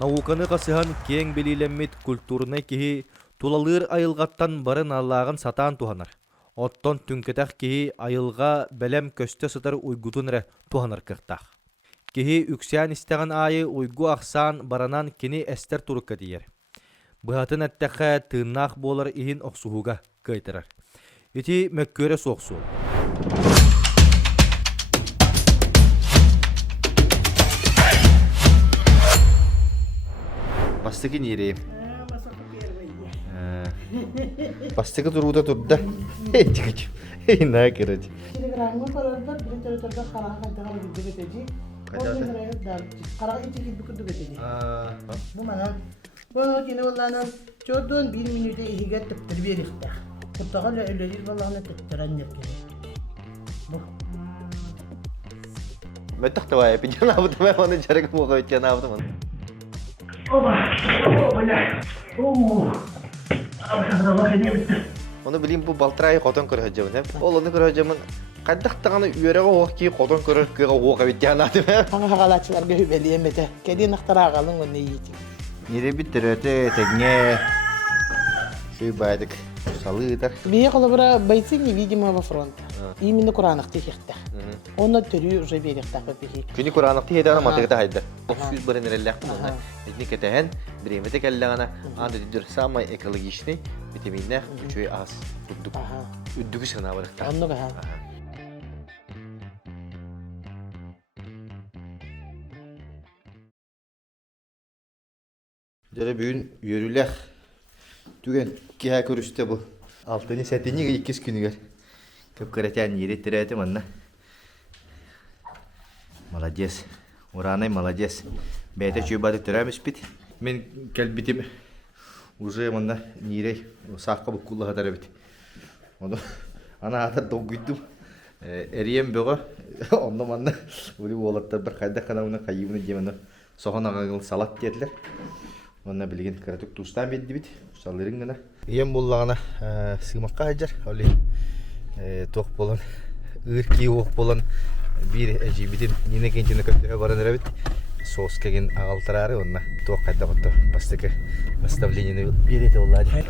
Науканы қасыған кең белилеммит культурны кихи тулалыр айылғаттан барын аллағын сатан туханар. Оттон түнкетақ кихи айылға бәлем көсті сытар уйгутын рә туханар кықтақ. Кихи үксян истеген айы уйгу ақсан баранан кини эстер турукка дiyер. Быхатын әттәқә тыыннақ болар ихин оқсуғуға кайтырар. Ити мәккөре соқсу. Бастыки нерейм? Бастыки туруда турда. Тикачу. На кереч. Бұл кені олғанын чодон 1 минуты егер түптір беріқті. Құттаған өлелер болғаны түптірін неркені. Мәттіқті бай, пенжен абыды мәм оны жарығы мұға өткен абыды мұны. Оны білейін бұл балтырайы қотон көрі өтжемін. Ол оны көрі өтжемін. Қайдақтағаны үйеріға оқ кей қотон көрі өткен оға өткен ады мәм. Аңа ғалатшыларға өбелі емеді. Кәден ақтара ағалың оны ейті. Нере біттірөті тәңе сүй байдық салыдыр. Бие қолыбыра бойцы невидимого фронта. Именно Куранықты хектақ. Оны түрі уже беріқтақ өпеге. Күні Куранықты хедана матығыда хайдыр. Оқсыз барын әрелләқтім оны. Әдіне кәтәген біреметі кәлләғана аңды дүдір самай экологичный витаминнәқ үчөй аз күрдік. Үддігі сығына барықтақ. Онны ғаға. Жәрі бүгін үйеріләқ түген кеға көрісті бұл. Алтыны сәтіне 2 күнігер. Көп көретен ереттірі әтім анна. Молодец. Уранай молодец. Бәйті чүй бады түрәміс біт. Мен кәл бітім уже манна нерей саққа бұл құлы қатары біт. Ана атар доқ күйттім. Әрием бұғы. Онда манна өлі олаттар бір қайда қанауына қайымыны демені соған ағағыл салат деділер. Онна білген кіратық тұстан беді бит, ұсталырың ғана. Ем болағына сығмаққа ажар, олай тоқ болан, ұрки оқ болан бір әжейбетін нені кенчені көптіға баран әрі бит. Соғыс кәген ағалтырары, онна тоқ қайда құтты бастықы наставлениені береті олады.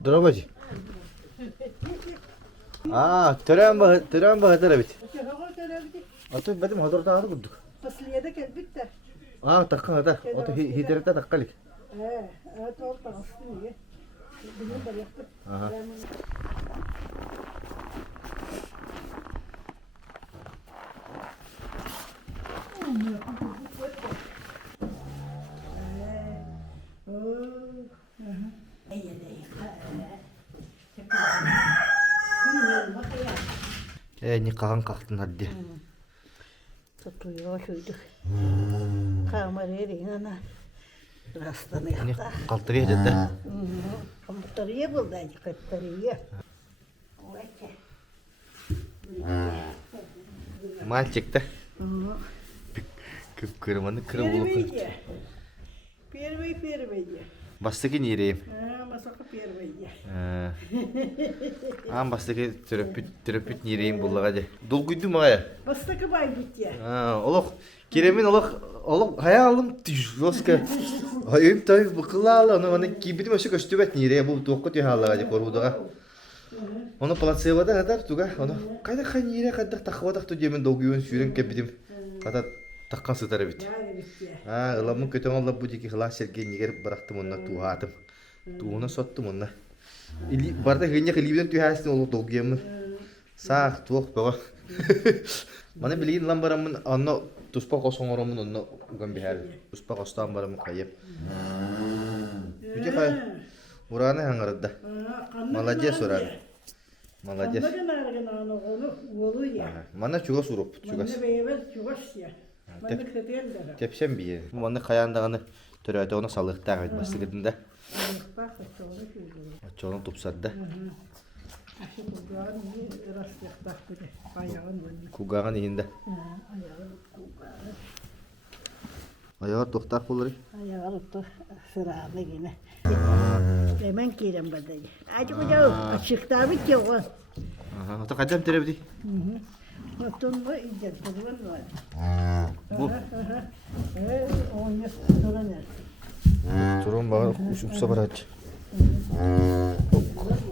Дұрабажи? Түрән бағытыр әбіт. Аты бәдім ғадырда ағы күрдік. Последок әлбітті. Таққан ғада. Аты хейтеретті таққалик. Ол тағыстың еге. Бүгін баряқты. Не қаған қақтың әдде. Тұтуыға көйдік. Қамар ерің ана. Растан Не еқта. қалтыр еді. Қамықтария болды әді қаттария. Мальчик-то. Көп көріманы кірі болуқын. Первый. Бастығы нерейм? Масақы первый. Бастығы түріппіт нерейм болуға де. Дол күйді мағая? Бастықы бай бітте. Олық, керемен олық хая алым жосқа. Өйім той бұқылы алы, оны кейбітім өші көшті бәт нерей бұл тоққы түйе алыға де қорудыға. Оны плацебада ғадар туға, оны қайда қай нерей қайдақ тақывадақ ту демен дол күйін сүйрен кәпітім қата таққан сытары біт. Ыламын көтен олар бұл деке қылақ серген негеріп барақтым онына туғатым. Туғына соттым онына. Барда ғынек илибден түйәсін олық дол күйемін. Сақ, туық бұға. Маны білейін лан барамын, анна туспа қосың орамын, онына ұған бігәрі. Туспа қостан барамын қайып. Үте қай? Ураны хаңырыдда. Молодец, Ураны. Молодец. Мана чуға сұруп, чуғас. Тепсен бейе. Маны қаяндағаны түрәді оны салықтағы өтмәсігідінде. Отчоғын тұпсарды. Кугаған ейінді. Аяғыр тоқтақ болыр? Аяғыр тоқ сырағылы кені. Hemen kirem badayı. Acı kucağı açıkta bitti o. Aha, ota kaçam terebdi. Otun var, iyice durun var. Bu. Onu sonra ne? Turun bağır, upsa var aç.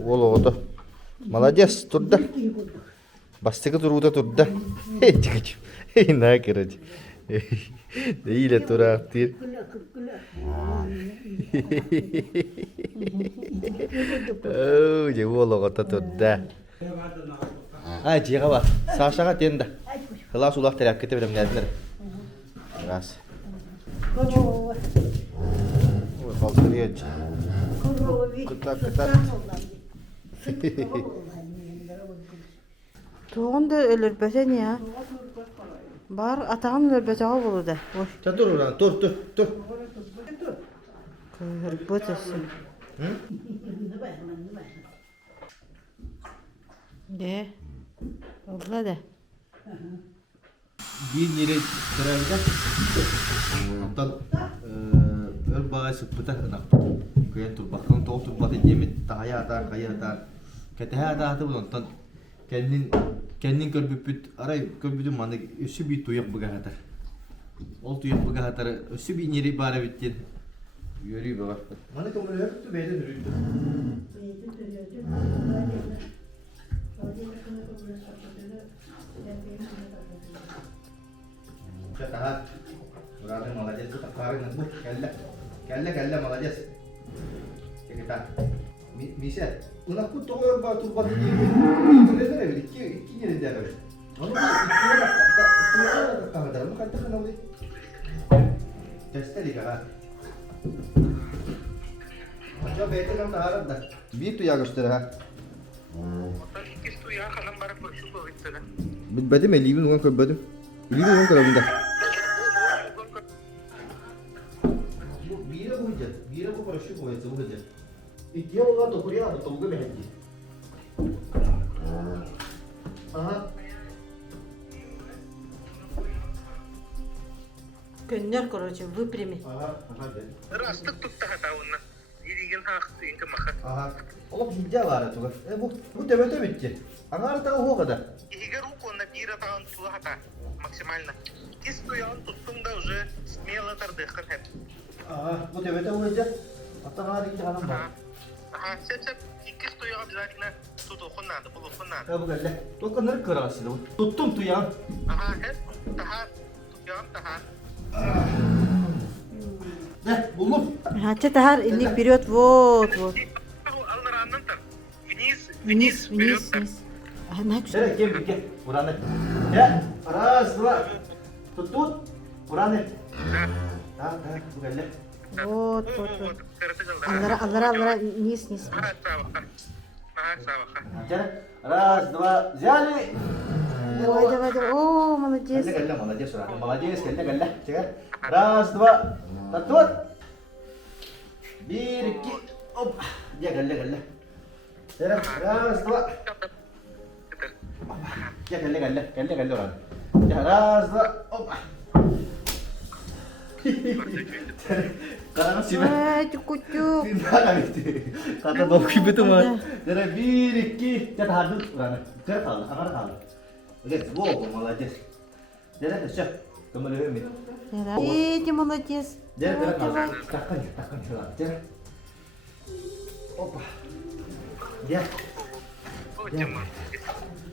Ol oda. Молодец, turda. Bastıkı turda turda. Hey çıkıcım. Hey ne kırıcı. Değil tur aktir. Oh, jadi ol oda turda. Ay ciğer var. Saşağa tenda. Hılas ulak terap kete bilem geldiler. Ras. Kuru, Oy kaldırıyor. Kıtat kıtat. Toğun da ölürpesen ya. Bar atağın ölürpesen o bulu da. Oy, Dur ulan dur. hırpıtısın. De. Obla da. Bir yere terapide. Ondan öl bağı sıkpıta ınak. Kaya tur bakın toğ tur batı yemi tahaya atar kaya atar. Ketehe atar bu ondan kendin körbüpüt aray körbütün manda ösü bir tuyak bıga atar. Ol tuyak bıga atar ösü bir yeri bara bittin. Yürüyor baba. Mana kömür öptü beyden yürüdü. Tahan. Berarti молодец, itu tarik ngebuh, kelle молодец. Kita. Bisa. Unak pun tunggu batu batu ini. Itu dia ada, iki ni dia ada. Mana itu ada kamera dalam kan tak kenal ni. Test tadi kan. Macam betul kan tarik dah. Bitu ya göster ha. İkisi tuyağı kalan bara kurşun boyuttu. Bedim elibin ulan köbedim. Elibin ulan köbedim. Bira ko para shu ko yatsa uga jan. Ikiya uga to kuriya to uga mehendi. Aha. Könler короче, выпрями. Aha. Rastık tuttu hata onunla. İlgin hakkı inki makar. Aha. Oğlum hijja var to. Bu tebete bitti. Angar ta ho kadar. İlgin rukonla bir atağın tuğu hata. Maksimalna. İkisi tuyağın tuttun da уже смело тардыхкан hep. Aha. Bu tebete uga. Hatta hari ki hanım var. Aha, sep ikisi tuyağı обязательно tut okun nadı, bul okun nadı. Ha bu gelle. To kanır kırası da. Tuttum tu ya. Aha, hep daha tuyağın daha. Ne buldum. Hatta tahar ini вперед, вот. Alnıranın tar. Вниз, Вниз, вперед вниз, tar. вниз. Ah, ne güzel. Şöyle kim bir Buranı. Ya. Раз, два. Tut. Buranı. Ha bu gelle. Вот, вот, вот. Вот, кырты жылдар. Аллара, вниз, вниз. Aha, savaqa. Aha, savaqa. Раз, два, взяли. Давай. О, молодец. Гalla, молодец, Рада. Молодец, гalla. Чекай. Раз, два. Тот. Bir, iki. Hop. Ya galla. Раз, два. Ya galla. Rada. Ya раз, два. Hop. Karena sih. Ай, cukup. Pindah kan itu. Kata Boki betul mah. Jadi bir, iki. Jadi hadut Rada. Jadi kalah. Lihat, wow, молодец. Jadi siap. Kembali lagi. Ты молодец. Jadi Давай, давай. takkan. Jadi. Opa. Ya. Очень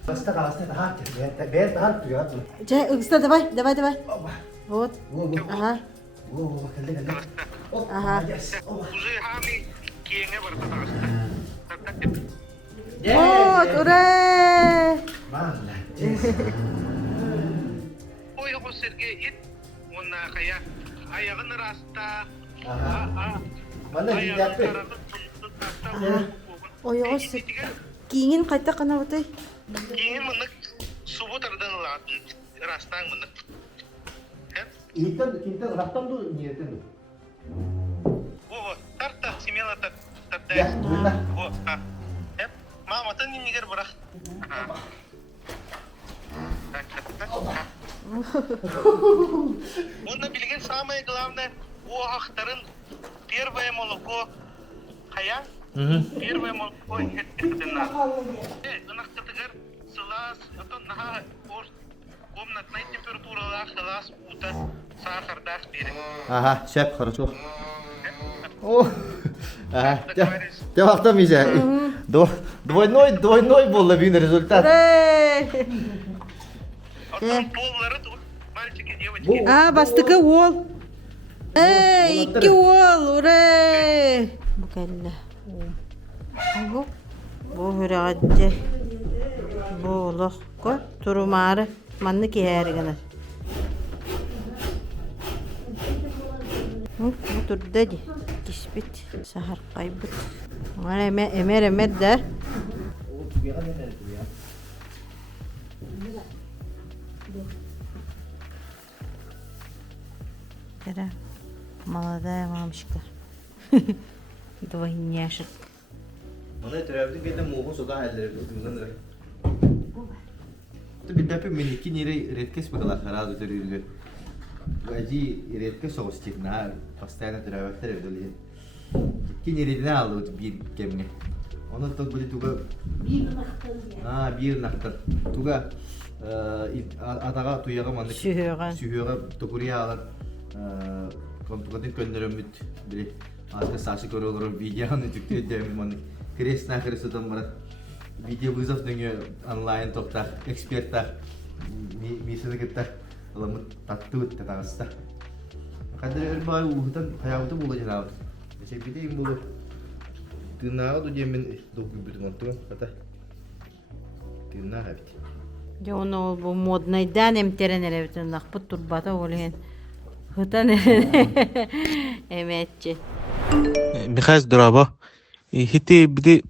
Basta tahan. Biar tahan tuh ya tuh. Jai, Ugsta, давай. Opa. Вот. Wow. Ага. Wow, galla. Oh, Aha. yes. Oh. Уже хами кеңе бар татаста. Вот, ура! Молодец. Ой, о Сергей ит. Онна кая аягын раста. Mana hijab ya? Ой, осы. Кейін қайта қана өтай. Кеңе мынык субботардан латын растаң мынык. Kinten raktam tuh niyetin tuh. Во, тарта смело Ya, тарта. benar. Во, Hep mama tan нигер барах. Онда билген самое главное, о ахтарын первое молоко кая? Первое молоко хеттен на. Ынак кытыгар халас, ото наха комнатная температура халас ута сахардах берем. Ага, шеп, хорошо. О, ага, devakta mıyız? Двойной был лавин результат. Ура! А там поллары тут, мальчики, девочки. А, бастыкы ол. Икки ол, ура! Bu kelle. Bu hüracı. Bu olaq ko turumarı manны kiyergeler. Bu turda di. Kispit sahar kaybet. Mana emer der. Kira молодая мамочка. Двойняшек. Bana türevdin gene muğun soda halleri kızgınlar. Bir defa meniki nere retkes bakala kararı türüyle. Vaji retkes olacak na pastayla türevler evdeli. Ki nere ne aldı bir kemne. Onu da böyle tuga bir naktar. Tuga adaga tuyaga mandık. Sühüğe tukuriya alır. Kompukatın gönderemit bile. Arka saçı görüyorum videonu tüktü demin mandık. Kresna kresudum var. Video vızaf dönüyor online tokta eksperta misal kita alamut tatut tatasta. Kadar öyle bayi uhutan hayatı bulacak abi. Mesela bir de im bulu. Tırnağı da cemin dokun bütün mantığı kata. Tırnağı hep. Ya onu bu modnaydan emterenere bütün nakput turbata oluyor. Hıtan emetçi. Михаил здорово. Хите биде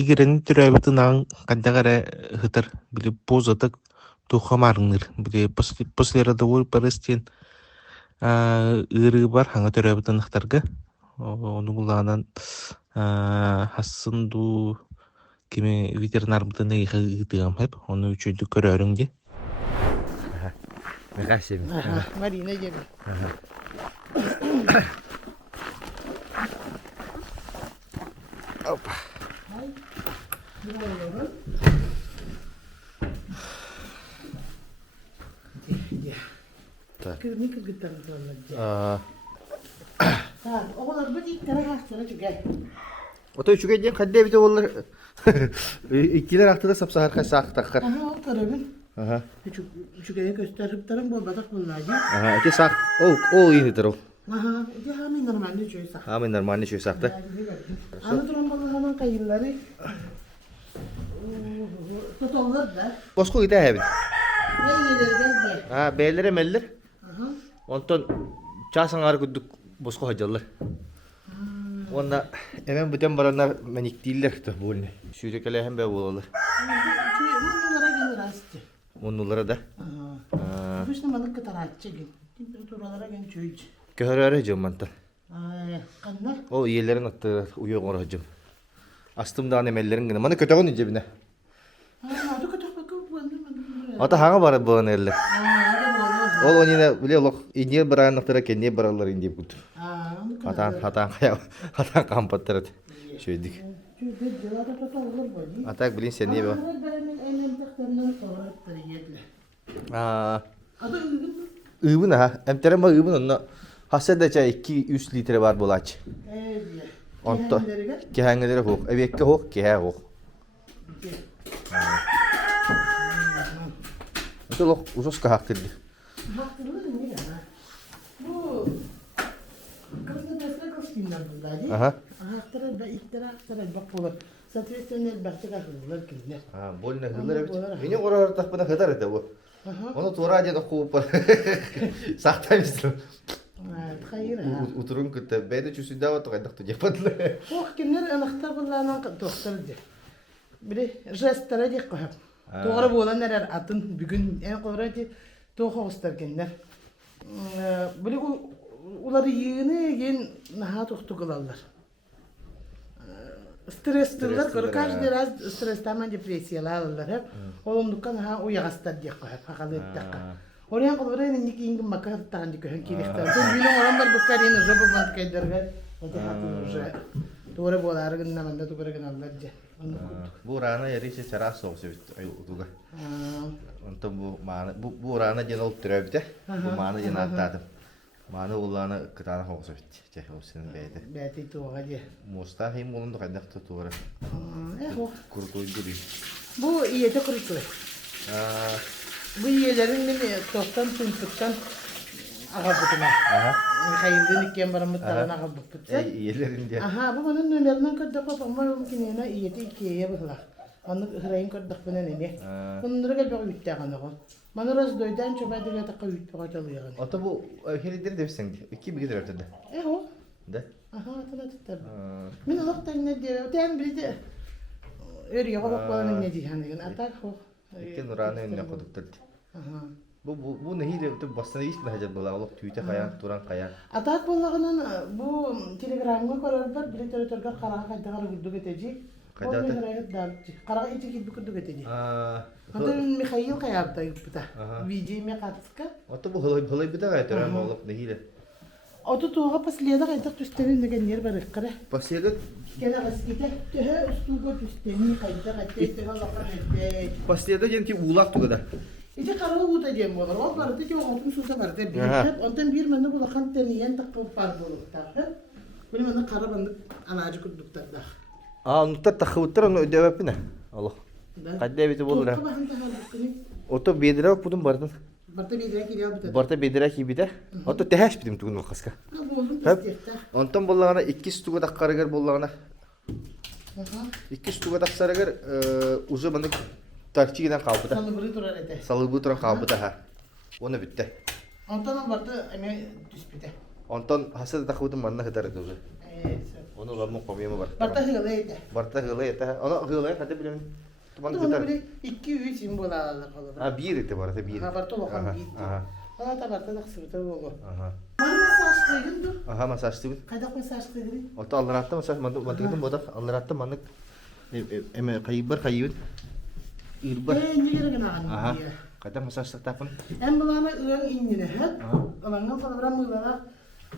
игерен түрәбетинан кандагара хытыр биле позатык тухамарыңныр биле после родовой порастен ыры бар ханга түрәбетин хтарга онугуланан хассынду кеме ветеринар бутыны игытыгам хеп оны үчөйдү көрөрүңдү. Мегашем. Marina gel. Hoppa. Kırmızı kırgıtlarını zorlayacak. Aa, Ha, oğlan bu ilk tane hastana çıkar. oto şu gece kadde bir de onlar ikiler haftada sapsa harika sak takar. Aha, o tarafın. Aha. Şu gece gösterip tarafın bol batak bunlar. Aha, ite sak. O iyiydi o. Aha, bir hami normalde şöyle sak. Amin normalde şu sakta. Anlatılan babaların kayırları. Tutonlar da. Bosko gider hemen. Ne yedirgen diye. Ha, beylere meller. Aha. Ondan çasan ağrı kudduk bosko hacallar. Onda hemen bütün baranlar menik değiller de bu ne. Şuradakilere hem be oğullar. Bunlara gelir hastı. Onlara da. Aha. Kışın balık kadar açacak. Temperaturalara gene çöğüç. Köhörü hacım mantar. Ay, kanlar. O yerlerin attı uyuyor or hacım. Astım da annemellerin gene. Bana kötü onun cebine. Ha, adı kadar bakıp bu anlamadım. Ata hangi var bu eller? Ha, Ol onu yine bile lok indiye bırayan noktara kendi bıraklar indiye kutu. ha, onu kadar. Hatan kaya hatan kampattırdı. Şöyledik. Çünkü celada tutonlar bu. Atak bilin sen niye bu? Benim elimdekilerden sonra yediler. Aa, Adı ürün. ıvın ha. Emtere ma ıvın onunla. Hasede çay 2-3 litre var bulaç. Evet. Onto. Kehangeleri hok. Evekke hok, kehe hok. Itu lok usus kahaktırdı. Haklılar mı ya? Bu kızı destek olsunlar bunlar. Aha. Haklılar da iktidar haklılar bak olur. Satıyorsunlar baktık haklılar kimler. Ha, bolne hıdlar evet. Yine oraya tak bana hıdar ete bu. Onu tora aja da kup. Sakta mısın? Hayır ha. Uturun kıta. Ben de çüsü davat tokadak tu japadlı. Oh kimler anahtar bunlardan doktordu. Bir de jestlere dik koyup. Doğru bu olan neler atın bugün en kolayı doğru göstergenler. Böyle uları yığını yen naha tuktukularlar. Stresliler, каждый раз стресстен депрессиялар алалар hep. Olumlukkan ha uyağıstar diye koyup hakalı ettik. Oraya kadar ne nikin makar tağın diye köhün kilikler. Bu yine oranlar bu kariyeni jobu bant kaydarlar. O da haklı уже. Doğru bu olar gınna manda doğru gınna diye. Onu kurduk. Bu rana yeri işte çara soğusu ay utuga. Aa, Ondan bu rana gene olup duruyor bir de. Bu mana gene atadım. Mana ulanı kıtana soğusu bitti. O senin beyde. beti tuğa diye. Musta hem onun da kaynak tutuyor. O. Kuru koydu bir. Bu iyiyete kurutuyor. Bu iyelerin beni toktan tümsükten ağabeyime. Aha. Hayırlı nikken baramı talan ağabeyim. Ey iyilerinde. Aha, bu bana numaradan kadar papama mümkünene iyiyete ikiye bakla. Onu hırayın kadar bana ne? Bunları galiba bitti kanı o. Bana raz doydan çoba diye takı bitti kalıyor. Ota bu helidir de sen. İki bir gider ötede. O. De. Aha, tana tutar. Min alaktan ne diyor? Ten bir de örüyor bak bana ne diyor hani atak o. İki nurane önüne koyduk dedi. Aha. Bu nehiyle ötüp basına hiç mi hacet bula olup tüyte kayan, turan kayan. Atak bollağının bu telegramga koyarlar bir tane karağa kadar guddu geteci. Kadar O da- bir rayet darcı. Karağa içi gidip guddu geteci. Aa. Hatta Mikhail kayapta yupta. Aha. Video me katska. Ota bu halay bir de gayet önemli olup nehiyle. Oto tuğa pasliyada kaytak tüstemin ne genyer barık kara. Pasiyede Kena gaskite tühe üstüge tüstemi kaytak atete halakar ette. pasiyede gen ki ulak tuğda. İşte karağa uta diyem olur. O barıda ki o hatun susa barıda bir. Aha. Hep ondan bir mende bulakan teniyen takı par bulukta. Benim onda kara bandık anacı kurdukta da. Aa nukta takıvıttır onu ödevep ne? Allah. Kadde eviti bulur ha. Torku bahın da halbuki. Oto bedire bak budun bardan. Barda bir direk gidiyor bu da. Barta bedire ki bir de. Oto tehes bidim tuğun vakaska. Ha buldum Hep. pasiyette. Ondan bollağına iki stuga da karıgar bollağına. Aha. İki stuga da sarıgar uzun bandık tarçı giden kalbı da. Sana buri durar ete. Salı bu turan kalbı da ha. Onu bitti. Ondan barda eme düspite. Ondan hasada takıvıdın manna kadar etti uzun. Evet. Onu ulanma komiyama var. Barda hılı ete. Barta hılı ete. Onu hılı hadi bilemin. Tuman Onu kadar. böyle 2-3 simbol alır kalır. Ha bir ete barta bir. Ha barda bakan Aha, bir. aha, Bana da barda da kısırda bu. aha. Bana mesaj koydun dur. Aha masajlı bir. Kadak mesaj koydun. Ota Allah rahatta masaj mantıklı bodak Allah rahatta mantık. Eme kayıbar kayıbın. İrbar. Ne gere gene Aha. anı diye. Kadang masaj tapın. Hem bulana ıran inine hep. Aha. Olangan falan mılara.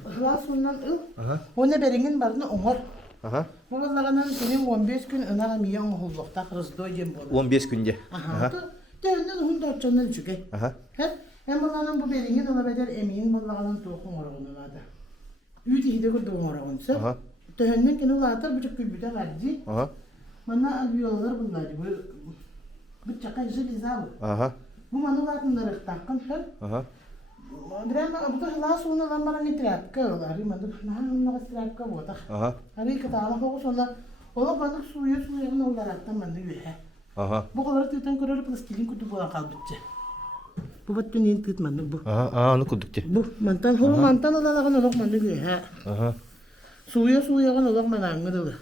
Hılas ondan ıl. Aha. O ne beringin barına oңor. Aha. Bu bazlaganan senin 15 gün ınağa miyan hullukta kırızdı jem bolu. 15 günce. Aha. Dönden hunda açandan çüke. Aha. Hep hem bulanın bu beringin ona bedel emin bazlaganan toğun orağını vardı. Üyti hide kurdu orağınsa. Aha. Dönden kene ulatar buçuk külbüte vardı. Aha. Bana alıyorlar bunlar. Bu çaka yüzü bizav. Aha. Bu manulatınları takkan hep. Aha. Drama bu da hlas onu lamara nitrap kağılar. Rimandı. Nah nitrap kağıda. Aha. Hani katana koku sonra ola bandık suyu suyunu olaraktan bandı ühe. Aha. Bu kadar tüten körülü plastilin kutu bolan kaldıkça. Bu battı niye tütmandı bu. Aha. Aha. Onu kuduktu. Bu mantan holu mantan olaraktan olak bandı ühe. Aha. Suya kan olak manangıdı.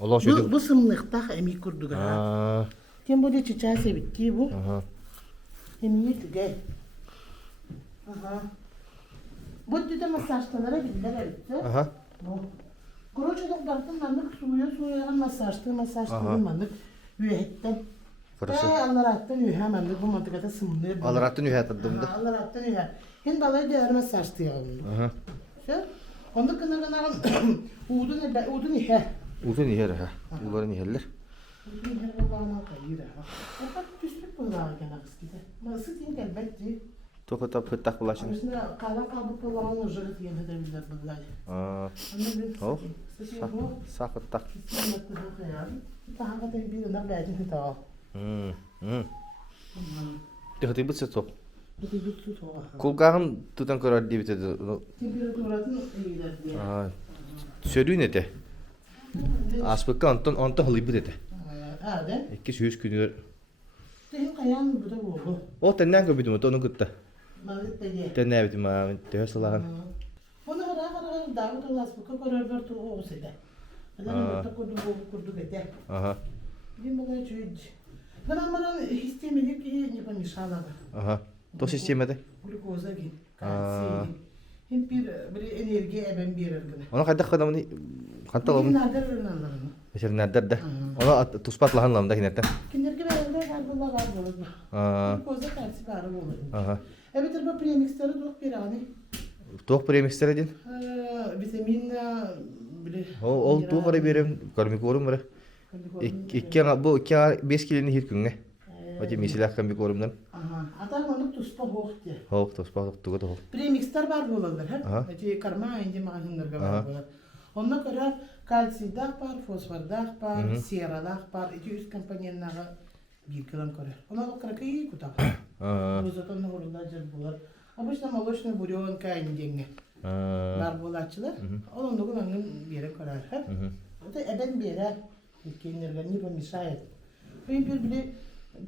Allah şöyle. Bu sımlıkta emi kurdu gara. Aa. Kim bu de çiçeği sevitti bu. Aha. Emi tüge. Aha. Bu tüte masajlara gidiler elbette. Aha. Bu. Kuruçuluk baktım mandık suya masajtı mandık üyetten. Fırısı. Allah rahattan üye mandık bu mantıkata sımlı. Allah rahatın üye tattımda. Allah rahattan üye. Hem balayı değer masajtı ya. Aha. Şu. Onda kına udun üye. Uzun yer ha. Uların yerler. Udun üye Allah'ına kayır ha. Fakat küslük bu daha gene kız gide. Nasıl diyeyim elbette. Toka tap hıttak bulaşın. Aslında kalan kabuk olan ucunu diye edebilirler bunlar. Aa. Anladın Oh. Sıçıyor bu. Sak hıttak. Sınırlıkta da koyar. Daha kadar bir öner verdin daha. Tıkıtı bıtsa top. Bu da bir tut o. Kulgağın tutan karar diye bitedi. Temperatüratın iyiler diye. Aa. Sörüğün ete. Aspıkka ondan hılı bir ete. Hadi. 200 günler. Senin kayan bu da bu. O tenden köbüdüm o onu gıtta. Mazit de ye. Tenne bitim ha. Tehe salağın. Bunu kadar davet olas bu kadar bir tu o sede. Adam da kurdu bete. Aha. Bir böyle çöz. Bana istemedik ki ne pamişala. Aha. To sistemede. Glukoza git. Kalsiyum. Hem bir enerji eben bir ergene. Ona kadar kadamını kanta Bugün olun. nadir ürünlerden. Mesela nerede de. Ona tuspatla hanlamda hinetten. Kinderki bende galiba var bu. Aa. Glukoza kalsiyum var bu. Aha. Evet, bu premixleri çok bir ani. Toh premixler edin. Vitamin bile. Ол туу кара берем, комбикорум бар. Bu 5 kilini hir күнгә. Оти мисилах комбикорумдан. Aha. Atar onu tusta hoq diye. Хок тоспак туга да. Premixler var bulalar Aha. hep. Eti karma indi mağazınlarga Aha. var bular. Ondan göre kalsiy dağ var, fosfor dağ var, sera dağ var. Eti üst kampanyanlara bir kilogram göre. Ona da kırık iyi kutak. O zaten ne olur da cer bular. Обычно молочный бурен кайын деңге. Бар булачылар. Onun da onun bir yere koyar hep. O da eden bir yere kendilerine ne помешает. Bir bile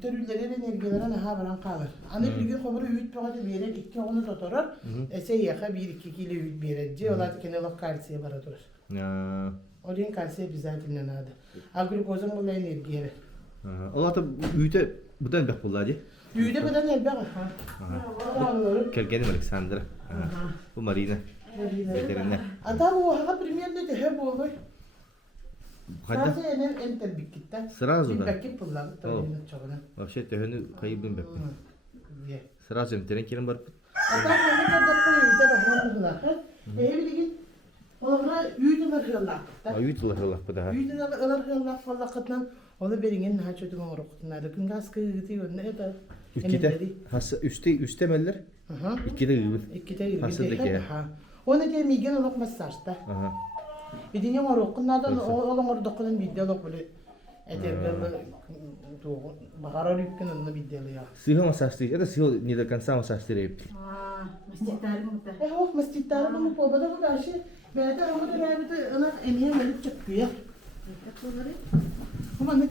türlüleri energilere ne haberan kalır. Anne bir gün kobru üyüt pagatı bir yere iki onu tutarır. Ese yaka 1-2 kilo üyüt bir yere. Olar kendiler kalsiye bara durur. Oraya kalsiye bizatinden adı. Aglukozun bu enerjiye. Ол ата үйте будан бек булды. Üyüde kadar elbette. Келген Александр. Bu Marina. Veteriner. Ata bu haga примерно de hep oldu. Хадда Sadece en terbik gitti. сразу да. Belki pullar tabii çoğuna. Вообще төгөнү кайыбын бек. Ye. Сразу эмтерен келин барып. Ata bu kadar da üyüde de hanımlar. Bilgin. Onlar üyüdeler hırlar. Аютлар хылап буда. Üyüdeler hırlar fallakatlan. Onu beringen ha çötüm oruktunlar. Gün gaskı gidiyor ne da. Икките хас үстемеллер. Aha. Икките гыбыл. İkide Hasıldaki. yürüdü. Onu diye migen oluk masajda. Ага. Bir dinle oruktunlardan olan oruktunun videoluk böyle. Etergel багарар yükün onu videolu ya. Сыга массажды. Это сыга не до конца массажды рейп. Oh masjidler bunu pobada bu karşı. Belki ama da rabıta ona emiye gelip çıkıyor. Ama ne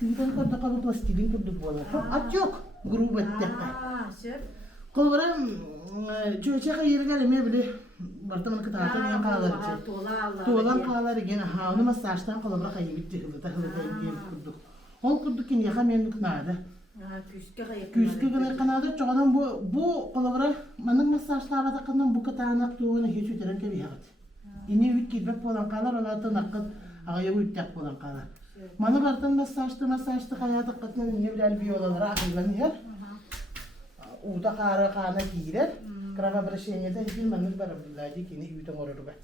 dinten kadar kalıp masjidin kurduk bu arada. At yok. Grup etti. Kollarım çöçe kayırgan emiye bile. Bartamın kıtaatı ne kağlar için. Tuğlan kağlar gene ha onu masajdan kollara kayıp çıkıldı. Tahılda emiye kurduk. Ol kurduk ki yaka memnun kınadı. Küskü günü kanadı çoğadan bu kollara manın masajlar bakımdan bu kıtaanak tuğunu hiç üteren kebi yaptı. İni üt gitmek olan kalar olatı nakıt ağaya üttek olan kalar. Manı bardan masajdı hayatı kıtının ne bilal biyolalara akıllanıyor. Uda kara kana girer. Krava brashenyede bir manır bara bulaydı ki ne üten orada be.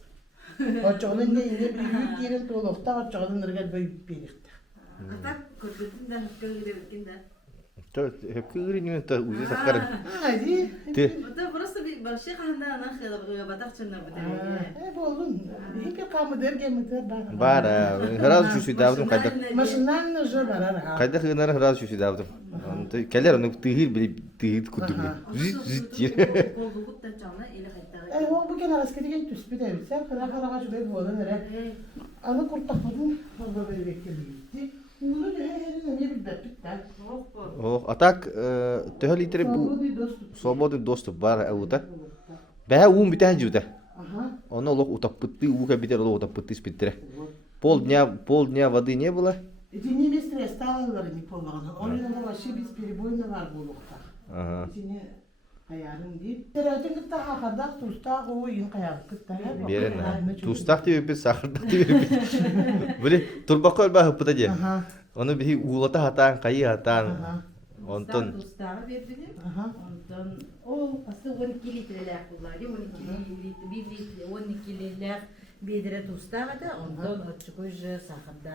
O çoğunun ne bir üt giren tuğlukta o çoğunun nırgal böyle birlikte. Evet, hep kırıyorum ta uzi sakarım. Hadi. Te. Bu oğlum. Hep kamı der gemide bana. Bara, herhalde şu şey davdım kayda. Maşından ne jabara. Kayda hınar herhalde şu şey davdım. Keller onu tihir bile tihir kutuk. Zit zit. O bu kenar askeri gen tüspü de sen kara şuraya bu olan nere. Ana kurtak budun orada böyle bekliyordu. Bunu da her ne bir bepitten. Oh, atak tehal itere bu свободный доступ бар аута. Баа уун битэ жууда. Оно лох утаппытты ууга битэр лох утаппытты спиттере. Полдня воды не было. Эти не места стало не полного. Он на вообще без перебойно var bu lukta. Ага. Içine ayarın değil. Terötün gitti hakardak tusta o yün kayak gitti. Берен. Тустак деп бе сахардак деп бе. Böyle турбакол ба хыппыта же. Onu bir uğulata hatan, kayı hatan. Ondan. Ondan o aslında 12 litreler kullanıyor. 12 litreler bedre tustağı da ondan açık ucu sahada.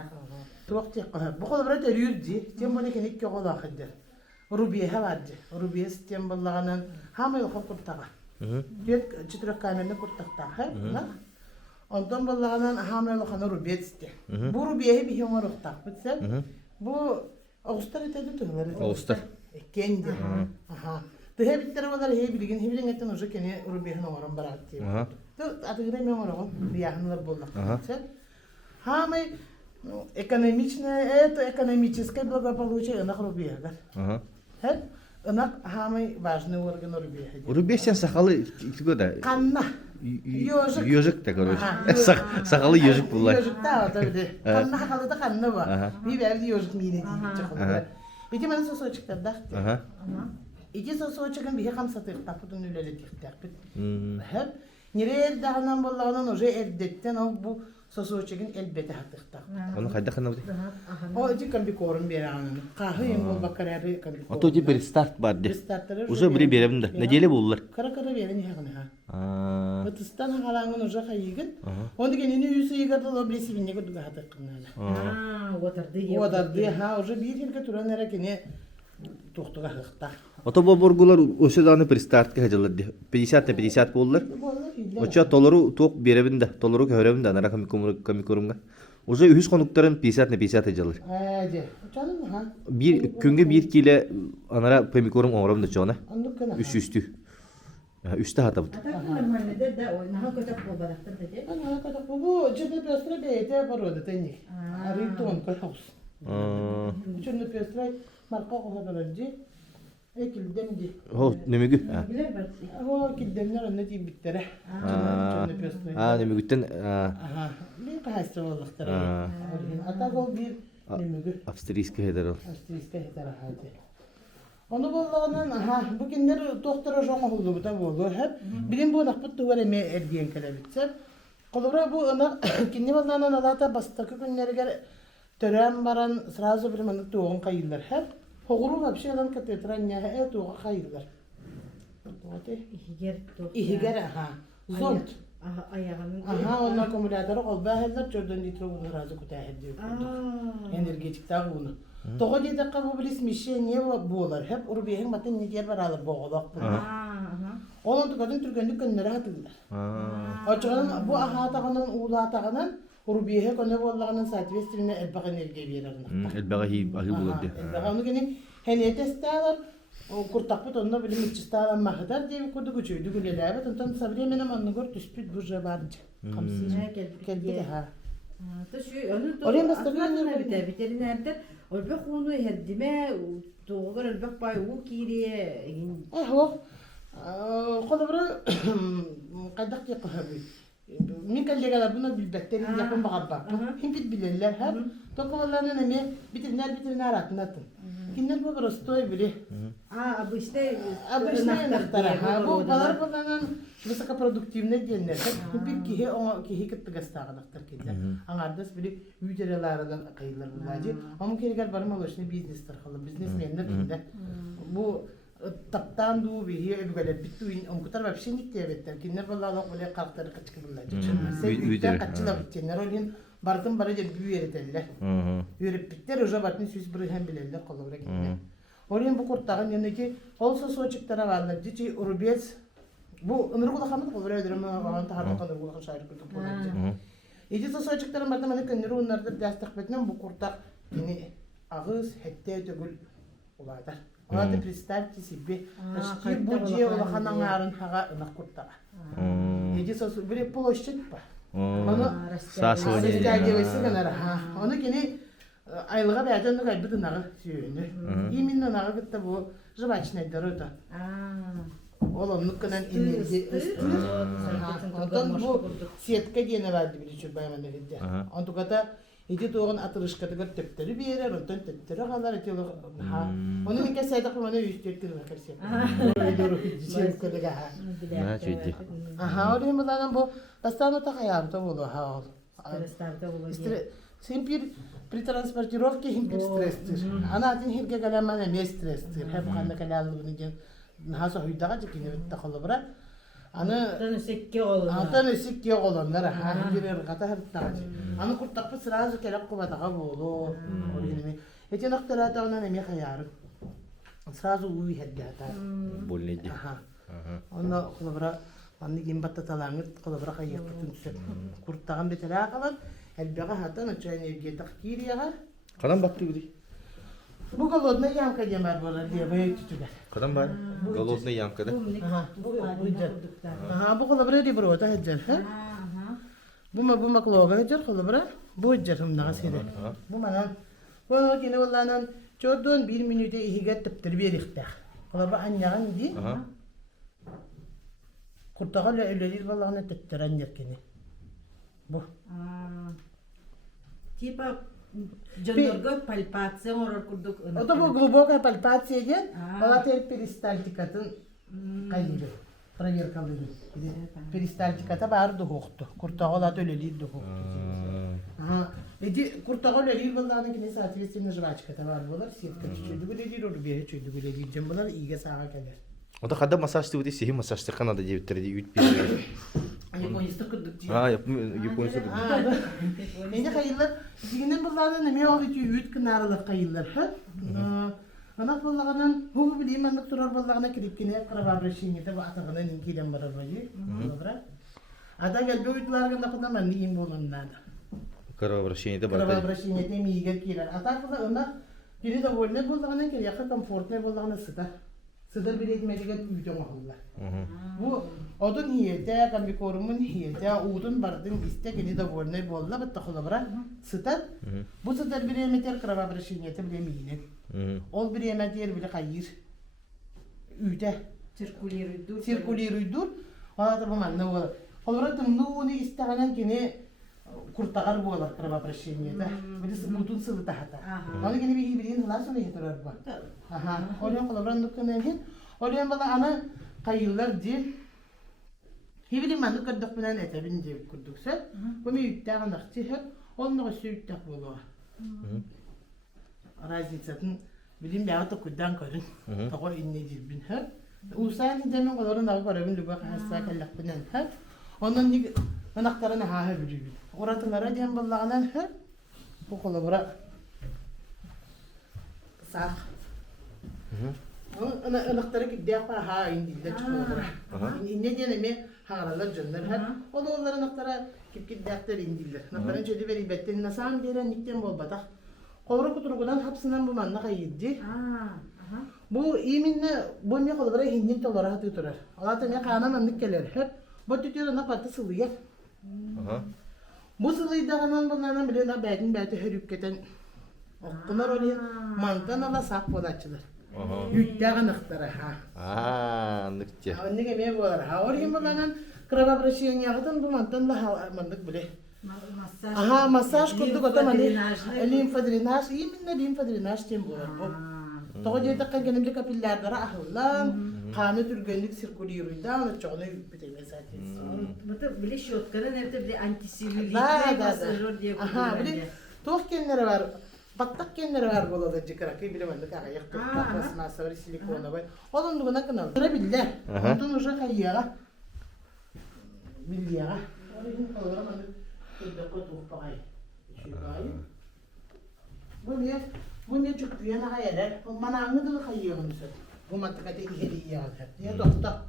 Tuğti bu kadar böyle terürdü. Tembole kenik ki ola xidder. Rubiye havardı. Rubiye tembollarının hamı yok kurtağa. Diyet çıtrak kanını kurtağa. Ondan bollarının hamı yok rubiye isti. Bu rubiye bir yomar kurtağa. Bitse. Bu Ağustos etedi tühleri. Ağustos. Kendi. Aha. Tıhe bittere olar he bilgin. He bilgin etten ucu kene rubiye'nin oran barattı. Atıgıra mı oran? Riyahınlar bollak. Hamı экономическое благополучие на рубега. Ага. Хэ? Она самый важный орган рубега. Рубеж сахалы года. Канна. Ёжик. Ёжик так короче. Сахалы ёжик булай. Ёжик да, да, да. Канна хакалы да канна ба. Би бәлди ёжик мине дейчи. Бити мен сосочуктар да. Ага. Иди сосочугун бихе камсатыр тапытын үлеле тихтәпит. Хэ? Нерер дагынан боллаган уже эрдеттен ол бу сосочугун элбете хаттыкта. Onu kayda kanavdı. O iti kan bir korun bir anını. Kahve yengol bakar abi kan bir korun. O to bir start vardı. Startları Uza biri beremdi. Necele bulurlar. Kara kara verin ya hani ha. Batıstan halangın uca kayıgın. Onu genini yüzü yıkadı da bilesi binne kudu hata kınala. Oturdu. O da diye ha uca bir yılga turan era kene tuhtuğa hıqta. Ото боргулар өсө даны пристарт ке хаҗалар ди. 50 на 50 болдылар. Оча толору тук беребин да, толору көрөбүн да, нара камикорумга. Уже 100 конуктарын 50 на 50 хаҗалар. Әҗе. Чанын ха. Bir күнгө 1 киле анара камикорум оңром да чона. Андык кына. Üstü. Üstü hatabıt. Ana kadar bu ciddi piyasada beyte parodu teni. Arı ton kalhaus. Çünkü piyasada marka kohadarıcı. Ekilden di. Ho nemegü. O kildenler anne di bittere. Nemegütten Aha. Bir kahste oldukları. Ata bu bir nemegü. Avstriyska heder ol. Avstriyska heder hadi. Onu bollağından aha bu günler doktora joğma oldu bu da oldu hep. Bilim bu nakput duvara me erdiyen kere bitsem. Kolora bu ona kinni bollağından alata bastakı günlerge törem baran sırası bir manık doğun kayırlar hep. Hoğuru вообще lan katetran ya he doğu kayırlar. İhiger aha. Zont. Aha onun akümülatörü olba heller çördön litro bunu razı kutaya ediyor. Energetik tağı bunu. Toğa dedi ki bu bilis mişe niye bu olar? Hep urubiyehin batın ne diğer var alıp boğulak bunu. Onun tukadın Türkiye'nin günleri hatırlar. Açıkçası bu aha tağının uğula tağının urubiyehe konu boğulağının saatvestirine elbaq enerjiye verir. Elbaga ahi bulur di. Elbaq onu gene heniyete isterler. O kurtak bu tonda bilim içi isterler mahtar diye bir kurdu güçüydü güleler. Ondan sabriye menem anını gör tüspüt burca varınca. Kelbi de ha. Oraya veterinerler ölbek onu herdime doğru ölbek bay o kiriye هو خضرة قدك يقهوي من قال لي قال بنا بالبكتيريا يكون بغبا هم بيت بالله هب تقول والله انا نمي بيترنار اتناتن كنا ببرستوي بلي bu işte işte نختارها bu kadar bana mesela produktivne diyenler hep bir ki kıtgastağın aktar kedi anardas bile ücrelerden kayırlar bunlarca ama kere barım alışını biznes tarafı biznesmenler kinde bu taptan du bir böyle bituin on kutar ve pişinlik diye better kinler vallahi böyle kalkları kaçkı bunlarca sen kaçıla bittenler olun bardım barıca büyüyere teller yürüp bitter oja batın süs bir hem bileller kolora kinler oraya bu kurtağın yanındaki olsa soğuklara varlar diye urubiyet bu ömrü kula kamat kolora ödürüm ama taharda kalır kula şair kutup olacak İyice soğuklara bardım hani kinleri onlarda destek betnem bu kurtağ yine ağız hette tögül olaylar. Ona da представьте себе, почти будже улаханан арын хага ынак куртага. Еди сосу бире площадь ба. Оны растягивайсы гана ха. Оны кини айлыга бәҗән гай бит нагы сүйүнү. Именно нагы гытта бу жвачный дорога. Ол онукканан энергия өстүр. Онтон бу сетка дене барды били чурбайманда гидде. Онтугата Edi doğun atırışkadıgar töpteri bir yere, ondan töpteri kalar etiyor. Onun ne keseydik bunu üstürdür ve kersi. Doğru diyeceğim kadar ha. Ne çözdü? Aha, oraya mı lan bu? Bastano tak ayağım da bulu ha. Sen bir при транспортировке hem bir strestir. Ana atin her gelemana ne strestir. Hep kanlı kalalı bunu gen. Hasa hüydağa çekini bitti kalı bırak. Anı Antan eski olanlar ha girer kata her tane. Anı kurtak sırası kelak kubataga bolu. Oriyemi. Eti naktarata ona ne mi khayar. Sırası uyu heddata. Bolnedi. Aha. Onda kulabra anı gimbatta talangıt kulabra kayyak bütün tüsep. Kurtağın betela kalan. Elbaga hatan açayın evge takdir yagar. Kadan baktı gidi. Bu galodna yamka jamar bolar diye böyle tutular. Kadan var. Golodna yamkada. Aha bu kulabra di bro ta heccer. Bu makloga heccer kulabra. Bu heccer hum nasire. Bu manan. Bu kine vallanan çodon 1 minüte ihigat teptir bir ihtar. Kulabra anyagan di. Kurtagal ölelir vallahi tettiren yerkeni. Bu. Tipa Jandarga palpasyon or kurduk. O da bu глубокая palpация diyen, valla peristaltikatın kayılı. Проверка kalıyor. Peristaltikata bağır doğuktu. Kurtağılat öyleliği doğuktu. Edi kurtağıl öyleliği vallahi ki ne saatvesini jvaçkata var bolar. Siyetka çöydü güledir, onu bir çöydü güledir. Cem bolar iyice sağa kadar. O da kadar masaj tüveti sihi masaj tıkan da cevitleri de üt bir. Японистік күрдік дейді. Японцы. Менде қайылар, дегеннен бұллағынан неме оғы үйт кінарылық қайылар. Анақ бұллағынан, бұл білейм, андық тұрар бұллағына кереккене қырап обращениеті атығынан инкеден барар бай. Ада кәлбе ұйтларғанда құда мәнді ем болғаннады. Кровообращение Қырап бар. обращениеті мейгер келер. Ата құда ында кері довольны болғаннан кереқі комфортный болғаны сыдар. Сыдар білетмедеген үйден оғылар. Bu odun hiyete, kamikorumun hiyete, udun bardın iste geni de volnay bolla bitti xulabra sıtar. Bu sıtar bir emeter kravabreşiniyete bile miyine. Ol bir emeter bile kayır. Üde. Sirkuliruydur. Ola da bu manna ola. Xulabra tımnuni istaganan geni kurtagar bolar kravabreşiniyete. Bir de udun sıvıta hata. Onu geni bir birin hılas onu yetirer bu. Aha. Oraya xulabra nukkan emhin. Oraya bala ana kayırlar değil. Hibilim manı kırdık bilen etebin diye kurduksa, bu mi yüktağın akçı hep, onun da yüktağ buluğa. Razitsatın, bilim yağı da kuddan karın, tağı inne cilbin hep. Usayan hidemin kolorun dağı karabın lübak hassa kallak bilen hep, onun anaktarını hahe biliyordum. Oratınlara diyen ballağından hep, bu kolabıra sağ. Anaktarı giddiğe para ha indilde çıkıyorlar. İnne diyene haralar canlar hep. O da onların anaktara giddiğe indildir. Anaktarın çödü veri betten nasam diyen nikten bol batak. Kovru kuturugudan hapsından bu manna kayıddi. Bu iminne bu mi kollara hindin tolara hatı turar. Allah'ta ne kana manlık gelir hep. Bu tütüyor ana patı sılıyor. Bu sılıyı da kanan bunlardan bile na bədin bəti hörüp keten. Okkunar oluyor. Mantan ala saq bolatçılar. Yüktağın ıhtara ha. Anlık diye. Anne gemiye bolar ha. Oraya bulanan kravabreşiyen yağdan bu mantan da mandık bile. Aha masaj kurduk o zaman limfa drenaj. İyi minne limfa drenaj diyem bolar bu. Toğu diye takkan genemli kapillardara ahıllan. Kanı türgönlük sirkuliyuruyda onu çoğunu biteyim zaten. Bu bile şotkarın evde bile antiselülit masajör diye koyuyor. Aha bile toğ kendileri var. Battak kendileri var boladı cıkırak. Bilemedik ayak tutmak plasması var silikonu var. Onun duguna kınalı. Sıra bildi. Ondan uca kayyağa. Bildiyağa. Orayın kalıramadı. Kırdık o tuğ bakay. Bu ne çok büyüyen hayaller. Bana anıdılı kayyağını söyle. Bu mantıkata iheli yağlı. Diye dokta.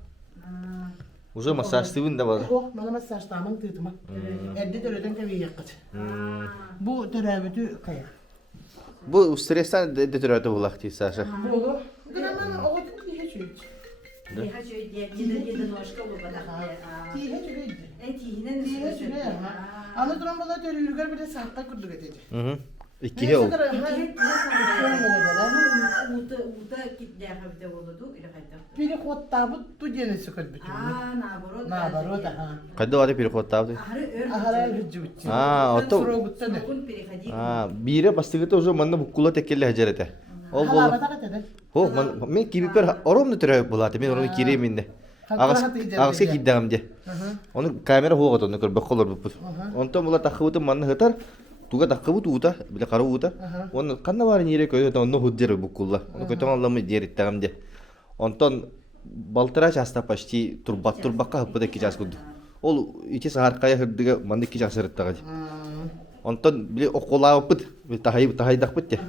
Uza masaj tüvün de var. Oh, bana masaj tamam tütüme. Evde töreden kavi yakıt. Bu törabütü kayak. Bu stresten de detüröte bulak değil Sasha. Bu gramana o hiç hiç. Я хочу единожка Hiç hiç. Hiç Hiç Anı duran bala törü yürüger bir de sahta kurduk edeci. İki yıl. Uta kitlerinde oldu ile kaydı. Biri hotta bu tu diyene sıkır bütün. Nabarot ha. Kadı var bir kota abi. Ahara hüccü bitti. Oto. Sorogutta ne? Bire bastı o zaman da bu kula tekelle hacerete. Ol bol. Hala batak ede. Ho men gibi per orom da türe bulat. Men onu kire minne. Ağası giddam diye. Onu kamera hoğat onu kır bakılır bu. Ondan bulat takıbıtı manna hıtar. Tuga takıbıt uta bile kara uta. Onu kanna var yere koyuyor onu hudder bu kulla. Onu kötü anlamı diğer ittam diye. Ondan baltıra çasta paşti turbakka hıpıda ki ças kudu. Ol iki sahar kaya hırdıga manda ki ças hırtta gaji. Ondan bile okula pıt bir tahay dakpıt diye.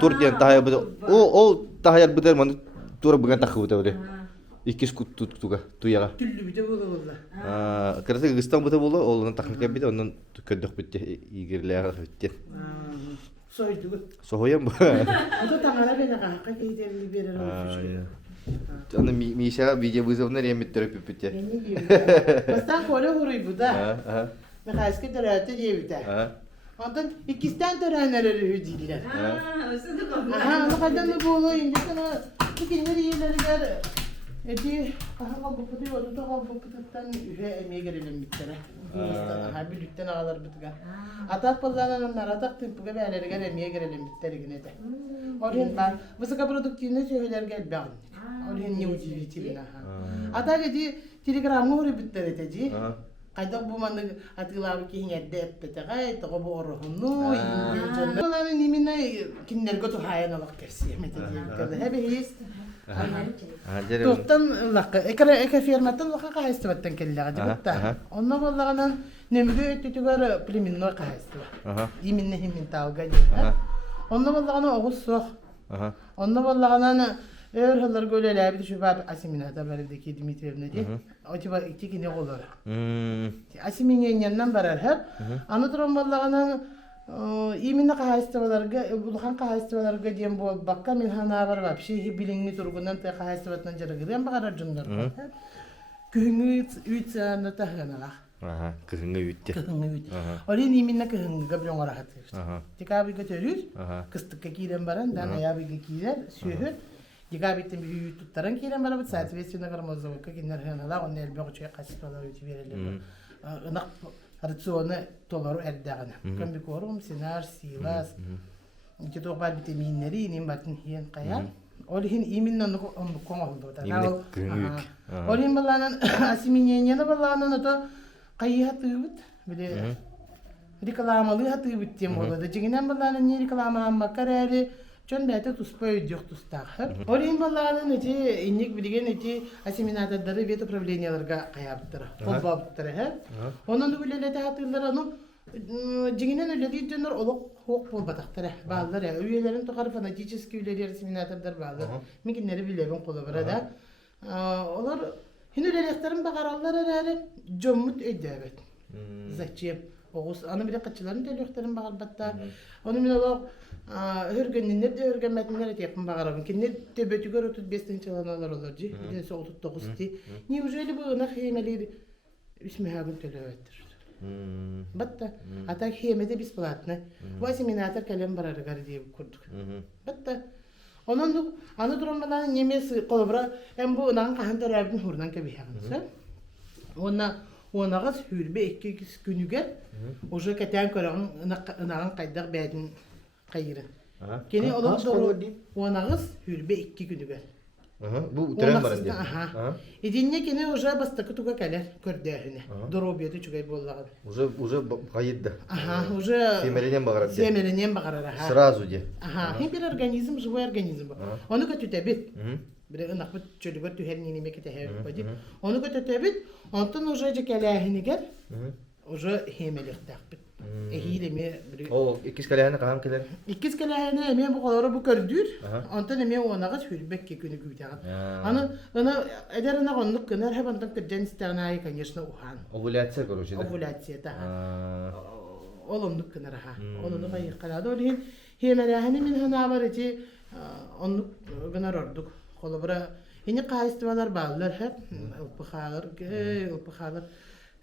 Tur diye tahay bıdı. O tahayar bıdır manda tur bugan takıbıta öyle. İkiz kut tuga tuyaga. Tüllü bir de bulu valla. Kırasa gıstan bıdı bulu onun taknika bir de onun köddük bitti igirler bitti. Soydu. Sohoyam bu. O da tangala beni kahka giderli bir yere. Onu Misha video buzavlar yemittirip bitti. Beni diyor. Bastan kore huruy bu da. Mekayske törete diye biter. Ondan ikisten törenleri hüciller. Aha, onu kadar mı bulu indi sana ikinleri yerleri gel. Edi, aha bu pıtı oldu da bu pıtıktan ühe emeğe gelelim bittere. Aha birlikten ağlar bıtıga. Atak pıllanan atak tımpıga beyleri gel emeğe gelelim bittere yine de. Orhan var. Vısıka produktivine söyler gel ben. Orhan ne ucu bitirine ha. Atak edi telegramı hori bittere eteci. Kaydak bu mandı atılar ki yedde epete kay to bu orhunu ince. Bunların nimine kinler gotu hayan alak kersi mete diye. Hebe his Жерем. Туохтан лаққа, эке ферматтан лаққа қағайыстыбаттан келліға Аха, дебутта. аха. Онна боллағанан немігі өттітігер племенной қағайыстыба. Ага. Именне химин тауға дейін. Аха. Онна боллағанан оғыз соқ. Ага. Онна боллағанан өр хыллар көлелі әбіді шүбап Асимината барыдеки Дмитриевна де. Отиба итикіне қолыр. Асиминеннен барар хәп. Аны тұран боллағанан именно қағайыстыбаларға, бұлған қағайыстыбаларға дейін бол баққа мен хана бар вообще биліңні тұрғынан та қағайыстыбатынан жарығырен бағарар жүндер. Күхіңі үйтсәні тағынаға. Ага. Кыһыңга үтте. Күхіңі үйт. Ага. Олен именно күхіңіға білен орағаты. Ага. Декабрға төрір, Ага. кыстыққа кейден баран, дан аябыға кейдер, сүйір. Декабрттен бір үйт тұттаран кейден бара бұд, соответственно, қармазовыққа кендер ханала, оны әлбәқ үшіге қасысталар өте берелер. Инақ рационы толару әрдәғаны. Көмбі көрім, сенар, силас, ке тоқпар витаминнері, инен батын хиен қаяр. Олихин именно коң олды. Именно күңүк. Олихин баланан асименениені баланан ото қайы хатыбыт, біле рекламалы хатыбыт тем болады. Жегінен баланан не рекламалан бақар әрі, чон бәті тұспай өйдек тұстағы. Олихин баланан өте иннек білген өте асименатадары бет управленияларға қаяптыры, қолбабыттыры. Онын үлелеті хатылар, оны жеңінен үлелі дөнер олық хоқ бол батақтары бағылар. Үйелерін тұқары фанатически үлелер семинатордар бағылар. Мекенлері білебін қолы бара да. Олар хин үлелектерін бағаралар әрі жоммут өйді әбет. Зачем? Оғыз, аны біле қатшыларын төліқтерін бағар баттар. Оны мен олақ өргеннер де өргенмәтінлер әтепін бағарабын. Кеннер төбетігер 35-тің чаланалар олар жи. Денесі 39-ти. Неужели бұл ынақ емелер үсмәғын төлі өттір? Батта, ата хемеде бесплатно. Бу семинатор калем барарыгар деп көрдүк. Батта. Онон аны турамалан немес колбра, эм бу нан кахантар абын хурдан кебиягынса. Онагыз хүрбе 2 күнүгө уже кетен көрөн наган кайдак бәдин кайыры. Кени олор онагыз хүрбе 2 күнүгө. Bu tren var indi. Идинне кени уже бастакы туга келер көрдөһүнө. Доробиети чугай боллагы. Уже кайытты. Уже Семеринен багарат. Семеринен багарар. Сразу де. Хем бир организм, живой организм. Оны көтөтөбүт. Бир ынак бут чөлгө түһәрнини мекете хәбит. Оны көтөтөбүт. Онтон уже жекеләһинигер. Уже хемелектәк. Эхилеме бир. О, икис каләһне кахам келер. Икис каләһне эме бу колоры бу көрдүр. Онтон эме онагы хүрбекке күнү күтәгән. Аны эдерне гонлык кенер һәм антан кырҗан стәнай, конечно, ухан. Овуляция короче. Овуляция та. Олондук кенер ха. Олондук гайыр калады. Олин хемеләһне мин хана бар ити онлук генер ордук. Колобра эне кайыстыбалар баллар һәп ылпыхалар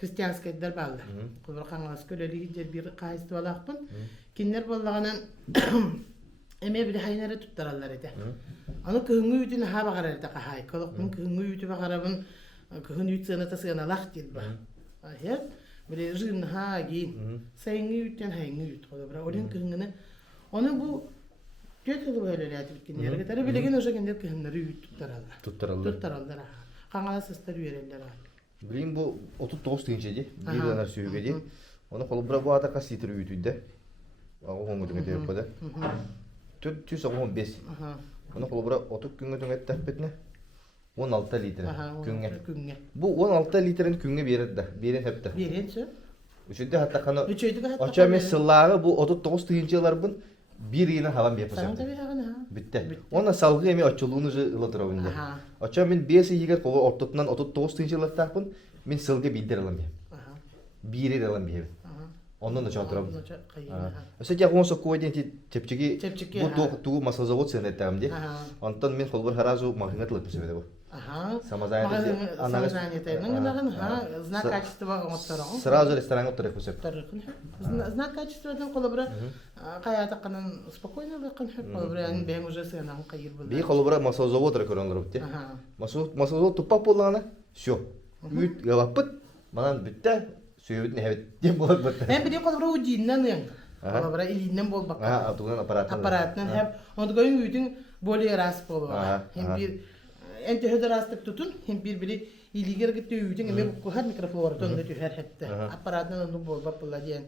Христианскайдар баллар. Колобра каңас көлелиги жер бир кайыстыбалакпын. Киннер боллаганан эме бир хайнары туттаралар эте. Аны кыһыңы үтүн ха багарар эте кахай. Колокпун кыһыңы үтү багарабын кыһын үтсөна тасыгана лах дит ба. Ая бир жын ха гин. Сайыңы үтүн хайыңы үт колобра. Олин кыһыңны аны бу Götürdü böyle bitkинler. Getiri bilegen уже kendler kıhınları tuttarallar. Kanala sesler üyereller. Bileyim bu 39 deyince bir tane söyledi. Onu kolubra bu ata kas yitiri ütüydü. Ağu hongu dünge deyip bada. Tüs ağu 15. Onu kolubra 30 günge dünge tepetne. 16 litre günge. Bu 16 litrenin günge verirdi. Verin hep de. Verin sö. Üçüydü hatta kanı. Açar mesela bu 39 deyince yıllar bir yine havan bir yapacağım. Bitti. Ona salgı emi açılığını ılıtır oyunda. Açar ben 5 yiger kova ortadan 39 yıllar takpın. Ben salgı bildir alam ya. Bir yıl alam ya. Ondan da çatırım. Özellikle konsa koyduğun tepçiki bu tuğu masal zavod senet tamam diye. Ondan ben kolbar harazu makinat lıp sebebi bu. Знак качества оттарам. Сразу ресторан оттарах посеп. Знак качества колобра каята канан спокойно лакан колобра ан бем уже сенан кайыр булды. Би колобра масал завод рекордlar битти. Масал завод тупак болганы. Всё. Үт гавапыт. Манан битте. Сөйөт не хебет. Дем болот битте. Мен биде колобра удиннен яң. Колобра илиннен болбак. Атуган аппарат. Аппаратнан хеп. Ондгойн үтүн боле рас боло. Hem bir ente höder astık tutun, hem bir илигер гитте үйтен эме буккухар микрофлора тонда түһәр хәтте. Аппаратны онду болбап була диен.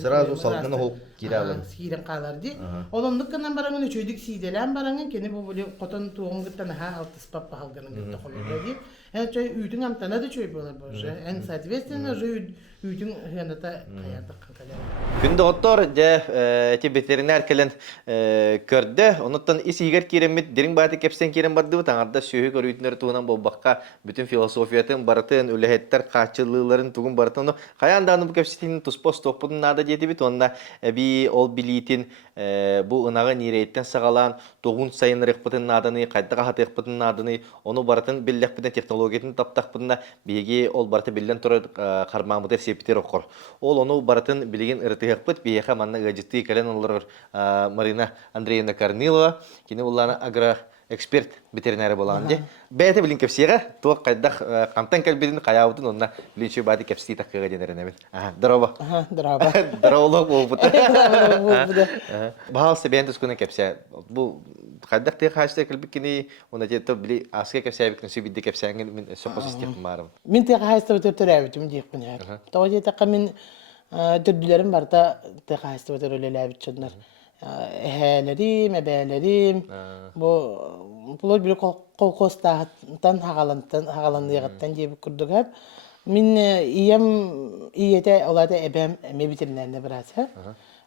Сразу салгын ол киралын. Сирен калар ди. Олондукканан бараңын үчөйдүк сиделән бараңын кене бу буле котон тугын гыттан ха алтыс паппа халганы гытта колда ди. Чөй үйтен амтана да чөй болар боже. Эн соответственно же үйтен хәната каядык калар. Күндө оттор же эти ветеринар келен көрдө, онуттан исигер киремит дирин баты кепсен кирем барды таңарда сүйү көрүйтнөр туунан болбакка бүтүн философиятын барытын үлехеттер качылыыларын тугун барытын каяндааны бу кепсетин туспос топпудун нада жети бит онна би ол билитин бу ынагы нирейттен сагалан тогун сайын рыхпытын наданы кайдага хатыхпытын наданы ону барытын биллекпитен технологиятын таптакпытына биги ол барыты билден турар кармамытер септер окор ол ону барытын билген ыртыхпыт биеха манна гажеты келен олар Марина Андреевна Корнилова кини уллана агро эксперт ветеринары болған де. Бәйті білін кепсиға, туақ қайдақ қамтан кәлбетін қаяуытын, онына білінші бәді кепсии таққыға денерін әбіл. Дырауба. Дырауба. Дыраулық ол бұты. Бағал себейін түскіні кепсия. Бұл қайдақ тек қашты кәлбік кені, оны жет білі асқа кепсия бікін сөйбейді кепсияңын мен соқы систем барым. Мен тек қашты өтір әбітім дейікпін әр. Тоғы жетаққа мен түрділерім барда тек қашты өтір өлі әбіт жодынар. Әһәләрим, әбәләрим, бұлар бір қол-қостағыттан хағаландығыттан деп күрдік әп. Мен иеті олады әбәм әме бітірінәріне бірасы.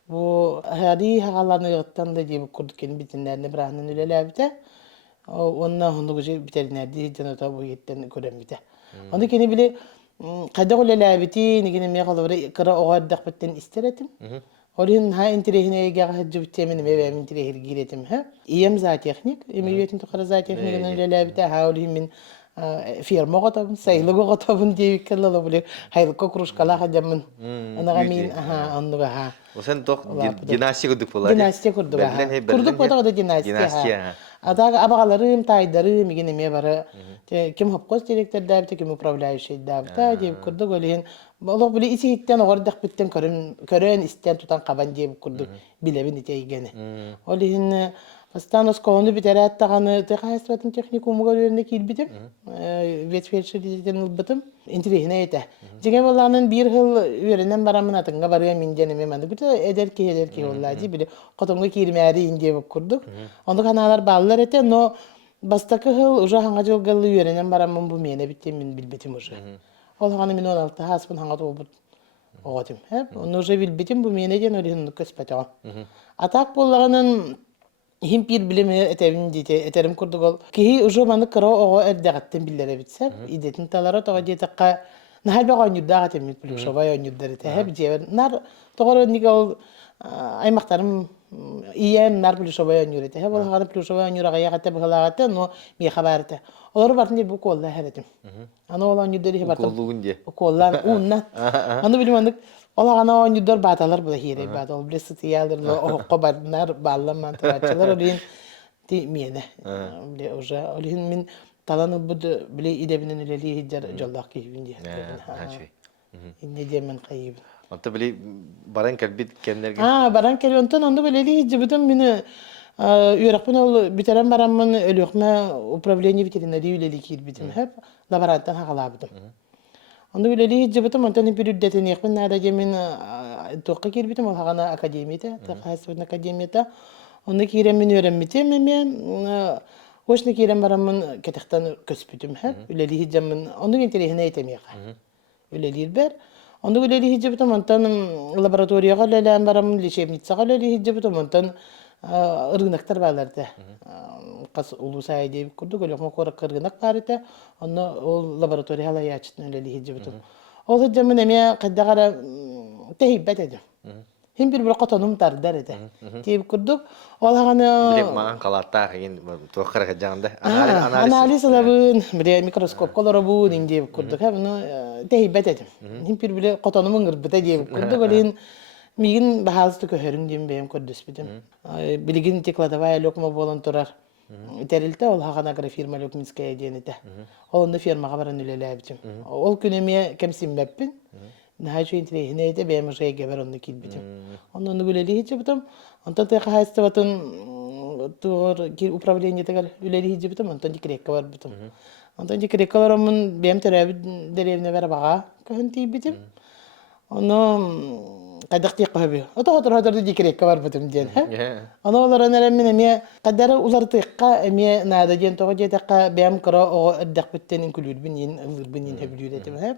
Бұл әғари хағаландығыттан да деп күрдік кен бітірінәріне бірағынан өлелі әбіті. Онына ғындығы жер бітірінәрді жен ота бұл еттен көрем біті. Онды кені біле қайдақ өлелі әбіті, негені мен қалыбыры қыра оғардақ біттен істер әтім. Олин ха интерехне гага жуптемен мевем интерехир гиретим ха. Ием за техник, имеютин тохара за техниканы лелебите ха олин мен фирма готабын, сайлыгы готабын деп келлала буле. Хайлыкка кружкала хадамын. Анага мен аннуга ха. Осен тох династия курдук булар. Династия курдук ха. Курдук бата да династия. Адага абагаларым, тайдарым, игене ме бары. Ким хопкос директор дабыта, ким управляющий дабыта деп курдук олин. Олог биле иситтен ордак биттен көрөн истен тутан кабан деп курдук билебин итейгени. Олин Постанос кону битерет таганы техастатын техникумга өрүнө килбитим. Ветфельдшерден ылбытым. Интересне эте. Деген баланын бир жыл өрүнөн барамын атынга барган мен денеме мен бит эдерки оллади биле котомго кирмери инде деп курдук. Онда каналар баллар эте, но бастакы жыл уже ханга жыл галы өрүнөн барамын бу мене биттем мен билбетим уже. Ол ханы мен 16 хаспын ханга толбут. Оготим. Оны уже билбетим бу мене ден өрүнө көспөтө. Атак болганын Химпир билеме этебин дите этерим курдук ол. Кихи уже маны кыра ого эрдегаттен биллере битсе, идетин талара тога жетакка нахал бага нюддага темит плюшовая нюддары тәһәп жебер. Нар тогора ниге ол аймактарым ием нар плюшовая нюрете. Һәм ол ганы плюшовая нюрага ягатта бгалагатта, но ми хабарта. Олар бартын бу колда хәретим. Аны ол нюддери бартын. Коллугунде. Коллар унна. Аны билмандык Олағана ойнудар баталар бұда хейрей бата. Ол білесі тиялдыр, оққа бардынар балламан тұрачылар. Олейін мені. Олейін мен таланы бұды біле идебінен үлелі хейдер жолдақ кейбін де. Инне демен қайыбын. Онта біле баран кәлбет кәндерге? Баран кәлбет. Онтан онды білелі хейдер бұдым мені үйрақпын ол бітерен барамын өліқме управление ветеринари үлелі кейбітім. Лаборанттан хағалабыдым. Онда билели жибетим онтан периоддетен якын нада жемин тоққа кирбитим ол хагана академияда, Тахасвын академияда. Онда кирем мен өреммитем мен ошны кирем барамын кетектен көспүтүм ха. Билели жемин онда интерехне айтем яка. Билели бер. Онда билели жибетим онтан лабораторияга лелен барамын, лечебницага лелен жибетим онтан ыргынактар баларды. Кас улусай деп курдук, өлөкмө корак кыргынак бар эте. Оны ол лабораторияга ячтын эле хижибитим. Ол жамын эме кайдагара техибет эди. Хим бир котонум тардар эте. Деп курдук. Ол гана Билек маған калатта ген тохарга жагында анализ лабын, бир микроскоп колорабын инде деп курдук. Аны техибет эди. Хим бир котонум ырбыта деп курдук. Олин мигин бахалсты көһөрүң дем бем көрдөспүтүм. Билигин текладовая лёкма болон турар. Терилте ол хагана фирма Лёкминская денете. Ол онда фирмага баран үлелебитим. Ол күнеме кемсинбеппин. Нахачу интерехнейте бем жеге бер онда килбитим. Онда үлели хичибитим. Онда те хайстыбатын туор управление тагар үлери хижибитим онтон дикрекка бар битим. Онтон дикрекка барамын бем терәбит деревне бер бага көн тибитим. Оно кадак тиккаби. Ото дикрекка бар битим ден. Оно олар нәләмен эме кадары улартыкка эме нада ден тога жетакка бем кыра о дак биттен күлүрбин ин ылырбын ин хәбилүдәтем һәп.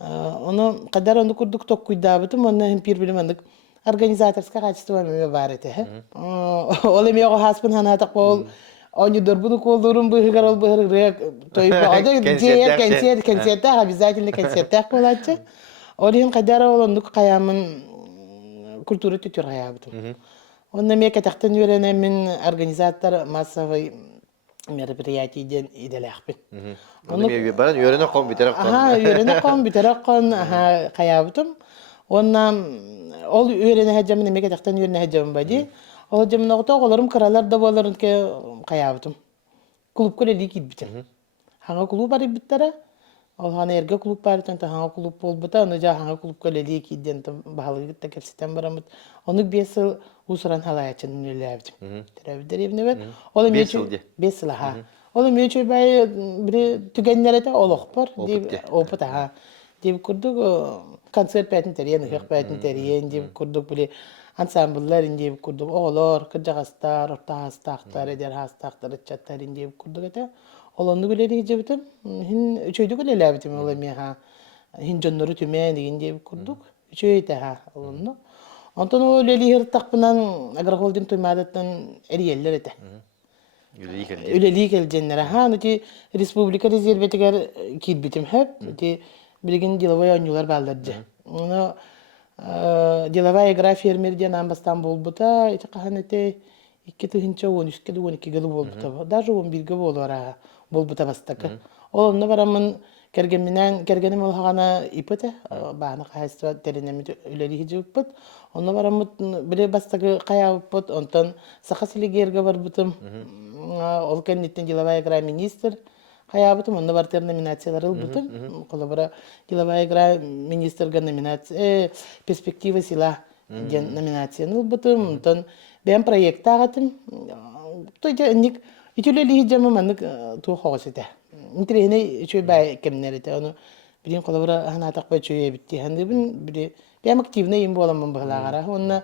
Оно кадары онды курдук ток куйдабытым, онны пир билемендик. Организаторское качество мне варит. Оле мне его хаспен ханатак пол. Они дорбуну колдурун быгар ол быгар рек. То есть ada dia концерт обязательно концерт кулача. Оле кадара олонду каямын культура тутур хаябытым. Онна мне катактан юрене мен организатор массовый мероприятий ден иделяхпин. Onu bir bana yörene kompütere kon. Aha, yörene kompütere kon хаябытым. Ondan ol öğrene hecamın emek etəkdən öğrene hecamın badi. O hecamın oğuta oğlarım karalar da boğaların ki kayabıtım. Kulüp kölelik gitbitim. Hangi kulüp var ibittara? O hana erge kulüp var iten, hangi kulüp olbıta, onu ja hangi kulüp kölelik gitden bahalı gitte kepsitten baramıt. Onu 5 yıl usuran halayatçının öyle yaptım. Terebidir evine ver. 5 yıl diye. 5 yıl ha. Oğlum müçü bay bir tükenlere de oluq var. Oput ha. Deyip kurduk konser payetini teriyen, hık payetini teriyen deyip kurduk böyle ansambullar deyip kurduk. Oğlar, kırcağızlar, orta hastaqlar, eder hastaqlar, etçatlar deyip kurduk ete. Olandı güleri hicebitim. Hin üçöydü güleri bitim oğlum ya ha. Hin jonları tümeyen deyin deyip kurduk. Üçöydü ha olandı. Ondan o öleli hırtaqpınan agar holding tuymadattan eriyeller ete. Öleli gelcenlere ha. Neti Respublika rezervetigar kidbitim hep. Neti bilgin Dilovay oyuncular baldardı. Onu Dilovay Agrar Fermer diye nambastan bolbuta, iti kahanete 2 tığınca 13 kedi 12 gılı bolbuta. Даже 11 gılı bolora bolbuta bastakı. Onu baramın kergenim olağana ipete, bağına kahaystva terenemedi öleri hici ipet. Onu baramın bile bastakı kaya ipet, ondan sakasili gerge var butum. Olken nitten Dilovay Agrar Minister. Hayabıtım, onda var ter nominatsiyalar ılbıtım. Kolabara Dilovay Agrar Ministerga nominasiya, perspektiva silah den nominasiyanı ılbıtım. Ondan ben proyekta ağatım. Toyca indik, itüleli hicamı mandık tuğ hoğuz ete. İntirehine çöy bay kemler ete. Onu bilin kolabara hanatak bay çöye bitti. Handibin ben aktivne yim bolamam bağlağara. Onna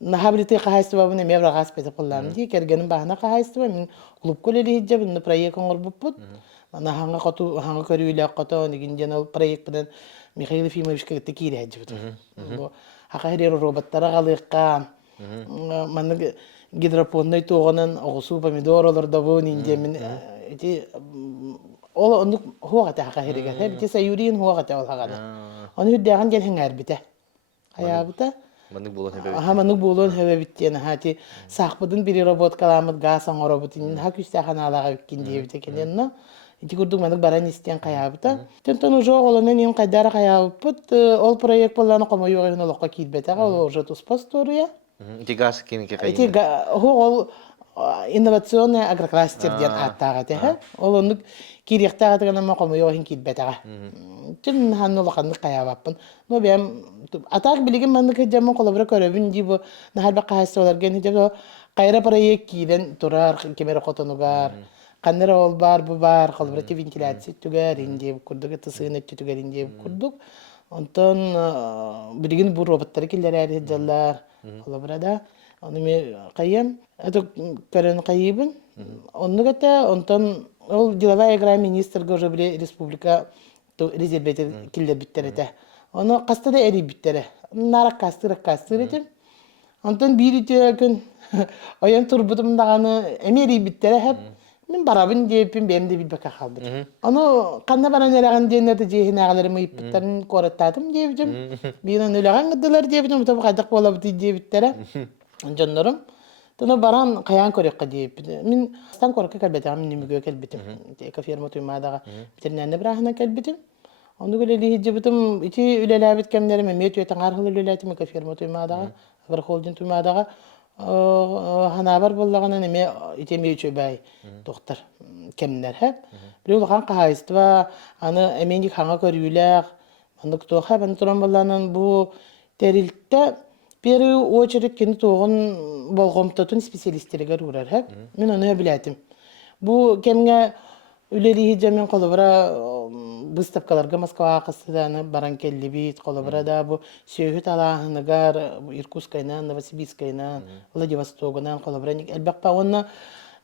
nahabirite kahayıstıva bunu mevra gaspete kullanım diye. Kergenin bahana kahayıstıva. Min kulüp koleli hicabın proyek onur buput. Ana hanga körüyle qata nigin janal proyek bilen Mikhail Fimovich kete kire hajibtu. Bu hakahire robotlara galıqqa. Manı gidroponday toğanan oğusu pomidorlar da bu ninje min iti ol onu huwata hakahire ga hep sayurin huwata ol hagana. Onu hüddagan gel hangar bite. Hayabıta Manık bulan hebe. Aha manık bulun hebe bittiyene hati saqbıdın biri robot kalamıt gasan o robotin haküste kanalaga bikin diye bitekenen no. İti kurduk manık baran isteyen kayabıta. Tenton ujo olanın en kaydara kayabıt ol proyek bollanı qoma yoğun olaqqa kidbetaga ol ujo tuspos toruya. İti gaz kini ki kayın. İti ol innovasyonu agroklaster diyen attaga tehe. Olunduk kiriktaga tegana qoma yoğun kidbetaga. Tün hannoloqanı kayabapın. No ben atak biligin manık jamon kolabra köröbün di bu nahal baqa hasolar gen hijab qayra proyek kiden turar kemere qotonugar. Kanera ol bar bu bar kolabra ventilasyon tugar indi kurduk tısığını tugar indi kurduk. Ondan biligin bu robotları killer hijablar kolabra da onu me qayem ato karen qaybın. Onu gata ondan ol Dilovay Agrar Minister Gojobri Respublika rezerveti killer bitterete. Onu kasta da eri bittere. Narak kastır etim. Ondan bir gün oyan turbutum dağını emeri bittere hep. Min barabın deyipim benim de bir baka kaldım. Onu kanna bana neragan diyenlerde cehin ağalarımı ipitlerini korattadım diyeceğim. Bir an öyle gıdılar diyeceğim. Tabi kaydak olabilir diyebittere. Canlarım. Tuna baran kayan koreka diyip. Min stan koreka kalbetim. Min nimigö kalbetim. Eka firma tuymadaga. Bitirnende bırahına kalbetim. Onu güleli hicabıtım. İçi ülelabit kemlerime. Miyet yöten arhıl ülelatim. Eka firma tuymadaga. Agar holding tuymadaga. Hanabar bollağına neme itemi çöbay doktor kemler hep. Bir ulağan kahayıstıva anı emenik hanga körüylek. Andık toğa ben turan bollağının bu teriltte первую очередь кені тоғын болғымтатын специалистерігер ұрар, хәп? Мен оны біләтім. Бу кемге үлелігі жәмен қолыбыра выставкаларға Москва қыстыданы баран келді бейт, қолыбыра да бұл сөйхіт алағынығар, Иркутскайнан, Новосибирскайнан, Владивостогынан қолыбыра. Әлбәқпа оны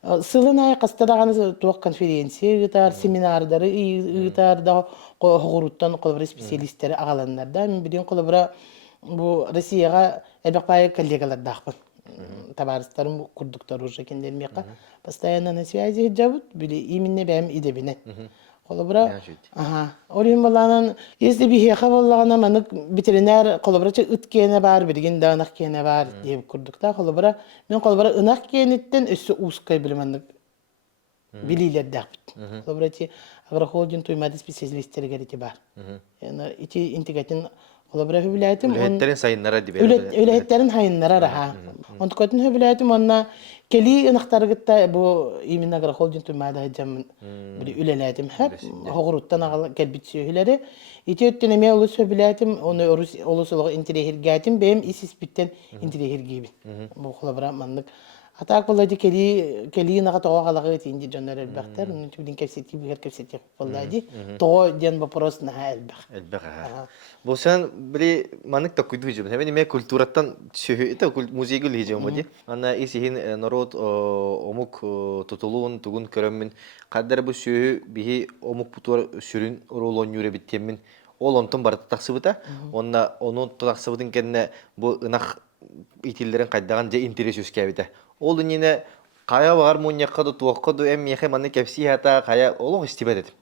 сылын ай қыстыдағаны тоқ конференция ұйтар, семинардары ұйтар, да ғұруттан қолыбыра специалистері ағаланларда. Мен білген қолыбыра бұл Россияға әлбәқпа коллегалар дақпын. Товарищарым курдуктар уже кендермеқа постоянно на связи жабут били именно бәм идебине. Колобра. Ага. Олин баланан если бихеха баллагана манык ветеринар колобра ыткене бар, билген данак кене бар деп курдукта колобра. Мен колобра ынак кенеттен өссө ускай билмандык билилер дакпыт. Колобра ти агрохолдинг туймады специалисттерге де бар. Яна ити интегратин колобра билетим. Үлеттерин сайыннара дибе. Үлеттерин хайыннара раха. Онтукотун хөбүләтим онна кели ынактаргытта бу именно агрохолдинг туймада жам бир үлеләтим хәп хогуруттан агыл келбит сөйләре. Итеттен эме улус хөбүләтим оны улусулыгы интерехиргәтим бем исиспиттен интерехиргебин. Бу колобра мандык атак болады кели нага тогалагы тинди жоннор элбактар уну түдин кепсети бигер кепсети боллади то ден вопрос на элбак Босан били манык та куйду жем. Хебени ме культураттан сөйө это музейгүл хижем боди. Ана исихин народ омук тутулун тугун көрөммүн. Каддар бу сөйө бихи омук путур сүрүн ролон юре биттеммин. Ол онтон бар таксыбыта. Онна онун таксыбытын кенне бу ынак итилдерин кайдаган же интерес үскәбите. Ол нене кая бар муньякка да туакка да эм яхе маны кепси хата кая олог истибет этим.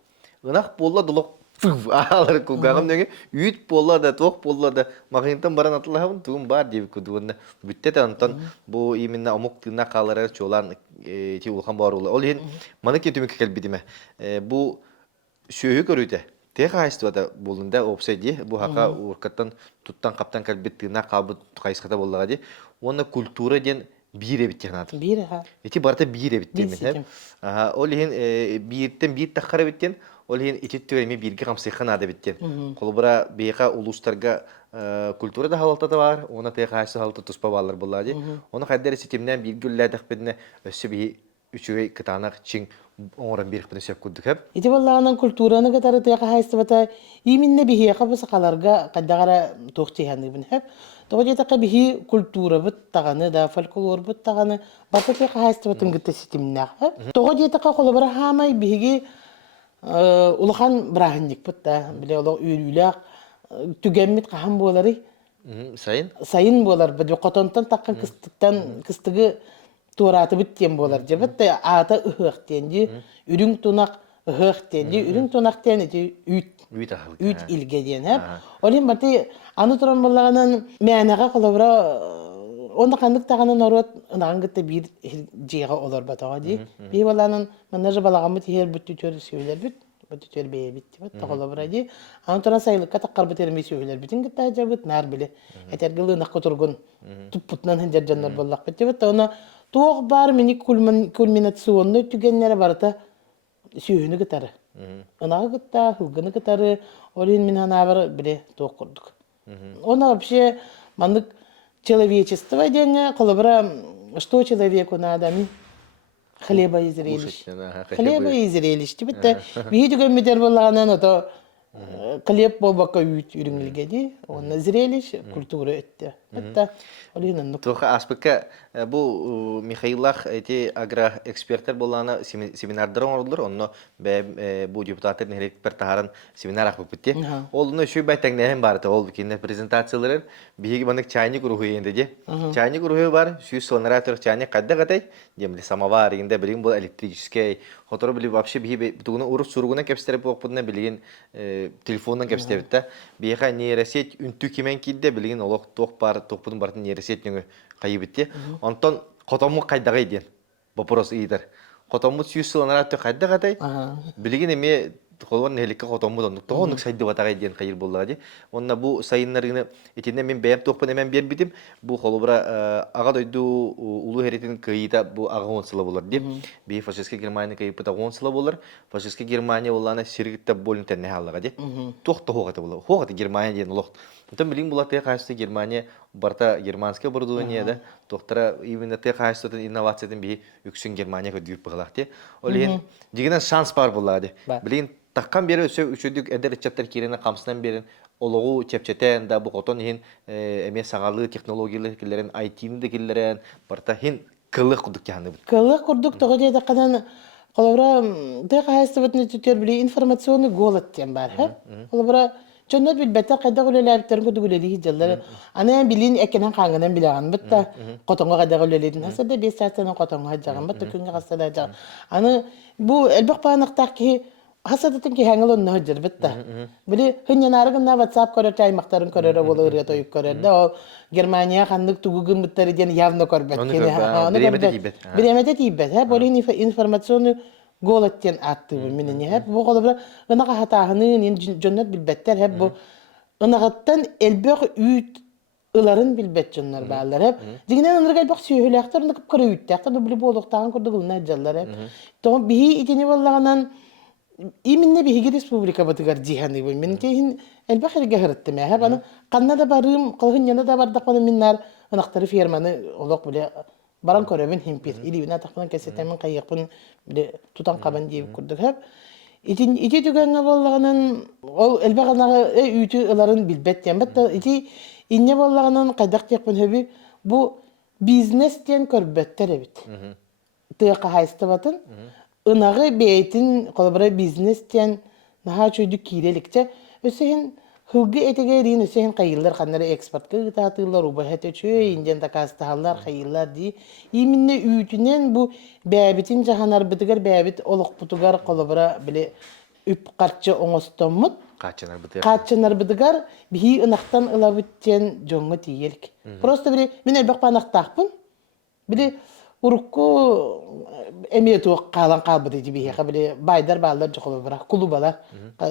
Ынак болла долок алар кугагам неге үйт болла да туак болла да магынтан баран атлахын тугун бар деп кудуна бүттет антон бу именно амук тына калары чолан ти улхан бар ол ен маны кетүмүк келбидиме. Бу сөйү көрүтө. Тех хайствада болунда опседи бу хака уркаттан туттан каптан келбит тына кабыт кайсыката боллага ди. Оны культура ден бире биттен бире ха. Эти барта бире биттен. Ага, ол ен биртен бир таккара биттен, ол ен итеттеме бирге камсыхан ада биттен. Колбара бейха улустарга культура да халалтата бар, оны тех хайсы халты туспа баллар боллади. Оны кайдары ситемнен биргүлләдек бидне өсү би үчөй кытанак чин оңран бирик бине сөп күдүк хеп. Ити баллаган культураны катары тех хайсы бата именно бихе кабыса каларга кайдагара тохтыханы бин хеп. Тогда это бихи культура бит таганы да фольклор бит таганы бата тех хайсы батын гытты ситемнен хеп. Тогда это колобара хамай бихиги улахан брахинник бит да биле ол үйрүлак түгәммит кахан болары. Сайын болар бит котонтан таккан кыстыктан кыстыгы тураты биттен болар жебет ата ыхтенди үрүң тунак ыхтенди үрүң тунактен үт илгеден хеп олин бати аны туран болганан мәнага колобра онда кандык таганы народ ынагыңгытта бир жыйга олар батага ди би баланын манажа балагамы тер бүттүтөр сөйлөр бүт бүттүтөр бее битти бат колобра ди аны туран сайлыкка таккар битерме сөйлөр бүтүн гытта жабыт нар биле этергилы накка тургун туппутнан хендер жаннар боллак бит жабыт оны тоқ бар мені кульминационный түгеннері барыта сүйіні кітары. Онағы кітта, хылғыны кітары, олин мен анабыр біле тоқ құрдық. Оны вообще мандық человечество денге, қолыбыра, что человеку надо, мен хлеба и зрелищ. Хлеба и зрелищ. Бітті, бейі түген метер болағанан, ото хлеб болбаққа үйріңілге де, оны зрелищ, культура өтті. Бітті, олин аннық. Тоха аспекка бу Михаилах эти агроэксперттер болана семинардар оңордулар, онно бу депутаттар нелек бер тахаран семинар акып битти. Олны шүй байтаңнен барды, ол кине презентацияларын биги банык чайник руху енде де. Чайник руху бар, шүй сонратор чайник кадда катай, демли самовар енде билин бул электрический, хотор били вообще биги тугуна уруп суругуна кепстерип окпудна билген телефондан кепстерип та. Бига нейросеть үнтү кимен кидде билген олок ток бар, токпудун бартын нейросеть кайыбытты. Антон котому кайдага иден. Вопрос идер. Котому сүйсүлөнөр атты кайда катай. Билген эме колон неликке котому дондук. Тоонук сайды батага иден кайыр болду. Онна бу сайыннарыгы этине мен бэм токпун эмен бербитим. Бу холобра ага дойду улуу херетин кыйыта бу ага онсыла болор деп. Би фашистский Германия кыйыпта онсыла болор. Фашистский Германия улана сиргитте болун тенне халлага деп. Тохто хогата болор. Хогата Германия ден лох. Потом билин булат кайсы Германия барта германское оборудование да доктора именно те кайстатын инновациятын би үксүн Германия көдүп быгалакты. Олин дигенен шанс бар булады. Билин таккан бери үчөдүк эдер чаттар кирене камсынан берин ологу чепчетен да бу котон хин эме саңалы технологиялы килерин IT-ны килерин барта хин кылык кудук яны. Кылы курдук тоҕо дьиэдэ кадан холобра тэ хаһаастыбытны түтер били информационный голод тем бар, холобра чоннор билбеттер кайда гөлелертерин көдү гөлелии жыллары. Аны билин экенен каңгынан билеган бытта котонго кайда гөлеледин. Хасада 5 сааттан котонго жаган бытта күнгө кастада жаган. Аны бу элбек паанактак ки хасадатын ки хаңыл онно жыр бытта. Били хынянарыгына WhatsApp көрөт аймактарын көрөрө болор я тоюп көрөрдө. Ол Германия хандык тугугун буттары ден явно көрбөт. Биремете тийбет. Болин информационный голод тен атты бу менен хеп бу голобра ынага хатаһынын жоннор билбеттер хеп бу ынагаттан элбек үйт ыларын билбет жоннор баалар хеп дигинен ынырга элбек сүйөлөктөр ынды кып көрө үйттөктөр бу били болуктаган курдугулна жаллар хеп то бии итини боллаганан именно биһиги республика батыгар жиханы бу мен кейин элбек эрге хырыттым хеп аны каннада барым кылгын яна да бардак баны миннар ынактары ферманы олок биле баран көрөбүн химпир илибина тахпан кесетемин кайыкпын биле тутан кабан дип күрдүк хеп ити түгөнгө боллаганын ол элбеганага үйтү ыларын билбет дем бат ити инне боллаганын кайдак текпин хөбү бу бизнестен көрбөттөр эбит тыга хайстыбатын ынагы бейтин колбара бизнестен наха чөйдү киреликче өсөйүн хылгы этеге рин өсөйүн кайыллар ханнары экспортка таатылар убахете чөй инден такастаалар кайыллар ди иминне үйтүнен бу бәбитин жаханар битигер бәбит олук бутугар колбара биле үп карчы оңостоммут качанар битигер бии ынактан ылабыттен жоңго тиелик просто биле мен элбек панактакпын биле урукку эмету калан калбыды дибие кабиле байдар балдар жоколо бара клубалар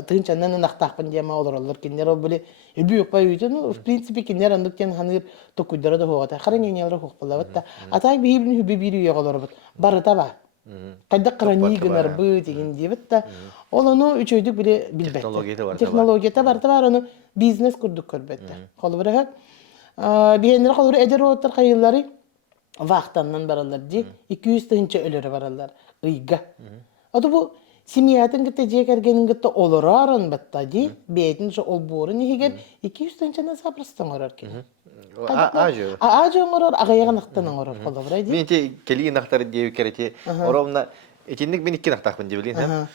тынчанан нактакпын дема олорлор кинер ол биле бүйөк байытын в принципе кинер андыктен ханыр токуйдара да хогата хараңнелер хокпалабат атай бибин хүбү бири йоголорбут барыта ба кайда кранигынар бы деген дибит да ол ону үчөйдүк биле билбет технологията барта бар ону бизнес курдук көрбөт холбура биенер холбура эдер отор кайыллары вахтаннан баралар ди 200 тынча өлөрө баралар ыйга ото бу семьятын гыта жекергенин гыта олорарын батта ди бейтин шо олборун игер 200 тынчаны сапрастан орор ки ажо орор агаяган актан орор колобрай ди мен те кели нактар деп керете оромна этинник мен 2 нактакпын деп билин ха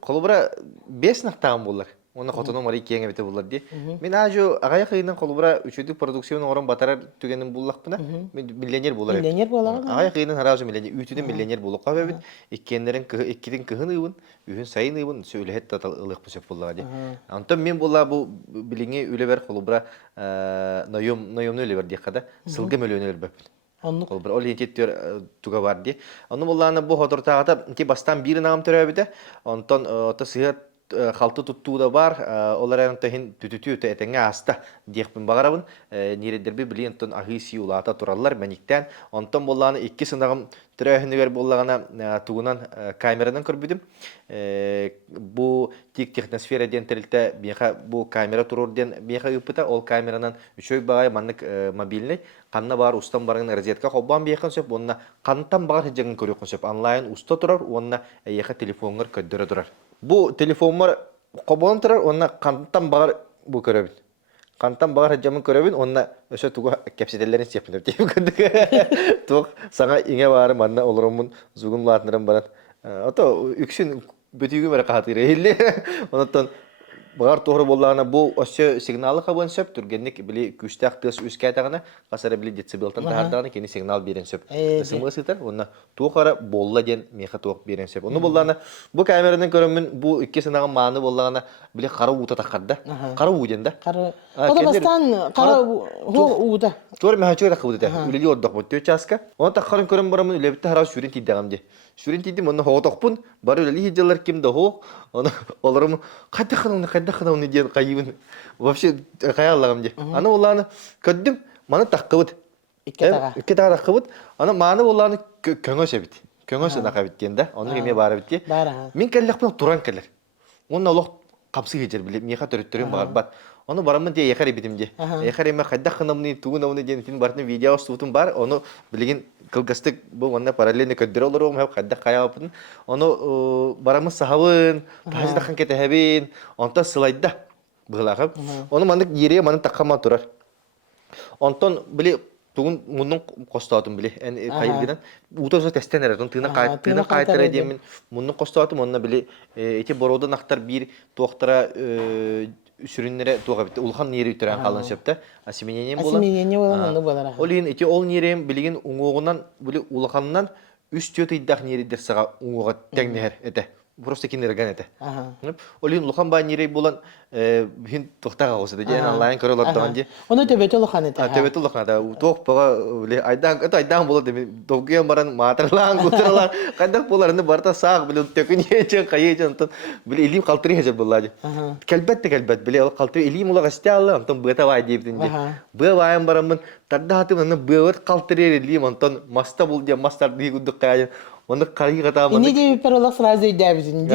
колобра 5 нактаган болар оны котоном мари кеңе бете булар ди мен ажо агая кыйнан колубра үчөдүк продукциянын орон батарар түгенин буллакпына мен миллионер болар миллионер болаган агая кыйнан харажы миллионер үтүдөн миллионер болуп кабыбыт иккендерин иккидин кыhыныбын үһүн сайыныбын сөйлөһөт татал ылык бусеп буллага ди антон мен булла бу билиңи үлебер колубра ноюмну үлебер ди када сылгы мөлөнөр беп колубра ол интеттер туга бар ди аны булланы бу хотортагата ти бастан бирин агам төрөбүдө антон ото сыят халты туттууда бар оларан тахин түтүтү этеңе аста диекпин багарабын ниридерби билин тон агыси улата тураллар мениктен онтон болланы 2 сынагым төрөһүнүгөр боллагана тугунан камерадан көрбүдүм бу тик техносфера дентерилте биха бу камера турурден биха ыпыта ол камеранан үчөй багай маннык мобильный канна бар устан барган розетка хоббан бихан сөп онна кантан багар хежеген көрөкөн сөп онлайн уста турар онна эйха телефонгор көддөрө турар бу телефонмар кобон турар онна кантан багар бу көрөбүт кантан багар хежемин көрөбүн онна өсө туга кепсетелерин сепин деп көддөк тук сага иңе бары манна олоромун зугун латнырын барат ото үксүн бүтүгү бара катыры эле онотон багар тоору боллагана бу өсө сигналы кабын сөп тургенник били күчтак тыс үскәтагына касара били децибелтан тардагына кени сигнал берен сөп сымысытар онна туокара болла ден меха туок берен сөп ону боллагана бу камерадан көрөмүн бу 2 сынаган мааны боллагана били кара уута таккарда кара ууден да ода бастан кара ууда тор мехачы таккыбыда үлели ордок бу төчаска он таккарын көрөм барамын үлебитте хара сүрин тиддагамди сүрин тиддим онна хоотокпун бар үлели хиджалар кимде хо оны олорум кайдахана диен кайыбын вообще каяллагам ди аны уланы көддүм маны таккыбыт икке тага таккыбыт аны мааны уланы көңө себит көңө сына кабит диен да аны эме бары бит мен келлекпин туран келер онна лох kapsı geçer bile. Miha törüttürün bağır bat. Onu baramın diye yakar bitimce. Yakar eme kadda kınamını tuğunamını diye tin bartın video stutun bar. Onu bilgin kılgastık bu onunla paralelini köddür olur o hep kadda kaya yapın. Onu baramın sahavın, tahacı takın kete hebin. Onta slayda bıhlakım. Onu mandık yeriye mandık takama turar. Onton bile tuğun munun kostatım bile. En kayıp giden. Uta olsa testen erer. Tığına kayıtlara diyemin munun kostatım onunla bile eti boroda naktar bir doktora sürünlere tuğa bitti. Ulhan niyeri ütüren kalan septe. Asimenyenyen bolan. Asimenyenye bolan onu bolar. Olin eti ol niyerem bilgin uŋuğundan bile ulhandan üst yöte iddak niyeri dersaga uŋuğa teŋneher ete. Просто кинерген ете. Олин улхан ба нирей болан хин тохтага госыды. Жен онлайн көрөлөр тоонжи. Onu töbeti olhan ete. Төбөт улхан да тох бага биле айдан болот деме. Довге маран матырлаан гутырлаан кандай боларны барта саак биле төкүн ечен кайы жонтон биле илим калтыры хежеп боллажы. Келбет биле ал калтыры илим улага стялы антон быта бай дептинжи. Бы байым барамын тардаты мына быт калтыры илим антон маста бул же мастар дигүдүк кайы. Оны карги катамын. İni de bir parola sırası ödeyebizin.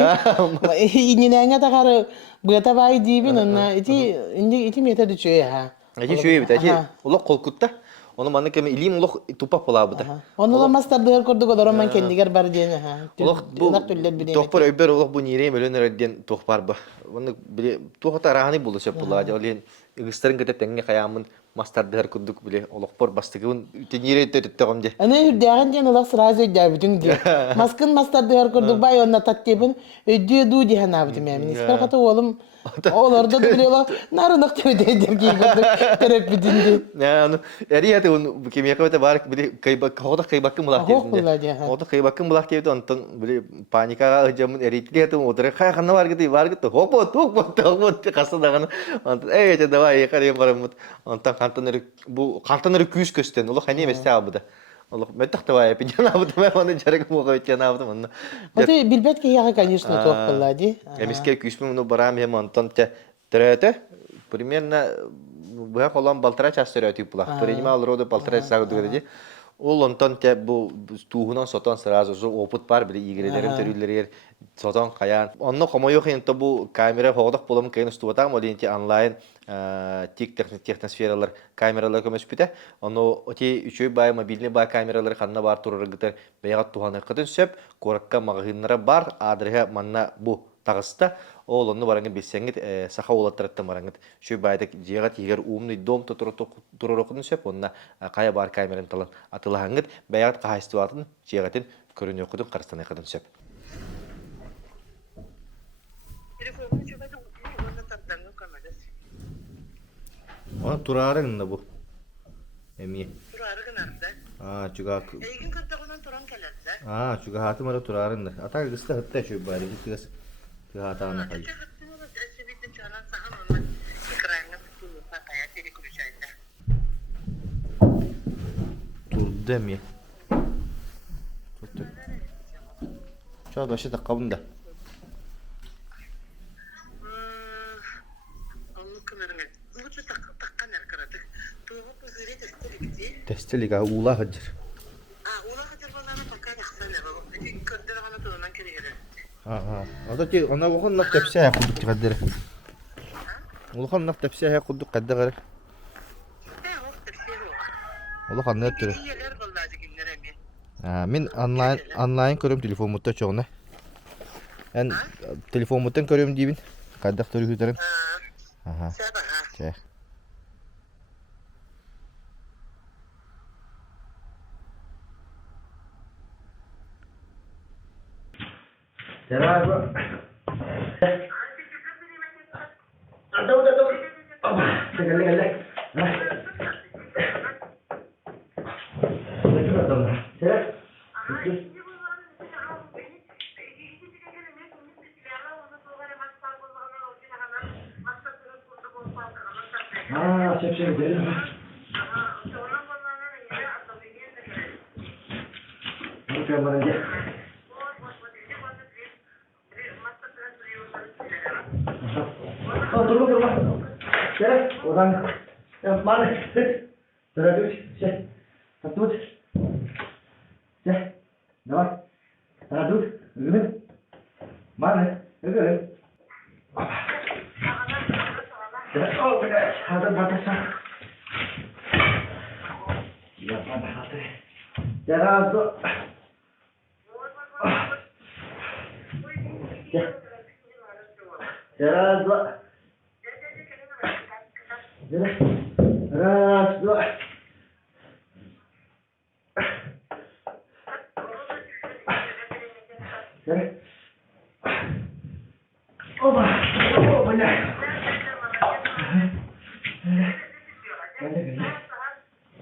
İninenge takarı bıta bay diyebin ona. İti miyete düşüyor ha. Eti şöyle bit. Eti ulak kolkutta. Onu mandık kemi ilim ulak tupak pola bıda. Onu da master duyar kurduk o da roman kendiger bar diyene ha. Ulak bu tohpar öber ulak bu nireyim ölüner ödyen tohpar bu. Onu bile tohta rahani bulu şap bula. Olin ıgıstarın gıda tenge kayamın master duyar kurduk bile ulak por bastıkın nirey tötüttüm je. Ana hürdağın jen ulak sırası ödeyebidin diye. Maskın master duyar kurduk bay ona tattebin ödüyor du diye hanabıdım yani. İsper kata oğlum Oğlar da biliyorlar. Narınık tövdeydim ki terap bidindi. Ya onu eriyate onu kimya kavete var bile kaybak hoda kaybakın bulak diye. Hoda kaybakın bulak diye ondan bile panika jamın eriyate otur kaya kanna var gitti hopot kasa dağını ondan evet da var ya karıya varamut ondan kantanları küs kösten ola hani mesela abi da. Allah metak da var ya pijana abi da ben onu jarek mu koyacağım abi da onu. O da bilbet ki ya конечно çok kolay. Эмиске küsmü onu baram hem ondan te трете примерно bu olan baltara çastırıyor pula. Принимал роды полтора часа говорили. Ол онтон те bu tuğunan sotan sırası zo oput var bile ilgililerin türlüleri sotan kayan. Onunla komo yok ente bu kamera hoğdak bulamın kayın stuvatam o diyenti online teknosferalar kameralar kömüspüte. Onu oti üçü bay mobilni bay kameraları kanına bar turur gider. Beyagat tuhanı kadın söp korakka magazinlara bar adrehe manna bu tağısta oğlanı varangı bilsengit saha olattırıttı varangıt. Şu baydak jigat yer umni dom turur okudun söp onna kaya bar kameran talan atılahangıt beyagat kahaistuatın jigatin körünü okudun karstana kadın söp. Ona turarın da bu. Emi. Turarı nerede? Aa juga. Egin kırtağından turan kelerde. Aa juga hatım ara turarın da. Ata gısta hatta şu bari gısta. Şu hatana kay. Turdu emi. Tuttu. Şu başı da kabında. Testelik ha ula hacır. Ha. O da ona bakın nak tepsi ya kuduk kadar. Ulkan nak tepsi ya kuduk kadar. Ulkan ne tür? Min online görüyorum telefon mutta çoğuna. Ben telefon muttan görüyorum diyeyim. Kadar tür hüterim. Aha. Şey. Selam. Orang yang mana? Terus, satu, Давай. Terus, mana? Раз, два. Раз, два. Раз, два. Опа! О, блядь!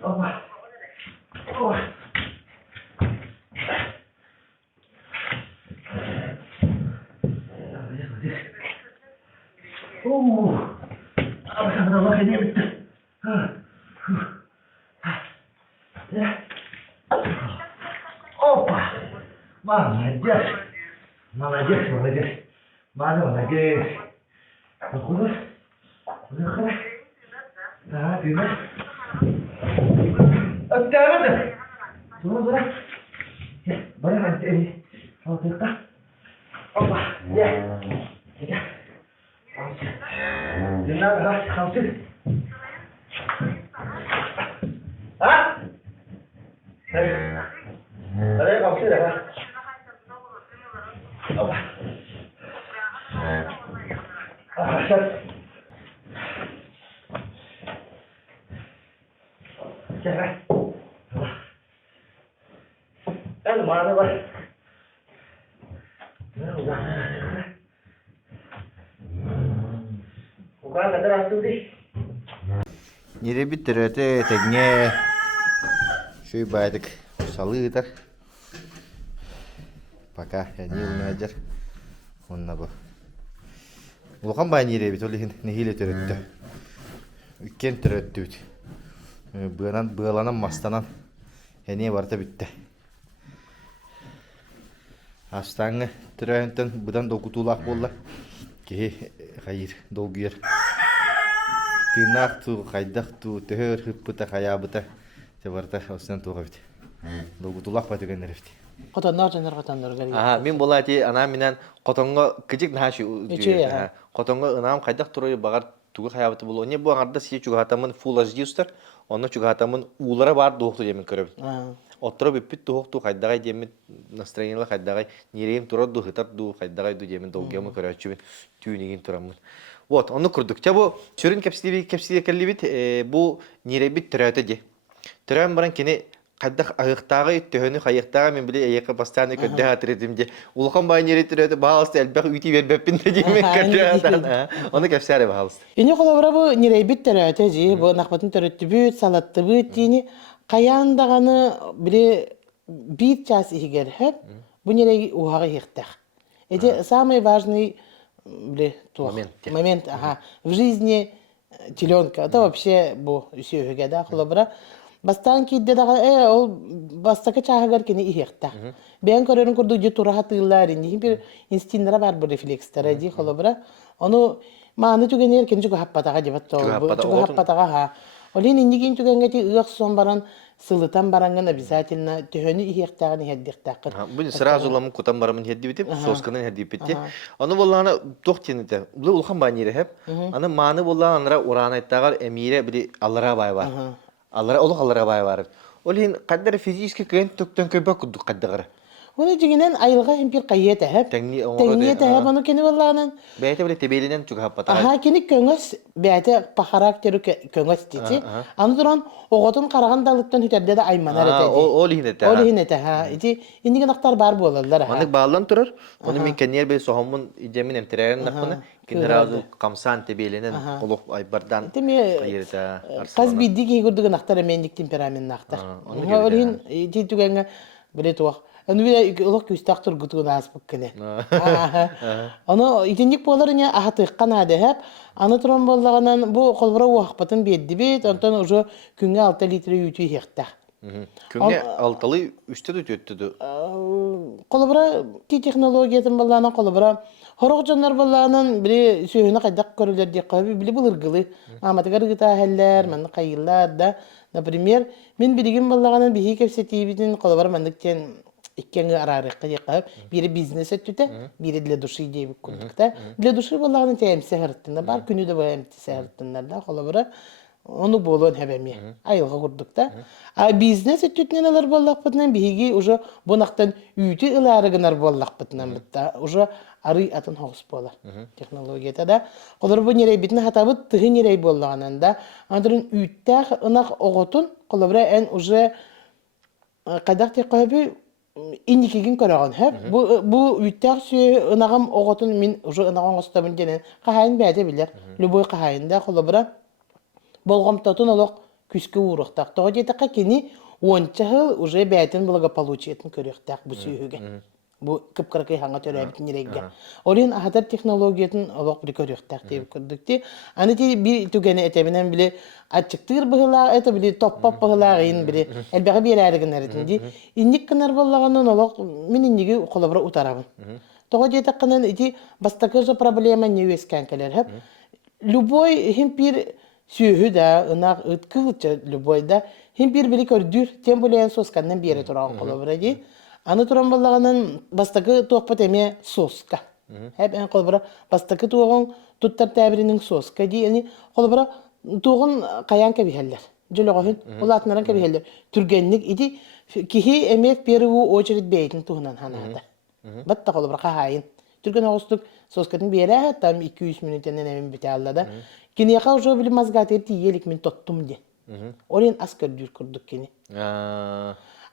Опа! Опа! Опа! Молодец! Молодец, молодец! Молодец! Походу? Выехала? Да, ты знаешь? Оттягивай! Туда, Баран, ты. Вот это. Опа! Я. Длина, раз, хамсы. А? Đây còn chứ được không? Опа. Сейчас. Сейчас. Это нормально, да? Куда надо растудить? Не ребята, это не шибайтик салытар. Пока я не умею. Он на бо. Улхан бай не ребят, олихин не хиле төрөттө. Үккен төрөттүт. Быаланан мастанан эне барта бүтте. Астаңы төрөһөнтөн будан докутулак болла. Ке хайыр долгуер. Тынак ту хайдак ту төр хыппыта хаябыта. Те барта осынан туга бит. Докутулак батыган рефти. Котоннор жанар котоннор гали. Мен болати ана менен котонго кичик нахашы. Котонго ынам хайдак турой багар туга хаябыта боло. Не бу аңарда сие чугатамын full HD устар. Оны чугатамын улара бар докту демен көрөбүт. Оттро биппит докту хайдагай демен настроениялы хайдагай нерем турат ду хытат ду хайдагай ду демен долгемы көрөчүбүн түйнеген турамын. Вот, оны курдук. Чабу чөрүн кепсиле келлибит, бу неребит төрөтө де. Төрөм баран кени кайдак агыктагы төһөнү хайыктага мен биле эйке постоянно көдө хатырдым де. Улхан бай нери төрөтө баалысты элбек үти бербеппин де демен көдө. Оны кепсаре баалысты. Эне колобра бу неребит төрөтө же, бу нахбатын төрөттүбүт, салаттыбыт тини каяндаганы бире бит час игер хеп, бу нерей ухага хихтах. Это самый важный момент в жизни теленка. Это вообще бу сүйөге да колобра. Бастан кидде дага ол бастака чагар кени ихтах. Бен көрөрүн курду же тура хатылар инди бир инстинктара бар бир рефлекстер ди колобра. Ону мааны түгенер кени жуга хаппатага жебатто. Жуга хаппатага ха. Олин индигин түгенгети ыгак сон баран сылытан баранган обязательно төһөнү ихтагын хеддиктак. Бу сразу ламын кутан барамын хедди битип, сосканын хедди битти. Аны болланы доктенете. Бу улхан банире хеп. Аны мааны болланра уранайттагар эмире били аллара бай бар. Аллара бай бар. Олин каддар физически кен төктөн көбөк кудук каддагар. Оны жигинен айылга импир кайета хеп. Теңниете хеп аны кени болланын. Бәйте биле тебелинен чуга хаппата. Кени көңөс бәйте по характеру көңөс тити. Аны туран оготун караган далыктан хитерде да айманар этеди. Ол хинете ха. Ити индиген актар бар болалар ха. Аны баллан турар. Оны мен кенер бе сохомун идемин эмтеререн накны. Кинеразу камсан тебелинен колук айбардан кайырда. Каз биддиги гурдуган актар мендик темперамент актар. Ол хин ити түгенге биле туак. Аны бир улук күстактыр гутугун аспык келе. Аны итиндик боларыня ахатыккан ады хеп. Аны туран боллаганан бу колбора уакпатын берди бит. Онтон уже күнгө 6 литр үтү хекта. Күнгө 6-лы 3-тө өттү. Колбора технологиятын боллана колбора хорок жандар болланын бири сүйөнө кайдак көрүлөр деп кабы били булыргылы. Аматыгар гыта хәлләр, мен кайыллар да. Например, мен билигин боллаганын бихи кепсетибитин колбора мендиктен иккенге арарыкка жакап, бири бизнес өттүтө, бири для души деп курдукта. Для души боллаганы темсе хырттында бар, күнү да баам темсе хырттында да колобра. Onu болуын хәбәме. Айылга курдук та. А бизнес өттүтнен алар боллакпытынан биһиги уже бунактан үйти ыларыгынар боллакпытынан битта. Уже ары атын хогус болар. Технологията да. Колор бу нерей битне хатабыт тыгы нерей боллаганында андрын үйттәх ынак оготун колобра эн уже кадак те кабы иникигин көрөгөн хэп. Бу үйттәх сүй ынагым оготун мин уже ынаган гостабын денен кахайн бәде билер. Любой кахайында колобра болгомтотун олок күскө урухтак. Тоҕо диэтакка кини 10 жыл уже бәйтин благополучиетін көрөктак бу сүйүгө. Бу кыпкыркай ханга төрөбүт нерегге. Орин ахатар технологиятын олок бир көрөктак деп көрдүктү. Аны ти бир түгене этебинен биле ачыктыр быгыла, это биле топпап быгылагын биле элбеге берәреген эритинди. Инник кынар боллаганын олок мен инниги колобра утарабын. Тоҕо диэтакканын ити бастакы же проблема не вескан келер хеп. Любой химпир сүйүхү да, ынак ыткылча любой да, хим бир били көрдүр, тем более соскандан бери туран колобра ди. Аны туран боллаганын бастакы тоқпат эме соска. Хеп эн колобра бастакы тугун туттар табиринин соска ди. Ани колобра тугун каян кебихеллер. Жөлөгөн улатнаран кебихеллер. Түргенник иди кихи эме первую очередь бейтин тугунан ханада. Батта колобра кахайын. Түрген огустук соскатын бере, там 200 минуттен эмин бите аллада. Кинеха уже били мазгатер тиелик мен тоттум ди. Орен аскер дүр курдук кини.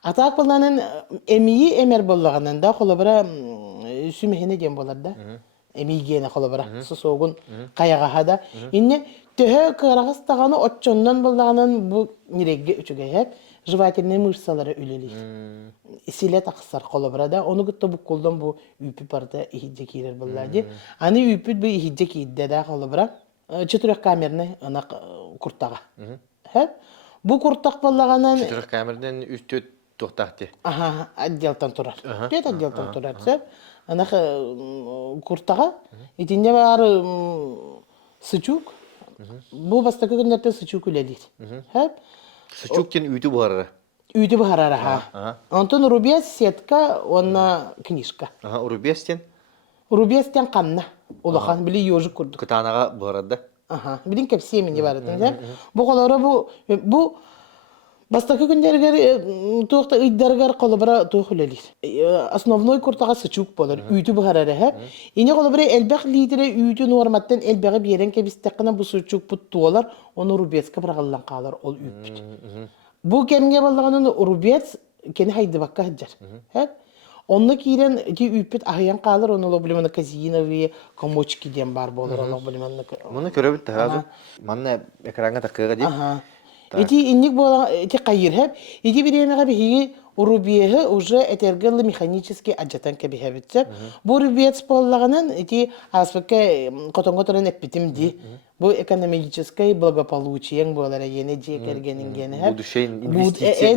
Атак болганын эмии эмер болганында колобра сүмехине дем болар да. Эмигене колобра сосогун каяга хада. Инне төһө карагастаганы отчоннан болганын бу нирегге үчүгө хеп жевательные мышцалары үлели. Силет аксар колобрада, оны гытта бу колдон бу үпү парда ихидде кирер боллади. Аны үпүт бу ихидде кидде да колобра. Четырех камерный ынак куртага. Хеп? Бу куртак боллаганан Четырех камерден үстөт токтакты. Ага, отделтан турар. Бет отделтан турар. Хеп? Ынак куртага итинде бар сычук. Бу бастакы күндөрдө сычук үлелир. Хеп? Сычуктен үйдү барары. Үйдү барара ха. Антон рубец сетка, онна книжка. Ага, урубестен Рубецтен канна. Улахан били ёжик курдук. кытанага барады. Ага, билин кеп семени бардын. Бу колора бу бастакы күндөргөр тоокта ыйдаргар колобра тоохулелир. Основной куртага сычук болор. Үйдү барара ха. Ине колобра элбек лидери үйдү норматтан элбеге берен кебистеккана бу сычук буттуолар, оны рубецке баргаллан калар ол үйпүт. Бу кемге болганын рубец кени хайдыбакка хаджар. Хеп? Онны кирен ки үйпүт ахыян калар, оны лоблиманы казиновые комочки дем бар болор, лоблиманы. Муну көрөбүт та азыр. Манна экранга такыга дейт. Ага. Эти инник бола эти кайыр хеп. Эти биремеге биги рубиеге уже этергелы механически аджатан кебихебитсе. Бу рубец боллаганын эти аспекке котонготорун эппитим ди. Бу экономическое благополучие болара ене жекергенин гене хеп. Будущее инвестиция.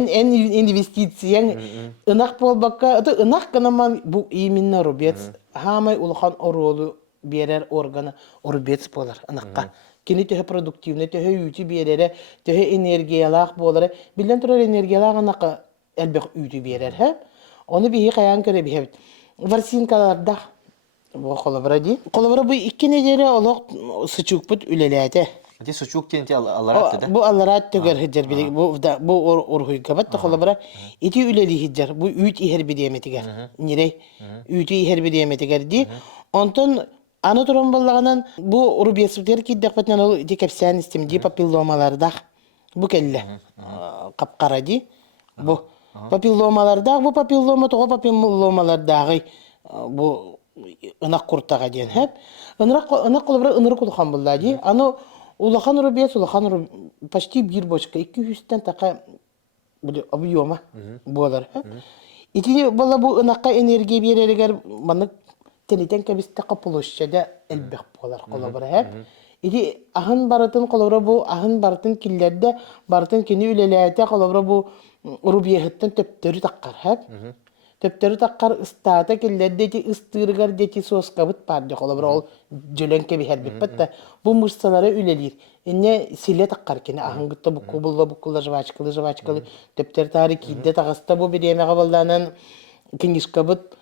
Инвестиция. Инак болбакка, это инак канаман бу именно рубец. Хамай улхан оролу берер органы рубец болар инакка. Кини төһө продуктивный, төһө үйти берере, төһө энергиялак болары. Билен турар энергиялак анака элбек үйти берер, хэ? Оны бии каян көрө бихебит. Варсинкаларда бу колобра ди. Колобра бу 2 неделе олок сычукпут үлелете. Эти сычуктен аларат да. Бу аларат төгөр хиджер били. Бу орхуйга бат колобра ити үлели хиджер. Бу үйт ихер бидеметигер. Нирей үйти ихер бидеметигер ди. Онтон аны туран боллаганан бу рубецтер киддекпетнен ол дикепсиан истемди папилломаларда бу келле капкара ди. Бу папилломаларда бу папиллома того папилломалардагы бу ынак куртага ден хеп. Ынак колобра ыныр кулхан болла ди. Аны улахан рубец, улахан почти бир бочка 200-тен така бу объема болар. Ити болла бу ынакка энергия беререгер маны тенитен кебистека площадя элбек болар колобра хеп. Иди ахын баратын колобра бу ахын баратын киллерде баратын кини үлелете колобра бу рубиехтен төптөрү таккар хеп. Төптөрү таккар стата киллерде ди ыстыргар дети соскабыт барды колобра ол жөлөнке бихербит батта бу мышцалары үлелир. Инне силе таккар кини ахын гытта бу кубулла жвачкалы төптөр тары кидде тагаста бу биремеге болданын кинишкабыт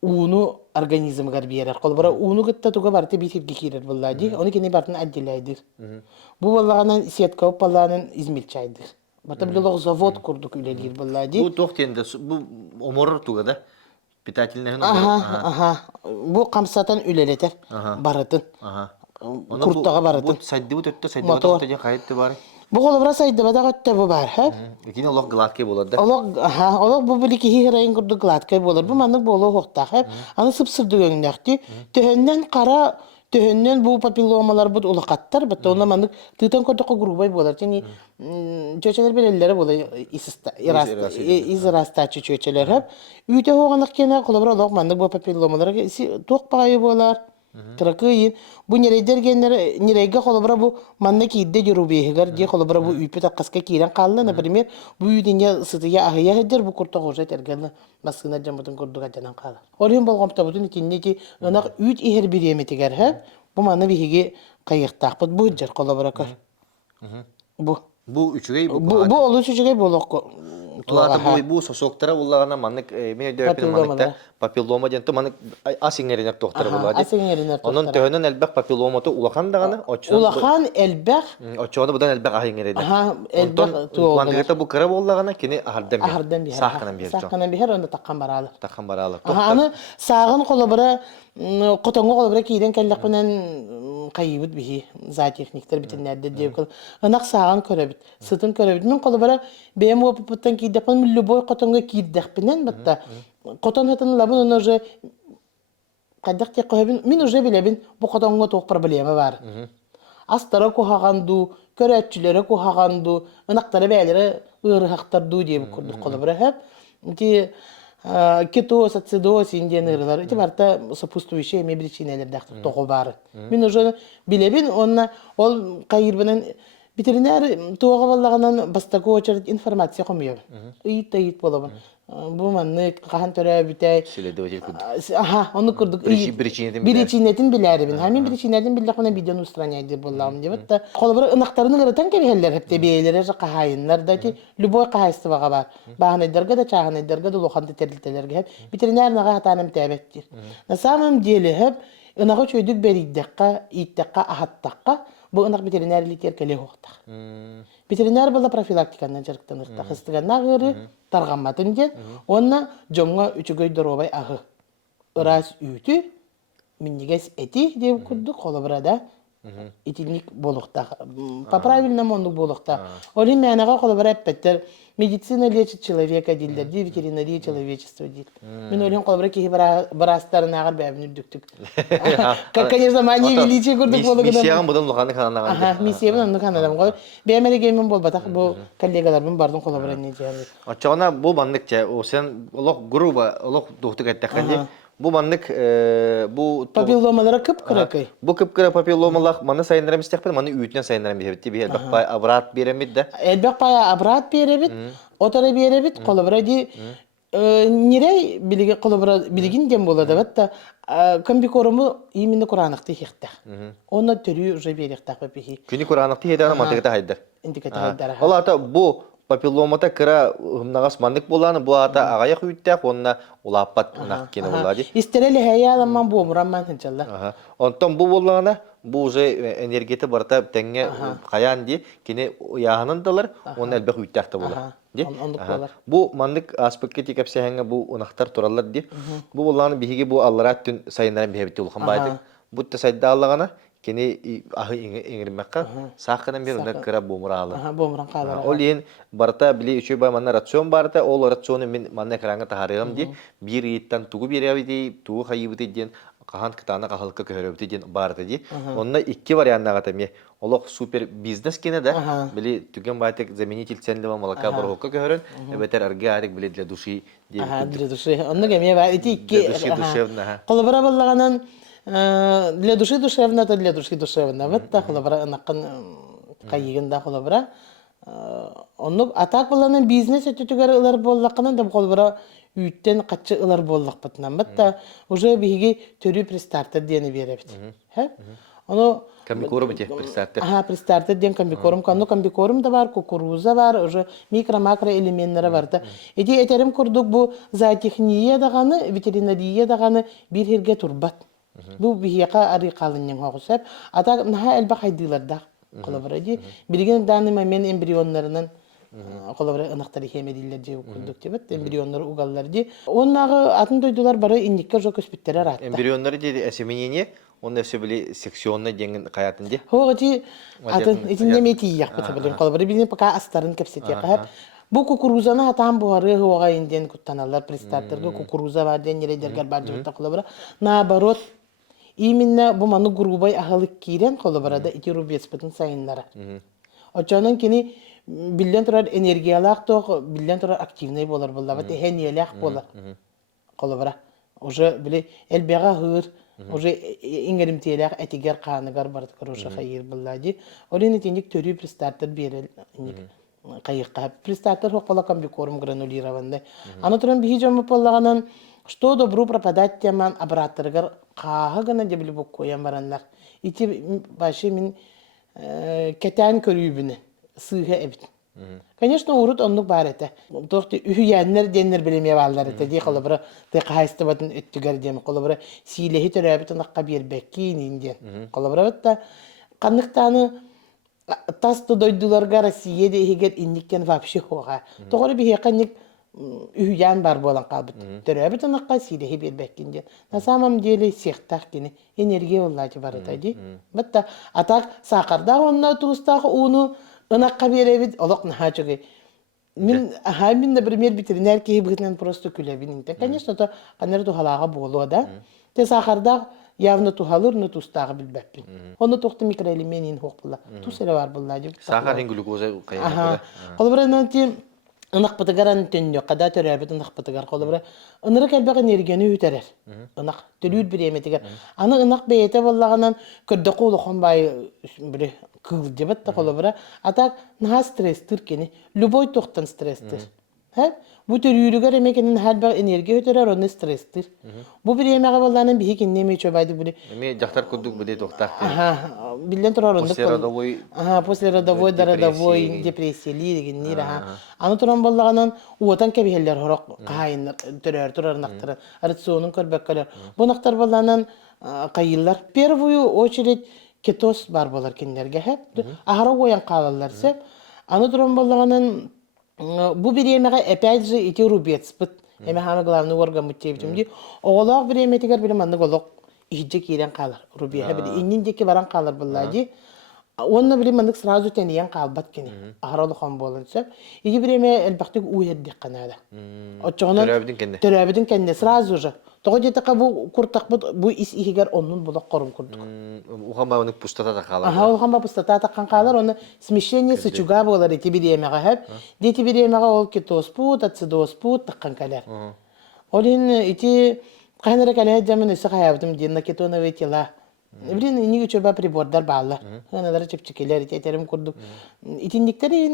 уну организмгар биерер. Колбара уну гытта туга барты битирги кирер буллади. Оны кини бартын отделяйдыр. Бу боллаганан сетка балланын измилчайдыр. Барта билог завод курдук үлелир буллади. Бу тохтенде бу оморор туга да. Питательный Ага. Бу камсатан үлелетер баратын. Ага. Курттага баратын. Бу сайды бу төттө сайды Мотор. төттө кайтты бар. Бу колбара сайды бада гатта бу бар, ха? Кини лох гладкий болады да. Олог бу били ки хирайын курдук гладкай болор. Бу маннык боло хокта, ха? Аны сыпсырдыгыңдакты. Төһөннән кара төһөннән бу папилломалар бу улакаттар, бата оны маннык тытан көрдөккө грубай болор. Тени чөчелер белелләре була израстачы чөчелер, ха? Үйтө хоганак кена колбара олог маннык бу папилломалар ток пайы болар. Тракыйын. Бу нерейдер геннер нерейге холобра бу манна кийде журубегер ди холобра бу үйпе таккаска кирен калла, например, бу үйдүнө сытыя ахыя хедер бу курта гожа тергеле масына жамбытын курдуга жанан кала. Олин болгомта бутун итиннеки ынак үйт ихер биреметигер ха. Бу манна биһиги кайыктакпыт бу жер холобра көр. Бу үчүгей Бу олу сүчүгей болокко. Улата бу сосоктара уллагана маннык мен дөпен маныкта папиллома денту маннык асиңеринер доктор булади. Асиңеринер доктор. Онун төһөнөн элбек папилломату улахан дагана Улахан элбэх. Очода будан элбек ахиңериде. Элбэх туолгана. Мангата бу кара боллагана кини ахардан бер. Ахардан бихер. Сахканан бер. Сахканан бихер онда таккан баралы. Такан баралы. Аны сагын колобра котоңго колобра кийден келлек менен кайыбыт бихи зоотехниктер битиннерде деп кыл. Анак сагын көрөбүт. Сытын көрөбүт. Мен колобра бем опуттан кийдек мен любой котоңго кийдек менен батта. Котон хатын лабын оны уже кадак те койбин. Мен уже билебин бу котоңго ток проблема бар. Астара кухаганду, көрөтчүлөрө кухаганду, ынактары бәлери ырыхактарду деп курдук колобра хеп. Ки кетоз, ацидоз, индианерлар. Эти барта сопутствующие причинелерде того бар. Мен уже билебин, ол кайырбынан ветеринар туга баллаганан бастакы очередь информация комуyor. Ыйт болобун. Бу манны кахан төрө бүтөй. Следователь курдук. Аны курдук. Причинетин билерибин. Хамин причинетин биллекмена видеону устраняй деп боллам деп атта. Колбар ынактарын ырытан кебелер хепте бейлери кахайыннар да любой кахайсы бага бар. Баганайдерге да чаганайдерге да лоханты терилтелерге хеп ветеринар нага хатанам тебеттир. На самом деле хеп ынага чөйдүк бериддекка, иттекка, ахаттакка бу ынак ветеринар литер келе хоктак. Ветеринар бала профилактиканан жарыктан ырта. Хыстыганна гыры таргамматын ден. Онна жомга үчүгөй доробай агы. Ырас үтү миннигес эти деп курдук колобрада. Итинник болукта. По правильному ондук болукта. Олин менага колобра эппеттер медицина лечит человека дилдер, ветеринария человечества дил. Мен олин колобра ки барастарын агар бәбин үрдүктүк. Конечно, мани величие курдук болгодан. Миссияга будан луханы кананаган. Ага, миссияга будан кананаган го. Бемереге мен болбатак бу коллегаларым бардын колобра не жер. Очона бу бандык же, о сен олок груба, олок доктук айттаканди. Бу мандык бу папилломалар кып-кыракай. Бу кып-кыра папилломалар маны сайындарам истекпен, маны үйтүнөн сайындарам биребит. Би элбек бай абрат беремит да. Элбек бай абрат беребит, отары беребит, колобра ди нирей билиге колобра билигин дем болот да. Комбикоруму именно кураныкты хехтах. Оны төрү уже беректак бепихи. Күни кураныкты хедана мантыгыта хайдар. Индикатор хайдар. Олата бу папилломата кыра нагас мандык боланы бу ата агаяк үттәк онна улаппат нак кине булади. Истереле хаяламан бу мурамман иншалла. Онтон бу болана бу уже энергияты барта теңге каян ди кине яһанындалар оны элбек үттәкте була. Бу мандык аспектке тикәпсәһәңгә бу унактар тураллар ди. Бу боланы биһиге бу алларат түн сайыннан бихебит улхан байды. Бу тәсәддә аллагана кини ахы иңирмәккә сахкынан бер унда кыра бумралы. Бумран калар. Ол ен барта били үчөй бай манна рацион барта, ол рационы мен манна кранга тахарыгым ди. Бир иттан тугу береби ди, тугу хайыбы ден, кахан кытана кахалка көрөбү ден барта ди. Онда икки вариантнага таме. Олох супер бизнес кине да. Били түген байтек заменитель ценлива молока борокка көрөн. Эбетер аргарик били для души ди. Для души. Онда кеме бар ити икки. Для души душевна. Колобра баллаганан для души душевна, то для души душевна. Вот так колобра накан кайыгында колобра. Онук атак балланан бизнес өтүгөр ылар боллакканан да колобра үйттен каччы ылар боллакпытынан. Батта уже биги төрү престартер дени беребит. Ха? Оно Комбикорум эти представьте. ага, пристартер ден комбикорум, канно комбикорум да бар, кукуруза бар, уже микро-макро элементтері бар да. Эти этерим курдук бу зоотехния даганы, ветеринария даганы бир херге турбат. Бу бияка ари калынның хогусап, ата наха элба хайдылар да. Колобради, билген данный момент эмбрионнарынан колобра ынактары хемедиллер же курдук дебет, эмбрионнар угаллар ди. Оннагы атын дойдулар бары инникке жок өспүттер ратта. Эмбрионнары деди осеменение, он все были секционный денген каятынде. Хоғыти атын итинне мети яқпыты білем. Қолыбыры білген пока астарын кепсет яқап. Бұл кукурузаны атан бұғары ғуға инден күттаналар пристартерге кукуруза бар ден ерейдергер бар жұртта қолыбыры. Наоборот, именно бұл маны грубай ағылық кейрен қолыбырада ити рубеспетін сайынлары. Очанын кені білден тұрар энергиялақ тоқ, білден тұрар активный болар болар, әхенелек болар қолыбыра. Уже біле әлбеға ғыр, уже иңгеримтелек этигер каныгар бардыкыр уже хайыр буллади. Олен тендик төрү пристартер берел кайыкка. Пристартер хокпала комбикорум гранулированный. Аны туран бихи жамы поллаганан что добру пропадать теман обратыргар кага гана дебли бок коян баранлар. Ити башы мин кетен көрүбүнө сыга эбит. Конечно, урут оннук бар эте. Тохты үйәннер деннер билеме баллар эте. Ди кылыбыр, ди кайсты батын өттүгөр дем кылыбыр. Силеһи төрөбүтүн акка бербекки инде. Кылыбыр да каныктаны тасты дойдуларга Россия дегер инникен вообще хога. Тогоры бие канник үйән бар болан калбыт. Төрөбүтүн акка силеһи бербекки инде. На самом деле сехтак кини энергия уллачы бар эте ди. Бетта атак сакарда онна турустагы уну Ынакка беребит, олок нахачыгы. Мин, например, ветеринар кейбігінен просто күлебін. Конечно, то қанер тухалаға болу, да? Те сахарда явно тухалыр, но тустағы білбәппін. Оны тоқты микроэлеменин хоқ бұла. Тусыры бар бұла. Сахар хен глюкоза кайын. Қолыбырынан те ынақ бұтыгаран төнне, қада төрәбіт ынақ бұтыгар қолыбыры.Ыныры кәлбәқ энергияны үтерер. Ынақ төлür бір еметігер. Аны ынақ бейеті болағынан көрді қолы қонбай бірі кыл дебет та қолыбыра. Атак наға стресстір кені. Любой тоқтан стресстір. Бу төрүрүгөр эмекенин халбак энергия өтөрөр, оны стресстир. Бу бир эмеге болданын бихи киннеме чөбайды були. Эме жактар курдук биле доктор. Билен турар ондук. После родовой депрессия депрессиялы дегеннер. Аны туран боллаганан уотан кебихеллер хорок кайын турар нактар. Рационун көрбөккөлөр. Бу нактар болданан кайыллар. В первую очередь кетоз бар болар киндерге хеп. Ахара оян калалар сеп. Аны туран боллаганан bu bir yemeğe epeyce iti rubiyetspıt. Hemen главный орган mutluyum diye. Oğlak bir yemeğe tekrar bir manlık oğlak iyice kiren kalır. Rubiye hep indindeki varan kalır bulladı. Onunla bir manlık sırası teniyen kalbat kini. Ahralı kan bolansa. İki bir yemeğe elbette uyardık kanada. Törabidin kendine sırası уже. Тоҕо така бу куртакбыт бу ис ихигер оннун булак корум курдук. Ухамбаның пустата такалар. Аха, ухамба пустата таккан калар, оны смещение сычуга болар эти биремега хеп. Дети биремега ол кетоспут, ацидоспут таккан калар. Олин ити кайнара калар жамын эсе каябдым динна кетоновый тела. Блин, иниге чөбө прибордар баалар. Аналары чепчекелер этерим курдук. Итиндиктери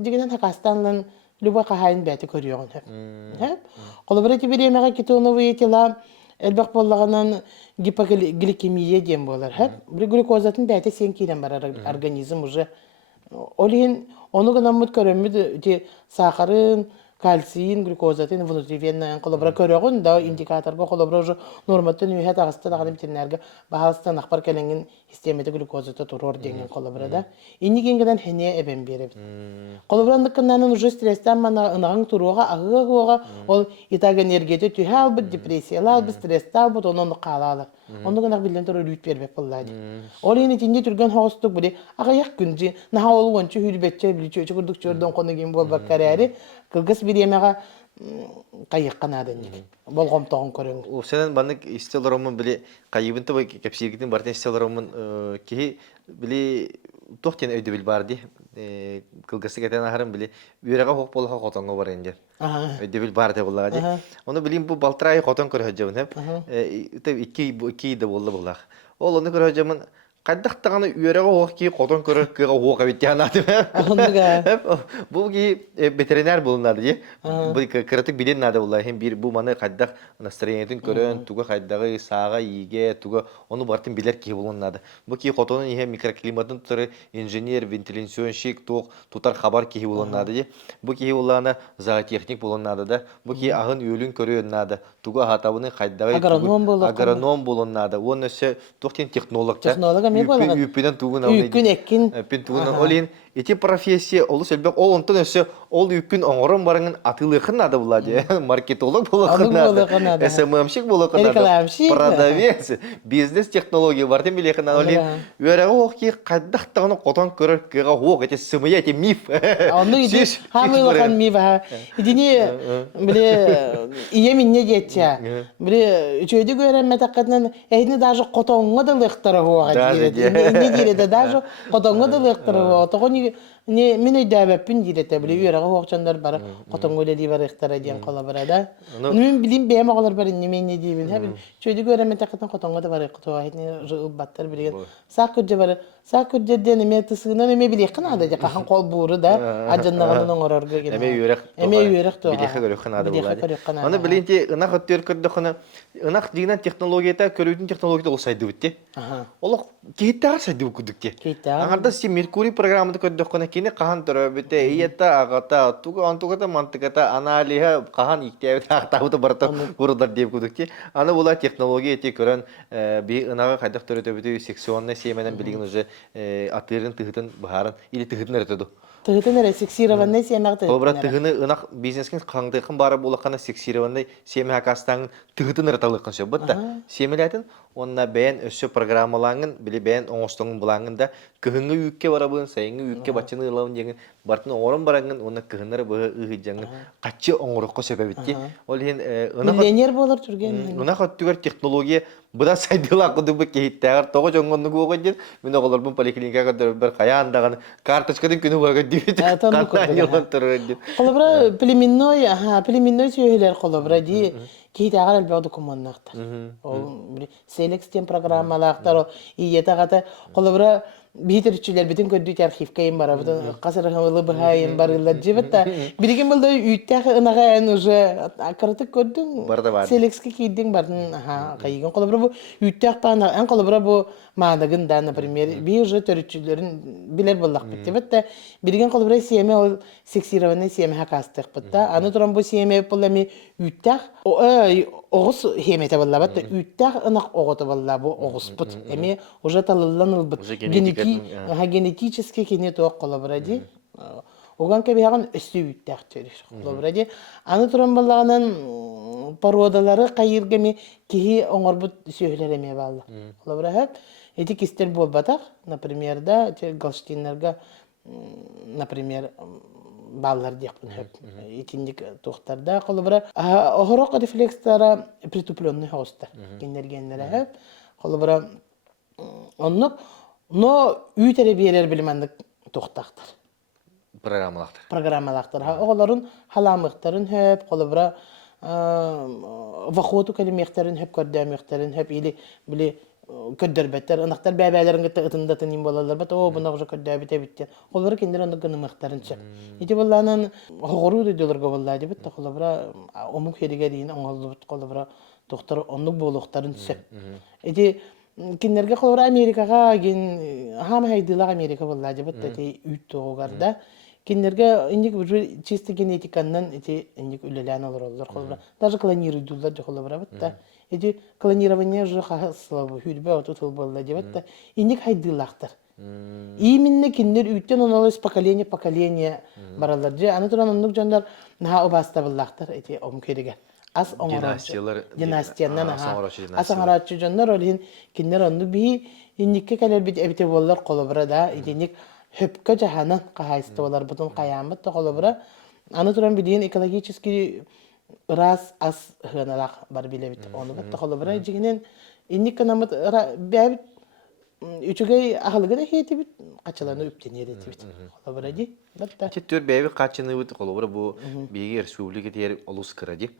дигенен хакастанлан Любой кахайн бәті көріоғын хеп. Қолыбыр әті бір емеға кетуіновы етіла әлбәқ болағынан гипогликемия дем болар хеп. Бір глюкозатын бәті сен кейден бар организм уже. Олин, оны ғынан мұт көрімді сақарын, кальциин, глюкозатын, внутривеннен қолыбыра көріоғын, да индикаторға қолыбыра уже норматтын үйет ағысты дағаны бітернерге бағалыстан ақпар кәленген системеті глюкозаты тұрор денген қолыбыра да. Инни кенгеден хене әбен беріп. Қолыбырандыққыннанын уже стресстен мана ынағың тұруға, ағыға ол итаг энергеті түйе албыт, депрессиялы албыт, стрессті албыт, оны қала алыр. Оны ғынақ білден тұры үйт бербек боллады. Ол ені тінде түрген хоғыстық бұлі, ағаяқ күнді, наға ол ғончы хүрбетче білі чөчі күрдік чөрден қоны кейін бол бақ кәрәрі, кылгыс бір емеға қайыққан адын еді. Бол ғомтағын көріңі. О, сенен банық истеларомын біле, қайыбынты бай кәпсергетін бартын истеларомын кейі біле тоқтен өйді біл барды. Кылгысы кәтен ағырын біле, үйреға хоқ болуға қотонға бар әндер. Өйді біл барды болуға де. Оны білейін бұл балтырайы қотон көрі хөджемін әп. Икки еді болды болуға. Ол оны көрі хөджемін Кайдактаганы үйөрөгө ок ки котон көрө кыга ок абит янады. Бу ки ветеринар булунады ди. Бу кыратык билен нада булла. Хем бир бу маны кайдак настроениятын көрөн, туга кайдагы сага ийге, туга ону бартын билер ки булунады. Бу ки котонун ихе микроклиматын туры инженер, вентиляционщик, тутар хабар ки булунады ди. Бу ки булланы зоотехник булунады да. Бу ки агын үйлүн көрөнады. Туга хатабыны кайдагы агроном булунады. Оны се токтен технолог да. Үппеден тугун алды. Үккүн эккин. Үппен тугун олин. Эти профессия олу сөлбек ол онтон өсө ол үпкүн оңорон барыңын атылыхын нады булади. Маркетолог болакын нады. СММщик болакын нады. Продавец. Бизнес технология бартын билехин нады. Олин үйөрөгө окки кайдактаганы котон көрөр кыга ок эти сымыя эти миф. Onu idi hamılakan mi var. İdini bile iyi minne geçe. Bile çöyde görenme takatnan ehni даже kotonga da lıktara hoğa diye. Ne diye de даже kotonga da lıktara hoğa. Toğni ne mine dabapin diye de bile yürege hoğçanlar bara kotonga dedi var ıktara diyen kalabarada. Onun bilim beyme kalır bara ne diye bilin. Çöyde görenme takatnan kotonga da var ıktara. Ehni battar bile. Sakıcı var. Sakıcı dene metısına ne bile kına da kahan kol buru da ajannağının orarga gene. Эме үйрек то. Билеха көрөкөн ады булады. Аны билинти ынак өттөр көрдөкөнө ынак дигән технологияда көрүтүн технологияда олсайды битти. Ол кейттәр сайды күдүкте. Аңарда си Меркурий программада көрдөкөнө кене кахан төрө бите иетта агата туга антугата мантыгата аналиха кахан иктебе тактабыты барта бурдар деп күдүкте. Аны була технология те көрөн би ынага кайдак төрөтө бите секционный семенен билген уже атырын тыгытын баарын или тыгытын өтөдү. Тыгытын сексированный семяк Ол брат тыгыны ынак бизнескен каңдыкын бары булакана сексированный семя кастан тыгытын ырталыкын ше. Бутта семелятын онна бен өсө программалангын биле бен оңостоңун булангында кыгыңы үкке барабын, сайыңы үкке бачыны ылавын деген бартын орын барангын онна кыгыныр бы ыгыжаңы качы оңорукко себебитти. Ол ен ынак миллионер болор турген. Ынак өттүгөр технология буда сайдыла кудубу кейттер того жоңгонну когон мен оголорбун поликлиникага бир каяндаган карточкадан күнү бага дибит. Колобра племенной сөйлер колобра ди кейтагар албаду комоннактар. Ол селекстен программалактар и ятагата колобра битерчилер битин көдүт архивкайым бара бутун касырыгылы бахайым барылар жибетта бирген болду үттак ынаган уже акыртык көрдүң селекске кийдиң бардын кайгын колобра бу үттак пана ан колобра бу маадагын да например би уже төрүчүлөрүн билер боллак битте бирген колобра семе ол сексированный семе хакастык битта аны туран бу семе полами үттак огус хемете болла бат үттак ынак огото болла бу огус бут эми уже талылланыл бут генетически кене тоқ колобради оган кебяган өстүбүттак төрүш колобради аны туран баллаганын породалары кайыргами кихи оңорбут сөйлөр эме балла колобра эти кистер болбатак например да галштиннерга например баллар дияпын хөп итиндик тохтарда колобра охорок рефлекстара притупленный хостар генергенлere хөп колобра оннук но үй теребиелер билимандык тохтактар программалактар оголорун халамыктарын хөп колобра вахоту калимектерин хөп көрдөмектерин хөп или били көддөрбөттөр ынактар бәбәләрен гытты ытындатын им болалар бат о буна уже көддөбите битте олар киндер аны гынымыктарын чык ити булланын огору дилерге булла дип бит колобра омук хериге дейин оңолдут колобра доктор оннук болуктарын чык ити киндерге колобра Америкага ген хам хайдыла Америка булла дип бит ити үт тогугарда киндерге индик уже чисто генетикандан ити индик үлелән алырлар колобра даже клонируйдулар колобра бит эти клонирование же хаслабы хүрбе отутул болла дебатта иник хайдылактар именно киндер үттен оналыс поколение баралар же аны туран ондук жандар на обаста буллактар эти омкериге ас оңорочу династиянан ас оңорочу жандар олин киндер онду би иникке келер бит эбите боллар колобра да иник хөпкө жаханан кахайсты болар бутун каямат колобра аны туран бидин экологический раз ас хыналак бар билебит. Оны бат колобра жигинен инник канамат бәбит Üçügey ahılgı da hiyeti bit, kaçalarını üpten yereti bit. Ola bura di, batta. Төр бәйбі қачыны бұд қолыбыр бұ бейгі республика тер олыс кірады.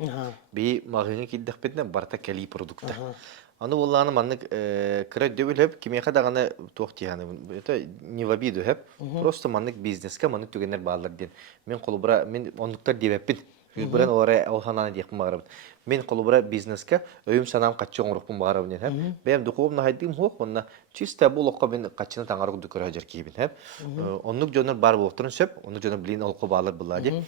Бей мағыңы келдік бетіне барта кәлі продукта. Аны оланы маннык кірі дөбіл хөп, кемеқа дағаны тоқты яны. Это не в обиду хөп. Просто маннык бизнеске маннык түгенер бағалар ден. Мен қолыбыра, мен ондықтар дебеппін. Бүрен олары алхананы дейқін бағарабын. Мен қолыбыра бизнеске өйім санам қатшы оңырықпын бағарабын. Бәйім дұқуымна хайдығым хоқ, онына чисто бұл оққа мен қатшыны таңарық дүкірі ажар кейбін. Онлық жоныр бар болықтырын сөп, онлық жоныр білейін олқы бағалар бұлады.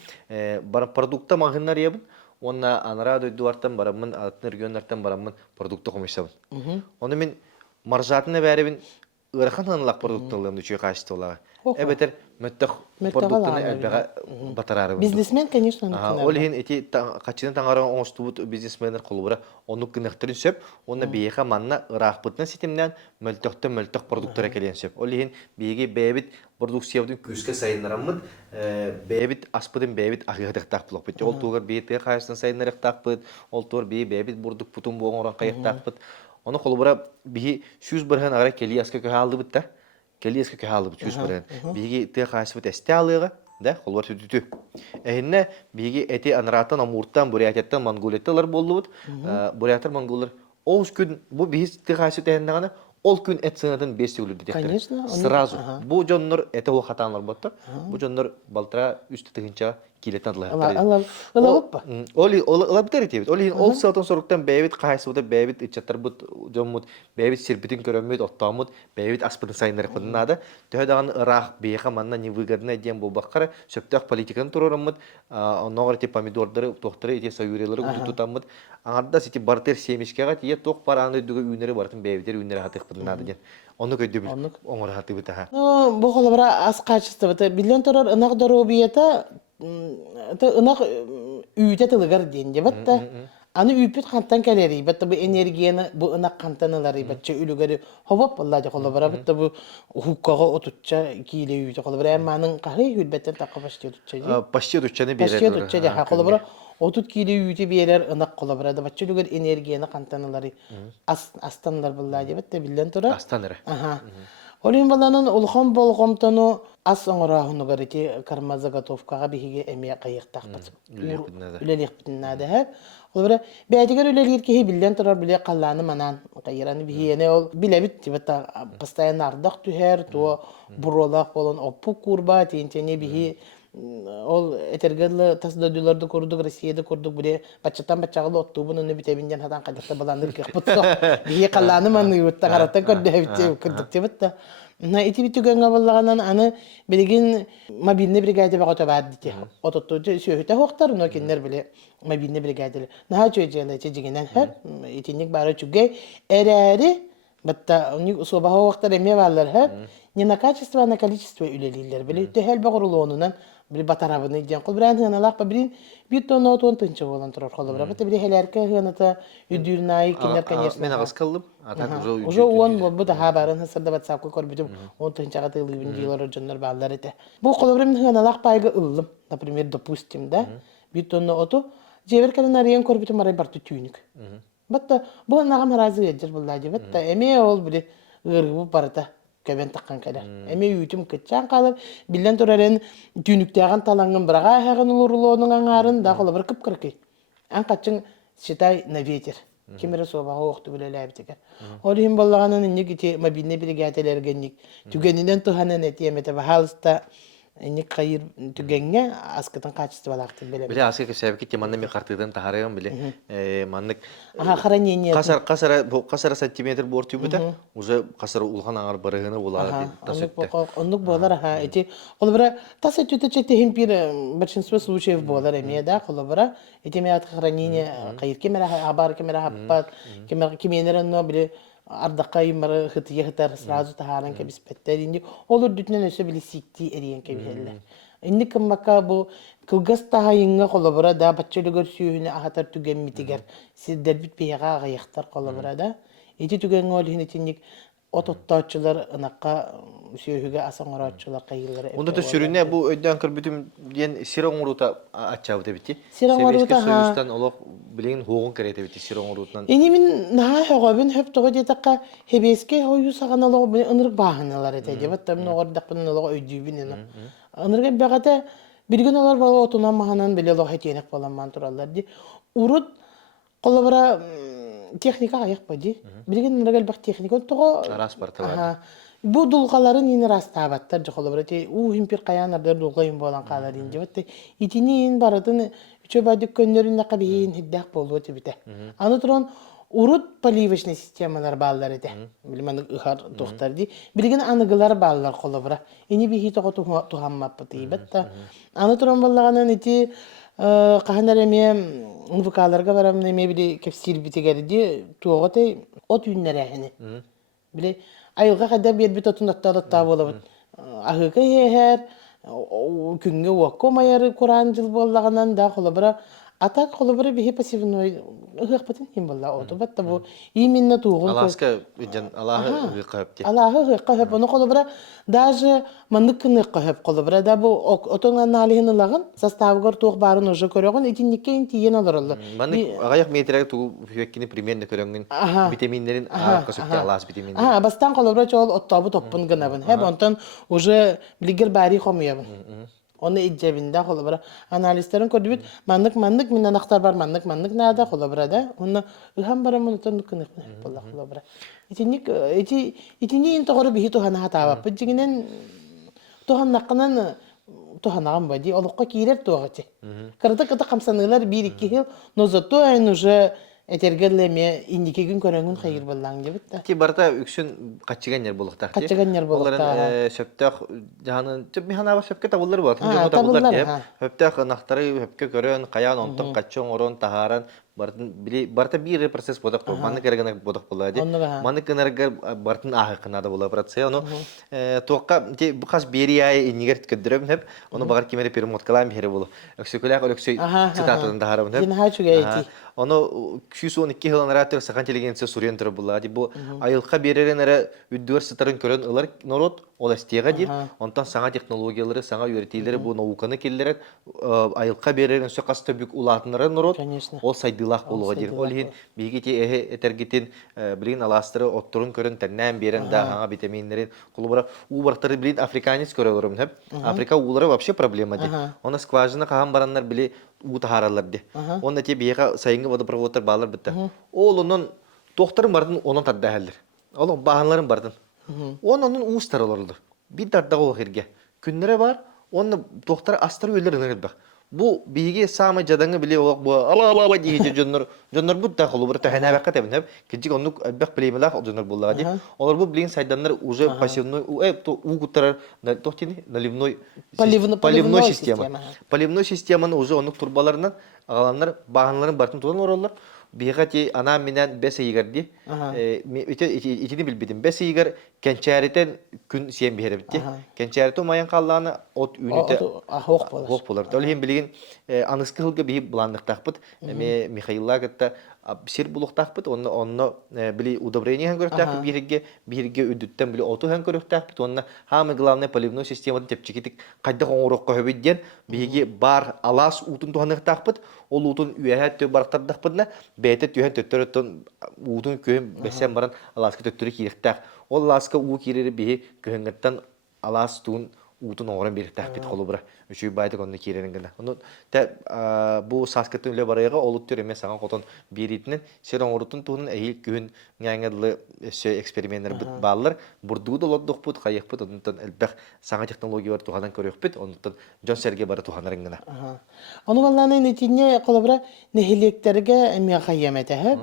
Продукта мағынар ебін, онына анара дөйдуартан барамын, атын регионлардан барамын продукты қомешсабын. Оны мен маржатына бәрібін ырхан анылақ продуктылығымды чөй қашты олаға. Әбетер мүттіқ продуктыны әлбәға батарары. Бизнесмен, конечно. Ол ең әте қачыны таңарған оңысты бұд бизнесменер қолыбыра оны күніқтірін сөп, оны бейеға манна ұрақ бұтын сетімден мүлтіқ продукттар әкелен сөп. Ол ең бейеге бәйбіт продукциявдың күске сайынlaramın бәйбіт аспыдың бәйбіт ағиғдықтақ бұлық бұд. Ол туғыр бейті қайыстың сайынларықтақ бұд, ол туғыр бәйбіт бұрдық бұтын бұғын оран қайықтақ бұд. Оны қолыбыра бейі сүз бірген ағара келі асқа көй алды бұд да. Келі асқа көй алды бұд сүз бірген. Бейге тұй қайсы бұд әсте алыға, да, қолыбар түтүтү. Әйінне бейге әте анараттан, амурттан, бурятияттан, монголиятталар болды бұд. Буряттар, монголар. Оғыз күн, бұл бейіз тұй қайсы бұд әйіннағаны, ол күн әт сыңырдан бесте өлірді дектір. Конечно. Сразу. Бұл жоннор әте ол қатанлар бұдты. Бұл жоннор балтыра үсті тұғынша келетін адылар. Ылабыппа? Ол ылабытар етебет. Ол сылтын соруктан бәйбет қайсы бұда, бәйбет үтчаттар бұд, жоммуд, бәйбет сербетін көрөммет, оттамуд, бәйбет аспыдын сайынлары қыдынады. Төхедаған ырақ бейқа манна невыгодна дем бұл баққары, сөптақ политиканы тұрырыммыд, оноғыр те помидордары, тоқтары, ете сайурелары күті тұтаммыд. Аңарда сети бартер семешкеға тие тоқ параны дүгі үйнері бартын бәйбетер үйнері хатық бұдынады ден. Оны көйді біл, оңыр хаты бұта. Бұл қолыбыра аз қачысты бұты. Билен тұрар ынақ дұру бейеті, ынақ үйте тылығар дейінде бұтты. Аны үйпет қанттан кәлері, бұтты бұл энергияны бұл ынақ қанттанылары, бұтча үлігері хобап боллады қолыбыра, бұтты бұл хуккаға отутча кейле үйте қолыбыра. Әмманың қағи үлбеттен таққа паште отутча. Паште отутчаны берер. Паште отутча де, қолыбыра отут кейле үйте берер ынақ қолыбыра. Бұтча үлігер энергияны қанттанылары астанылар боллады, бұтты билен тұрар. Астаныры. Олин баланын улхан болғомтану ас оңырағыны гарити карма заготовкаға бихиге әме қайықтақ бат. Үлелек бітіннады әп. Ол бірі бәдігер үлелер кеге білден тұрар біле қалланы манан қайыраны бихиене ол біле біт. Постоянн ардақ түхер, туа бұролақ болын оппу курба, тентене бихи ол этергерлі тасдадуларды көрдік, Россияда көрдік біле бачаттан бачағылы оттубын үні бітебінден хадан қадақта баланыр кеқ бұтсық. Бихи қалланы маны үтті қараттан көрдік те бітті. Ити битүгәнгә буллаганнан аны билеген мобильный бригада багыта барды ди. Ототто сөйтә хохтар, но киндер биле мобильный бригада. Наһа чөҗәлә чәҗигеннән һәр итинник бары чүгә эрәре битта уни усоба вакытта эме баллар һәр не на качество, а на количество үлелиләр. Биле тәһәл багырылуыннан бир батарабыны дигән кул белән гыналак бирин бит тонна отон тынчы булган торыр калды. Бирә биле һәләркә гыната үдүрнай киндер конечно. Мен агыс калдым. Уже он bu da haberin hasırda WhatsApp'ı korbidum. On tınçağa tığılıyım diyorlar canlar bağlar ete. Bu kolabrim hınanak payga ıllım. Например, допустим, да? Bir tonne otu. Ceverkenin arayan korbidum arayı bartu tüynük. Batta bu anağım razı edecek bulladı. Batta eme ol bile ırgı bu parata. Köben takkan kadar. Eme yütüm kıtçan kalır. Bilden toraren tüynükteğen talangın bırağa heğen uluruluğunun anarın da kolabır kıpkırkı. An kaçın şitay na ветер. Kimere soba hoğtu bile labitiker. Orihim bolağanın innik iti mabinne brigadeler gennik. Tügeninden tuhanen etiyemete ve halsta innik kayır tügenge askıtan kaçıstı balaqtın bile. Bile askı sebeki ki manna mi qartıdan taharayam bile. Manlık. Aha xaraniyeni. Qasara santimetr bortu buda. Uza qasara ulğan ağır barığını buladı tasıttı. Onluk bolar ha iti. Kolabra tasıttı çektiğim bir большинство случаев bolar emiye da kolabra. Iti meyat xaraniyeni kayır kemera haber kemera hapat kemeneren no bile ardaqay mara hıtıya hıtar sразу taharan ke bispetler indi. Olur dütnen öse bile sikti eriyen ke biheller. Indi kımmaka bu kılgaz tahayınga kolabra da batçılıgır süyühüne ahatar tügen mitiger. Siz derbit biyaga gayaktar kolabra da. Iti tügen olhin itindik ототтоочулар ынакка сүйүгө асаңороочулар кайылары. Onda da sürüne bu ödden kırbütüm diyen siron uruta açabı da bitti. Siron uruta, ha. Soyustan olaq bilen hoğun kerete bitti siron urutdan. Эни мин наха хогобин хөп того детакка хебеске хою саганалоо ынырык бааналар эте деп аттам ногордакпын налоо өйдүбүн эне. Ынырга багата билген алар бала отуна маханан биле ло хетенек баламан туралар ди. Урут колобра техника аяк бади. Билген ынырга бак техника того. Aras partlar. Бу дулгаларын ини растабаттар жоколобра те у химпир каянардар дулгайын болан калар ин деп атты. Итинин баратын үчө бадык көннөрүн накабиин хиддак болду тибите. Аны туран урут поливочный системалар баллар эте. Билмен ыхар доктор ди. Билген аныгылар баллар колобра. Ини бихи того тухаммап тибетта. Аны туран баллаганын ити кахандар эме НВК-ларга барам неме били кепсир битегерди туоготой от үннерехини. Биле айылга кадда бер бит отундаттар болобут. Ахыга ехер күнгө уакко майары Куран жыл боллаганан да холобра атак холобра бихи пассивный ыхпатын ким болла ото батта бу именно тугун Alaska jan Allah'ı kıyaptı. Аллахы кахып ону холобра даже мандыкны кахып холобра да бу отонган алыгынылагын составгор туг барын уже көрөгөн итинникке интиен алырлы. Bana agayak metrek tu fiyakini primерно köröngün vitaminlerin arkasıkta Allah'ız vitaminleri. Бастан холобра чол оттабы топпун гынабын. Хеп онтон уже билигер бари хомуябын. Оны иджебинде холобра анализтерин көрдүбүт. Мандык менен актар бар мандык нада холобра да. Оны ыхам барамын отон кынык болла холобра. Итини интогору бихи тухана хатабап. Жигинен туханнаккынан туханаган бади олукка кирер тугачы. Кырда камсанылар 1-2 жыл, но зато айн уже этергелеме индики күн көрөңүн хайыр боллаң дебит да. Ti barta üksün kaçıgan yer buluqtar. Kaçıgan yer buluqtar. Onların söptaq jahanın tüp mihana söpke tabulları var. Ha, Tabullar tabullar, dep. ha. Höptaq naxtары höpke körön qayan onton kaççon oron taharan bartın bili barta bir proses bodak bu. Manı keregen bodak buladı. Manı kenerger bartın ahı kınada bula pratse onu toqqa bu qas beriyay iniger tkedrem hep onu bagar kimere permot kalam here bulu. Öksükülak öksüy citatın daharım hep. Yine haçuga eti. Onu 212 yılın ratör sakan intelligensiya suriyentör buladı. Bu ayılqa bereren ara üniversitelerin körön ılar norot olastiyaga dir. Ondan sana teknologiyaları, sana öğretileri bu naukanı kellerer ayılqa bereren sökasta büyük ulatınlara norot. Ol saydılaq boluğa dir. Ol hin bigi ti etergitin bilin alastırı otturun körön tennän beren da hanga vitaminlerin kulubara u bartары bilin afrikanis körölürüm hep. Afrika ulara вообще проблема di. Ona skvajına kahan baranlar bili u taharalar di. Onda ti biga sayıngı водопроводтар балар битте. Ол онун доктор бардын онун таддахалдыр. Ол баһанларын бардын. Онун уустар олорду. Bir дардага охирге. Күннере бар, оны доктор астыр өлөр ынырбак. Bu bilgi sama jadanga bile o bu ala diye jonlar bu da kolu bir tahana bakka tabi hep küçük onu bak bilemeler jonlar bulladı. Onlar bu bilin saydanlar уже пассивной то у кутар тохтини наливной поливной система. Поливной системаны уже onun turbalarından alanlar bağlanların bartın tutan orallar. Bihati ana minen bese yigardi. İçini bilbidim. Bese yigar kençeriten gün siyem bir bitti. Kençerito mayan kallana ot ünite hoq bolar. Dolhin bilgin anıskılga bir bulandık takpıt. Mikhail'a gitti. Sir buluq takpıt. Onu bili удобрение хан görüp takpıt. Birge üdütten bili otu han görüp takpıt. Onu hamı glavne поливной системадан tepçikitik. Kayda qoңuroqqa höbidden. Birge bar alas utun tuhanık takpıt. Ol utun üyehet tö barqtar takpıtna. Bete tühen töttörötön utun köyün besen baran alaska töttörü kiriktak. Ol alaska u kiriri bihi köyüngütten alas tuğun utun oğran biriktak bit kolu bıra. Üçüyü baydık onu kirenin gına. Onu bu saskatın öyle barayıga olup tür eme sana koton biritinin seron orutun tuğunun ehil köyün ngayngıdlı eksperimentler bağlılar. Burduğu da oloduk bud, kayık bud. Ondan elbək sana teknoloji var tuğadan körüyük bit. Ondan John Serge barı tuğanların gına. Onu vallahi netinne kolabra nehilekterge emme kayyamete hep.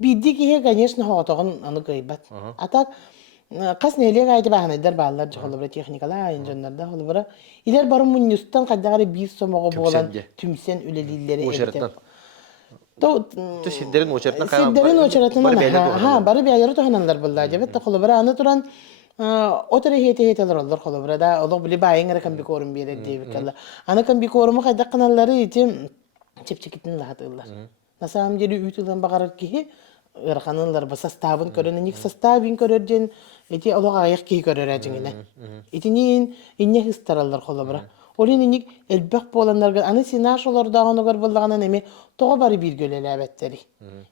Biddi ki конечно hotağın anı gaybat. Atak kas nehilek aydı bahanaylar bağlar kolabra teknikalar injenlerler kolabra. İler barın munyustan kadar bir somoğu boğulan tümsen ülelilleri evde. Sidderin oçeratına Sidderin oçeratına barı bir ayarı tohananlar bulladı. Evet kolabra anı turan otere heteler olur kolabra da olur bile bayın rakam bir korum bir diye kalla. Ana kan bir korumu kadar kanalları için çepçekitin lahatırlar. Nasıl amceli ütüden bakarak ki ырханылар ба составын көрөн, ник составын көрөрден эти олог аяк ки көрөр ажыңына. Итинин инне хыстаралар холобра. Олин ник элбек боланларга аны синаш олордагыногор боллаганан эми тоо бары бир гөлелебеттери.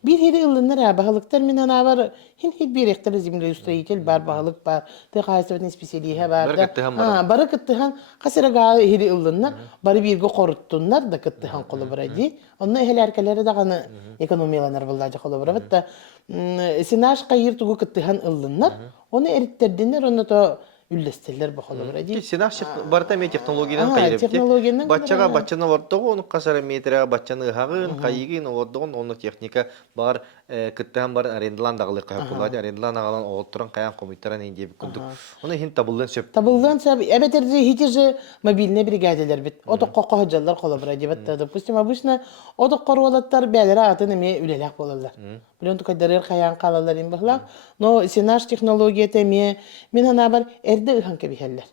Бир хири ылыннар абалыктар менен абар хин биректер землеустроитель бар багылык бар, тыгайсыбын специалиха бар да. Бары кыттыхан касырага хири ылыннар бары бирге коруттуннар да кыттыхан колобра ди. Онны эхелеркелери даганы экономияланар буллажы колобра битта. Синаш кайыр тугу кыттыхан ылыннар. Оны эриттердинер, оны то үллестелер бахалыбыра ди. Сенаш барта ме технологиядан технологиядан Баччага баччаны вардығы, оны қасары метрға баччаны ғағын, қайығын, олардығын, оны техника бар, кіттіған бар арендалан дағылы қайып болады. Арендалан ағалан оғыттырын қаян комиттаран ендебі күндік. Оны хин табылдан сөп. Табылдан сөп. Әбетерді хитежі мобильный бригаделер бит. Отоққа қағыджалар қолабыра дебет. Допустим, обычно отоққа руалаттар бәлері атын эме үлелек болалар. Білен тұқайдарыр қаян қалалар ен бұқлақ. Но сенаш технология тәме мен ана бар әрді ұхан кәбихелер.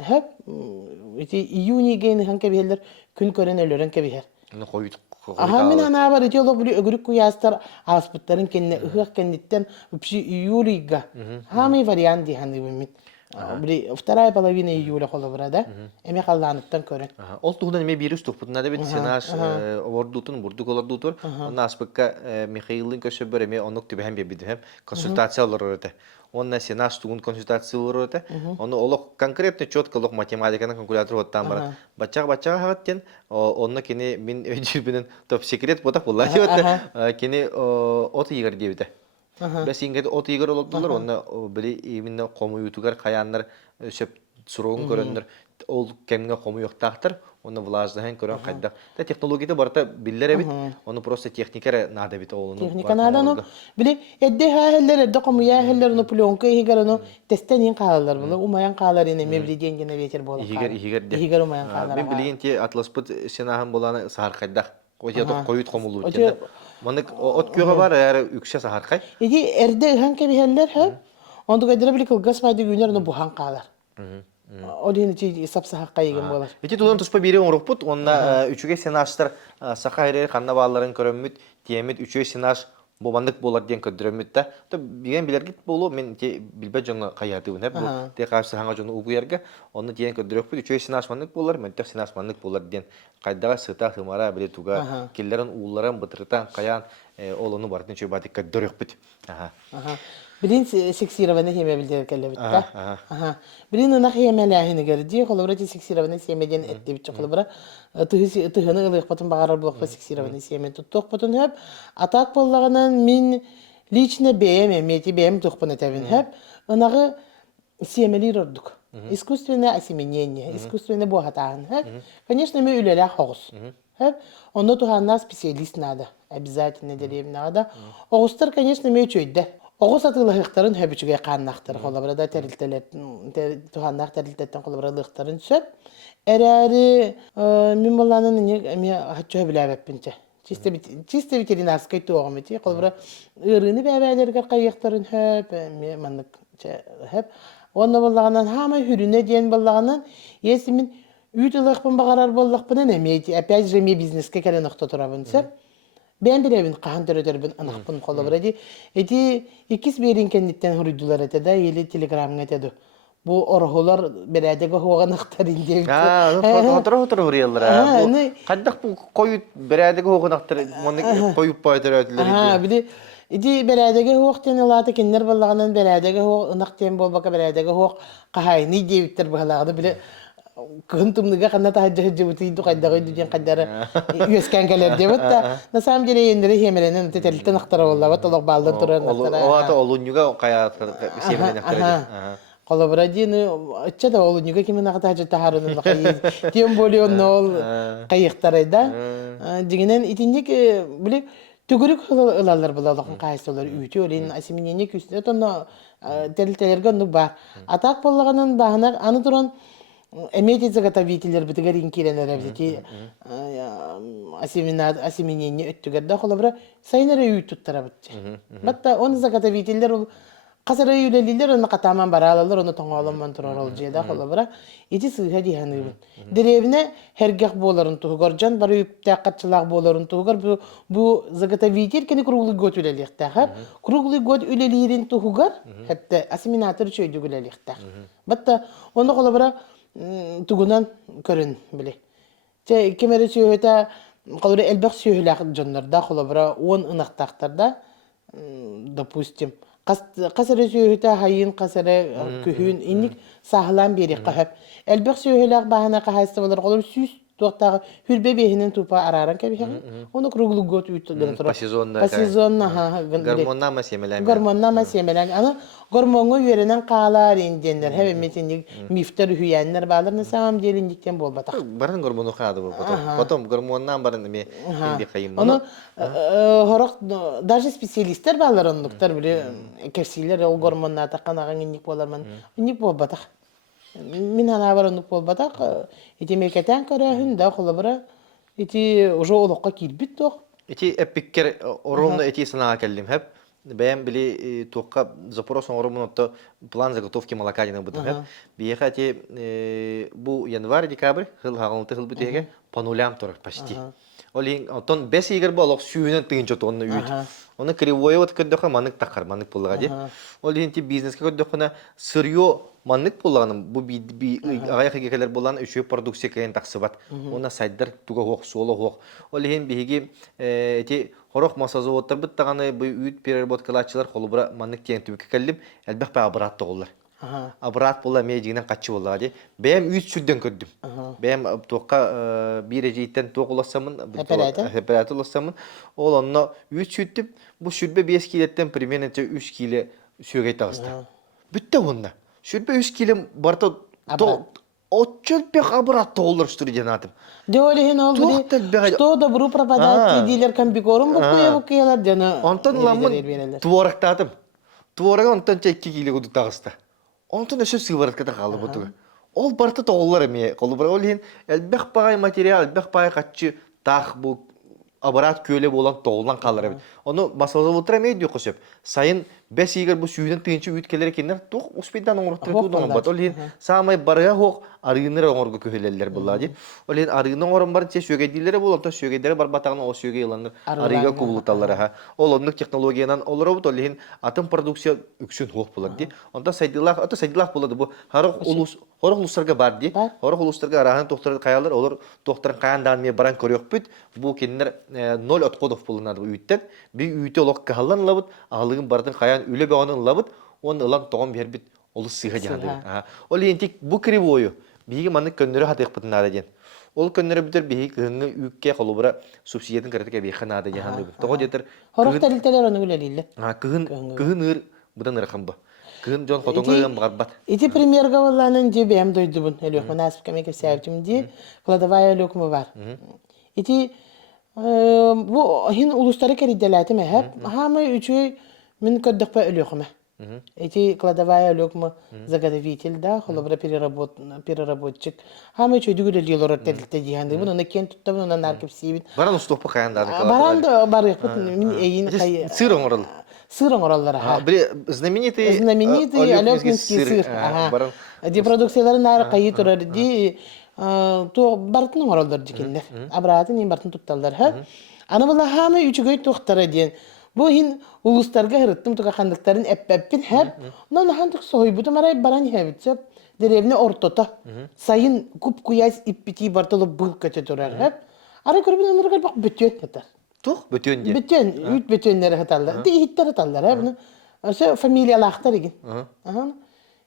Әхіп, июни гейн ұхан кәбихелер күн көрін өлерін кәбихер. Аха, мен ана бар өте олық бүлі өгірік көястар аспыттарын кенне ұхық кеннеттен үпші июлиға. Хамы вариант дейханды бөмін. Вторая половина июля қолы да, әме қалланыптан көрін. Ол тұғынан ме беріс тұқпытына да бет сенаш ордутын, бұрдық олардутыр. Оны аспыққа Михаилын көші бір әме онық түбі әм бебеді әм консультациялар өреді. Онна сенаш тұғын консультациялар өреді. Оны олық конкретно чөткалық математиканың калькулятор оттан бары. Бачаға хағаттен, онна кені мен өйдербінің топ секрет ботақ болла жебетті. Кені оты егер дебеді. Бәс ингеді оты егер олықтылар, онна білі емінна қомы ютугар қаянлар сөп сұруғын көріндір. Ол кәмінге қомы yoқтақтыр. Оны влаждыған көрін қайдақ. Технологияда барта білдер әбіт, оны просто техникары нада бит олының. Техника нада, ну, білі, әдді әхелер, әдді қомуя әхелер, ну, пленка егер, ну, тесттен ең қалалар болы, умаян қалалар ене мебілі денгені ветер болы қалар. Егер умаян қалалар. Мен білген те атласпыт сенағын боланы сағар қайдақ. Қойыт қомылу өткенді. Мұнық от күйіға бар, әрі үкше сағар қай. Еде, әрді ұхан кәбихелер, онды қайдыра білі кілгас байды гүйнер, ну, бұхан қалар. Олин чи сапса хакка еген болар. Бити тудан туспа бире оңруппут, онна үчүгө сенаштар сака хайры канна балларын көрөмүт, тиемит үчүгө сенаш бобандык болар ден көдөрөмүт да. То биген билергит болу мен те билбе жоңа каятыбын хеп. Бу те кайсы ханга жоңа угуярга, оны тиен көдөрөппүт, үчүгө сенаш мандык болар, мен те сенаш мандык болар ден кайдага сыта хымара биле туга киллерин ууларын бытыртан каян олону бардын чөй батык көдөрөппүт. Билин сексированы хеме билдер келе битта. Билин ана хеме лахины герди, холобрати сексированы семеден этти бит холобра. Тыгыны ылык потом багарар блок сексированы семе туттук потом хеп. Атак боллаганан мен лично беем, мети беем тухпана табин хеп. Анагы семели роддук. Искусственное осеменение, искусственное богатан хеп. Конечно, мы үлеле хогус. Хеп. Онно туханна специалист надо. Обязательно деревня надо. Огустар, конечно, мы чөйдө. Оғыз атылығықтарын хөбічіге қаннақтыр қолабырада туханнақ тәрілтеттен қолабыралықтарын сөп. Әрәрі мен болғанын әме хатчуға білі әбәппінші. Чисто ветеринарскай туғым еті. Қолабыра ұрыны бәбәлерге қайықтарын хөп, мәнік хөп. Оны болғанын хама хүріне дейін болғанын, есі мен үйтіліқпін бағарар болғықпынан әмейті. Әпәз жеме бизнеске кәрі нұқты тұрабын сөп. Ben birevin qahan törötörбүн anaqpın қолабырады. Эти икис берин кенниттен хурудулар этеде, ели телеграмын этеду. Бу орхолар берәдеге хоғанақтар индебит. Отыр хуриялар. Қайдақ бұл қойып берәдеге хоғанақтар, мұны қойып байытыр өтілер иде. Эти берәдеге хоқтен алаты кеннер болағынан берәдеге хоқ, ынақтен болбақа берәдеге хоқ қағайны дебиттер бағалағыды біле. Күнтумныга қанна тахаджа бутыйду қайдағы үйден қайдары өскен кәлер деп отта. На самом деле ендері хемеленен тәтеліктен ақтара олла бат, олық балдан тұрар нақтара. Олаты олуынюга қаятыр семенен ақтара. Қолабыра дейіні, өтчә да олуынюга кемен ақтара жа тахарының қайыз. Тем более оны ол қайықтарайда. Дегенен итіндек, біле, түгірік ылалар бұл олықын қайсы олар үйті олейін асеменене күсіне. Оны тәлітелерге оны бар. Атақ болғанын бағынақ, аны тұран Эмети заготовителер битигер инкиренер бити осеменение өттүгерде холобра сайнары үй туттара битти. Батта он заготовителер Kasara yüleliler onu kataman baralarlar onu tongalım mantırar olacağıda kolabara. İti sığha diyanıbın. Derevine hergah boların tuğgar can barı yüptakatçılar boların tuğgar bu zagata vitir keni kurulu got ülelikta. Kurulu got ülelirin tuğgar hatta asiminatör çöydü ülelikta. Batta onu kolabara tuğunan körün bile. Te kemere söhete kalori elbaq söhülak canlarda kolabara on ınaqtaqtarda допустим kasara söhüte hayın kasara kühün innik sağlam beri qahap elbaq söhülak bahana qahasta bolar qolur süs toqtağı hülbe behinin tupa araran kebihe onu krugluk got ütüden sonra pasizonna ha Гормонна ма семеләме. gormonna ma semelan ana gormongu yörenen qaalar indenler hebe metinlik mifter hüyenler bağlar ne samam delindikten bol batak Барын гормону хады бу. Потом гормоннан барын ме инде кайын. Onu horok даже специалисттер bağlar onluklar bile kesiler o gormonlar takkan ağın innik bolarman innik bol batak min hana var onluk bol batak iti meketen karahın da kolabara iti уже olukka kilbit toq Эти эпиккер оромно эти сана келдим хеп. Бәям били тоққа запрос оромно то план заготовки молока дина будем хеп. Биехати бу январь декабрь хыл хагылты хыл битеге по нулям торг почти. Олин тон бес игер болок сүйүнөн тыгынча тонны үйт. Оны кривое вот көддөкө манык такар манык булга ди. Олин ти бизнеске көддөкөнө сырьё маннык булганым бу би аяк кекелер булган үчө продукция кайын таксыбат. Она сайдар туга хок соло хок. Олин биги ти хорох масазовоттар биттаганы бу үйт переработкалачылар холубра маннык тең түбүккө келдим. Элбек ба абрат тоголлар. Абрат була медигинен качы була ди. Бем 3 сүрдөн көддүм. Бем тоққа бир эжиттен тоголасамын, оператор ласамын. Ол онно 3 сүрдүп, бу сүрбе 5 килеттен примерно 3 киле сүйгөй тагыста. Бүтте онна. Сүрбе 3 киле барта отчелпек абрат тоголлар стури жанатым. Деолихин ол бири что добру пропадать дилер комбикорум букуялар жана. Онтон ламын туворактатым. Туворага онтон 2 киле гуду тагыста. Онтон өсө сыйбаратката калды бутуга. Ол барта тоголлар эме, колубар ол ин элбек багай материал, элбек багай катчы тах бу аппарат көйле болан тоголан калыр. Оны масалда отура эме ди косеп. Сайын 5 игер бу сүйүнөн тыгынчы үйткелер экендер, тук успедан оңорттыр туудон бат. Ол ин самай барга хок арыгыныр оңорго көһөлелер буллади. Ол ин арыгынын орын бар че сөгедилери болот, сөгедилери бар батагына о сөгө иланыр. Арыга кубулуталлар ха. Ол ондук технологиянан олоробут ол ин атом продукция үксүн хок булат. Онда сайдылах болады бу харык улустарга бар ди. Харык улустарга арагын доктор каялар, олар докторун каяндан ме баран көрөкпүт. Бу киндер 0 откодов булынады үйттен. Би үйтө лок каллан лабыт, алыгын бардын каян үле бөгөнүн лабыт, он ылан тогон бербит, олу сыга жанды. Ол ентик бу кривою, биги маны көннөрү хатык бытынады ден. Ол көннөрү бүтөр биги кыгыңы үкке колубура субсидиятын кырытыка бейханады жанды. Того жетер. Хорок талилтелер оны үлелиле. Кыгын ыр будан ыркамба. Кыгын жон котоңгойган барбат. Ити примерга болланын же бем дойдубун. Элек мунасып кемеке сәвчим ди, кладовая lökmü бар. Ити bu hin ulusları keridelati mehep. Hamı üçü min köddükpe ölüyokma. Эти кладовая lökmü заготовитель да, холобра переработчик. Hamı üçü dügüle diyorlar telite diyandı. Bunu ne ken tuttu bunu narkıp sivit. Баран уступа каянда. Баран да бар yapıt min eyin kay. Сыр оңорал. Сыр оңораллар ha. Знаменитый Алёкинский сыр. Эти продукцияларын ары кайы турар ди. То бартын оңоралдар дикендер. Абратын ин бартын тутталдар ha. Аны була хамы üçügөй тоқтара ден. Bu hin uluslarga hırıttım tuka kandıkların eppepin hep. Ondan handık soybudu maray baran hevitsep. Derevne ortota. Sayın kup kuyaz ipiti bartalı bul kötü durar hep. Ara görüp onları bak bütün yeter. Тух, бөтөн ди. Bütün, üç bütünleri hatarlar. Di hitler hatarlar hep. Asa familiyalaktar egin.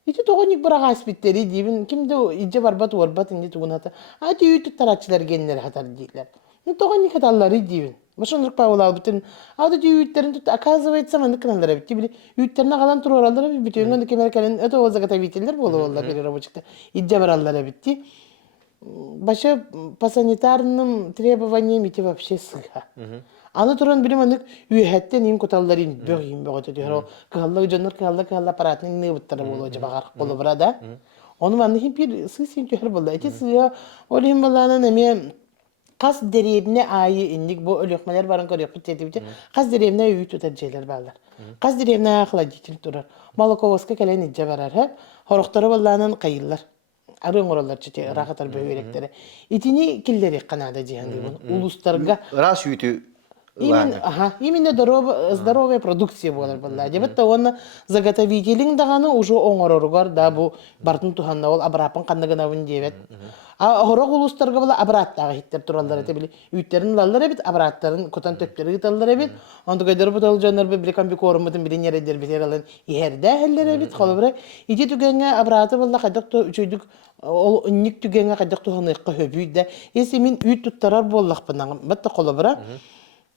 İti toğunik bırak aspitleri diyeyim. Kimde o iyice barbat varbat indi tuğun hatar. Hadi ütü taratçılar genleri hatar diyler. Toğunik hatarları diyeyim. Başonluk pavulağı bütün. Adı diyor ütlerin tut. Оказывается, mı kanallara bitti bile. Ütlerine kalan tur oralara bütün. Onda kemerkenin öte o заготовительler bolu oldular переработчикte. İyice barallara bitti. Başa по санитарным требованиям ити вообще сыха. Аны туран билим анык үйһәттен им коталларын бөгим бөгөтө дер. Каллы жоннор каллы аппаратның не буттары боло жабагар боло бурада. Оны манны хим бир сый син төһөр болду. Эти сыя олим баланы неме Kas derevne ayı indik bu ölükmeler barın körüp tetibici. Kas derevne üyü tutar şeyler bağlar. Kas derevne ahladicilik durar. Malakovska kelen icce barar hep. Horukları vallanan kayıllar. Arın oralar çete rahatar böyrekleri. İtini killeri kanada cihandı bunu. Uluslarga Раз үтү Именно здоровая продукция болар булла. Дебет та оны заготовителин даганы уже оңороргар да бу бартын туханна ол абрапын кандыгына бун дебет. А хорог улустарга була абраттагы хиттер тураллар эте били. Үттерин лаллар бит абраттарын котан төптери гыталлар бит. Онда гайдар бутал жанар бе брикам би корумдын бирин ярдер бит алан. Иһердә хәлләр бит холбра. Ити түгәнгә абраты булла кадак то үчөйдүк ол ник түгәнгә кадак туханы кыһөбүдә. Эсе мин үт туттарар боллак бынан. Батта холбра.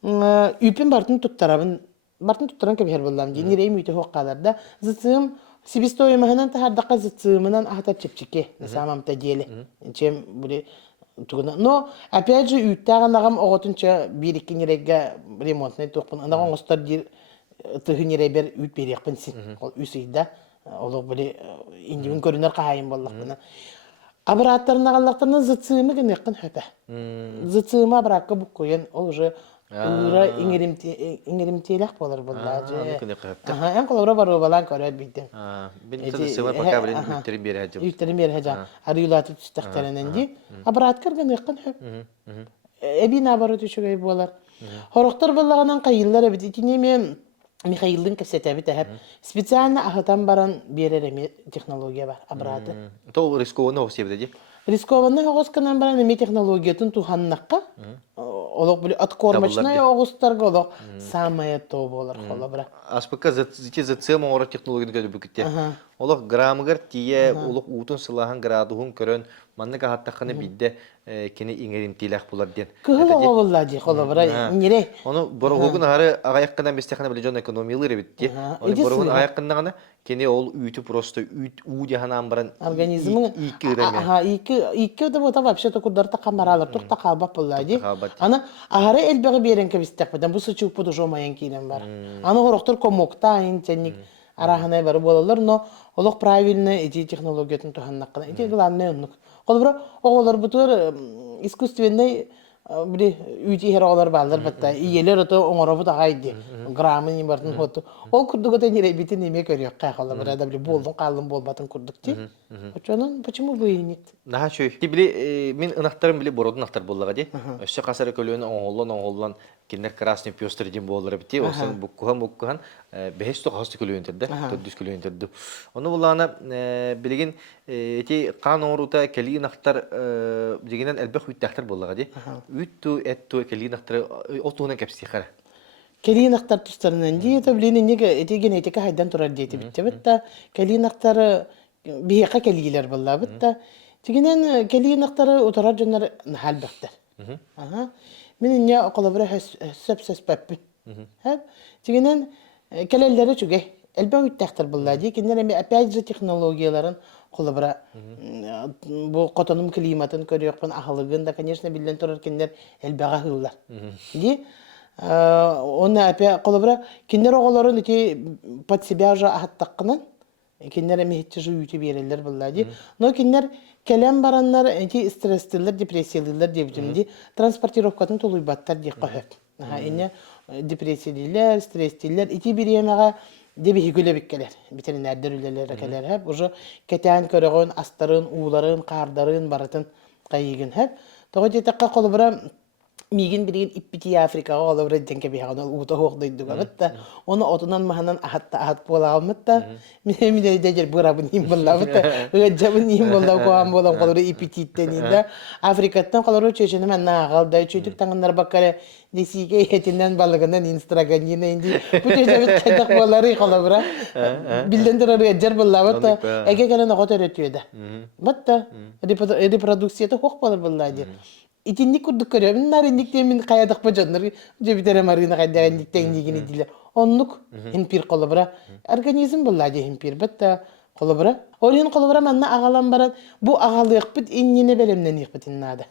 Үпин бартын туттаран кебер буллам ди. Нирейм үтө хоккаларда зытым себестоимаһынан тахардака зытымынан ахта чепчике. Самам тадели. Чем були тугна. Но опять же үттаган оготунча 1-2 нирегге ремонтный токпун. Анаган остар дир тыгынирей бер үт берекпин син. Ол үсейда олог були индивин көрүнөр кайын боллак бана. Абраттарына галлактарына зытымы генеккин хөпө. Зытыма бракка бу коен ол уже Ура иңеримтелек болар булла. Аха, эн колора бару балан көрөт биттен. Бин тадысыва пока билен үттерин бере хажы. Үттерин бере хажа. Арыйлаты түстәктәренен ди. Абрат кергән якын хөп. Эбина бары төшөгөй болар. Хороктор буллаганан кайыллар бит. Итинеме Михаилдин кәсәтә бит әһәп. Специально ахатан баран беререме технология бар. Абраты. То рискованно хосебде ди. Рискованный огосканан баран эме технологиятын туханнакка. Олог били откормочная огостарга олог самое то болар холобра. Аспека зацема ора технологияны көдү бүкүтте. Олог граммагар тие олог утун сылахан градуһун көрөн манныка хаттаканы бидде кени иңеринтилек булар ден. Кыһыл болла ди холобра нире. Оны борогун ары агаяктан бестехана биле жон экономиялары битти. Оны борогун агаяктан гана кени ол үтү просто үт у диханан баран организмин iki да бота вообще то кудар та камаралар тукта калбап булла ди. Аны агары элбеге берен кебистек бадан бу сычук буду жомаян килен бар. Аны хороктор комокта интенник арахана бар болалар, но олог правильно эти технологиятын туханнаккана. Эти главное оннук. Колбра оголор бутур искусственный бир үти хероолар балдар батта. Иелер ото оңоробу да гайды. Граммын бартын хоту. Ол курдугота нере битин неме көрөк кайхала бара да бир болдун калдын болбатын курдук ти. Очонун почему бы и нет? Наха чөй. Ти били мен ынактарым били бородун актар боллага ди. Өссө касары көлөнү оңоллон кинер красный пёстер дим боллар бити. Осын буккухан бехесто хасты көлөнтөрдө, төдүс көлөнтөрдө. Ону буллана билген эти кан орута келин актар дегенен элбек үттактар боллага ди. Үттү эттү келин актар отуна кепсихара. Келин актар тустарынан ди то билин неге эти генетика хайдан турар дейти битте битта. Келин актары бияка келилер болла битта. Тигенен келин актары утарар жоннор халбактар. Ага. Мен не колобра сөпсөс пеппит. Хәп. Тигенен келелләре чүгә. Элбәү иттәхтер булла ди. Киндер эме опять же технологияларын колобра бу котоным климатын көрөкпен ахылыгын да, конечно, билен турар киндер элбәгә хыллар. Ди. Оны опять колобра киндер оголарын эти под себя же ахаттаккынан киндер эме хитче үтү берелер булла ди. Но киндер келем бараннар эти стресстилер, депрессиялылар дебитимди транспортировкатын тулуйбаттар ди кахып. Ине депрессиялылар, стресстилер ити биремага деби хигөлебиккелер. Ветеринардер үлелер келер хеп. Уже кетен көрөгөн астарын, ууларын, кардарын баратын кайыгын хеп. Того жетекка колбара мигин бирген иппити Африкага олобра денке бихаган ута хогдойдуга битта. Оны отунан маханан ахат болагамытта. Мен дежер бурабын им боллабытта. Жабын им боллабы коам болам колора иппититтенинде. Африкаттан колора чөчөнү мен нагалда чөтүк таңындар баккаре десиге этинен балыгынан инстраганина инди. Бүтөжөбүт кайдак болары колора. Билдендер жер боллабытта. Эге гана готөрөтүдө. Батта репродукцияда хок болор боллады. Итинник курдук көрөм, нарынник темин каядык божоннор, жебитере марына кайдагандик теңдигини диле. Оннук химпир колобра, организм буллади химпир, бетта колобра. Олин колобра манна агалан барат, бу агалык бит иннине белемнен икбит иннада.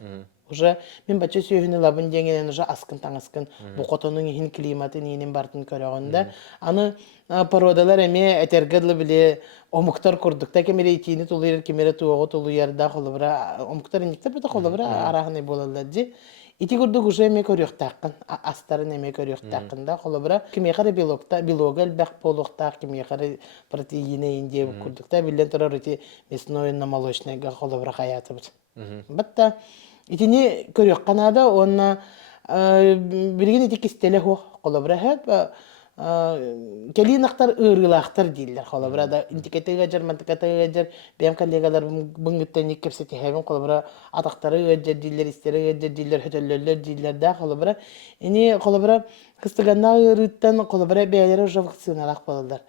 Уже мен бача сөйүнү лабын деңенен уже аскын таңаскын, бу котонун хин климаты нинин бартын көрөгөндө, аны породалар эме этергедле биле омуктар курдук. Та кемере итини тулуйер, кемере туого тулуйер да колобра, омуктар иниктер бите колобра арахны болалар ди. ити курдук уже эме көрүөхтааккын, астарын эме көрүөхтааккын да, холобра кимиэхаре билога элбэх полуохтаак, кимиэхаре протеине инде курдукта, билен турар ити мясное на молочныйга холобра хаятыбыт. Батта, итини көрүөхканада, онна билген ити кистеле хуох, холобра хэп, келинақтар ырылақтар дейлер холобрада интикетеге жер мантикетеге жер бем коллегалар бунгуттан никкепсети хевен холобра атактары жер дейлер истери жер дейлер хөтөллөр дейлер да холобра эни холобра кыстыганна ырыттан холобра бәйләре уже вакциналак болдылар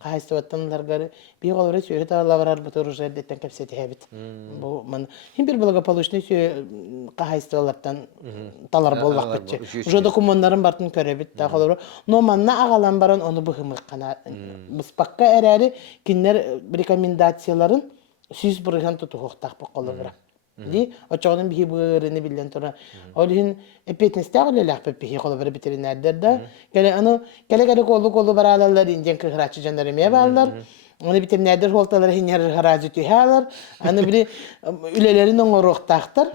кайсыбаттанларга би холобра сөйөт алабарар бутур уже деттен кепсети хебит бу мен бир благополучный кайсыбалардан талар болбак кетчи уже документтарын бартын көрөбүт да холобра но манна агалан баран оны быхымыккана быспакка эрәри кинер рекомендацияларын сүз бурган тутуктак холобра ди очогон би бырыны билен тора олин эпетнестер лелак пепи холобра ветеринардар да келе аны келе колу баралалар инден кырачы жандар эме балдар аны ветеринардар холталар хинер харажы тихалар аны били үлелерин оңороктактар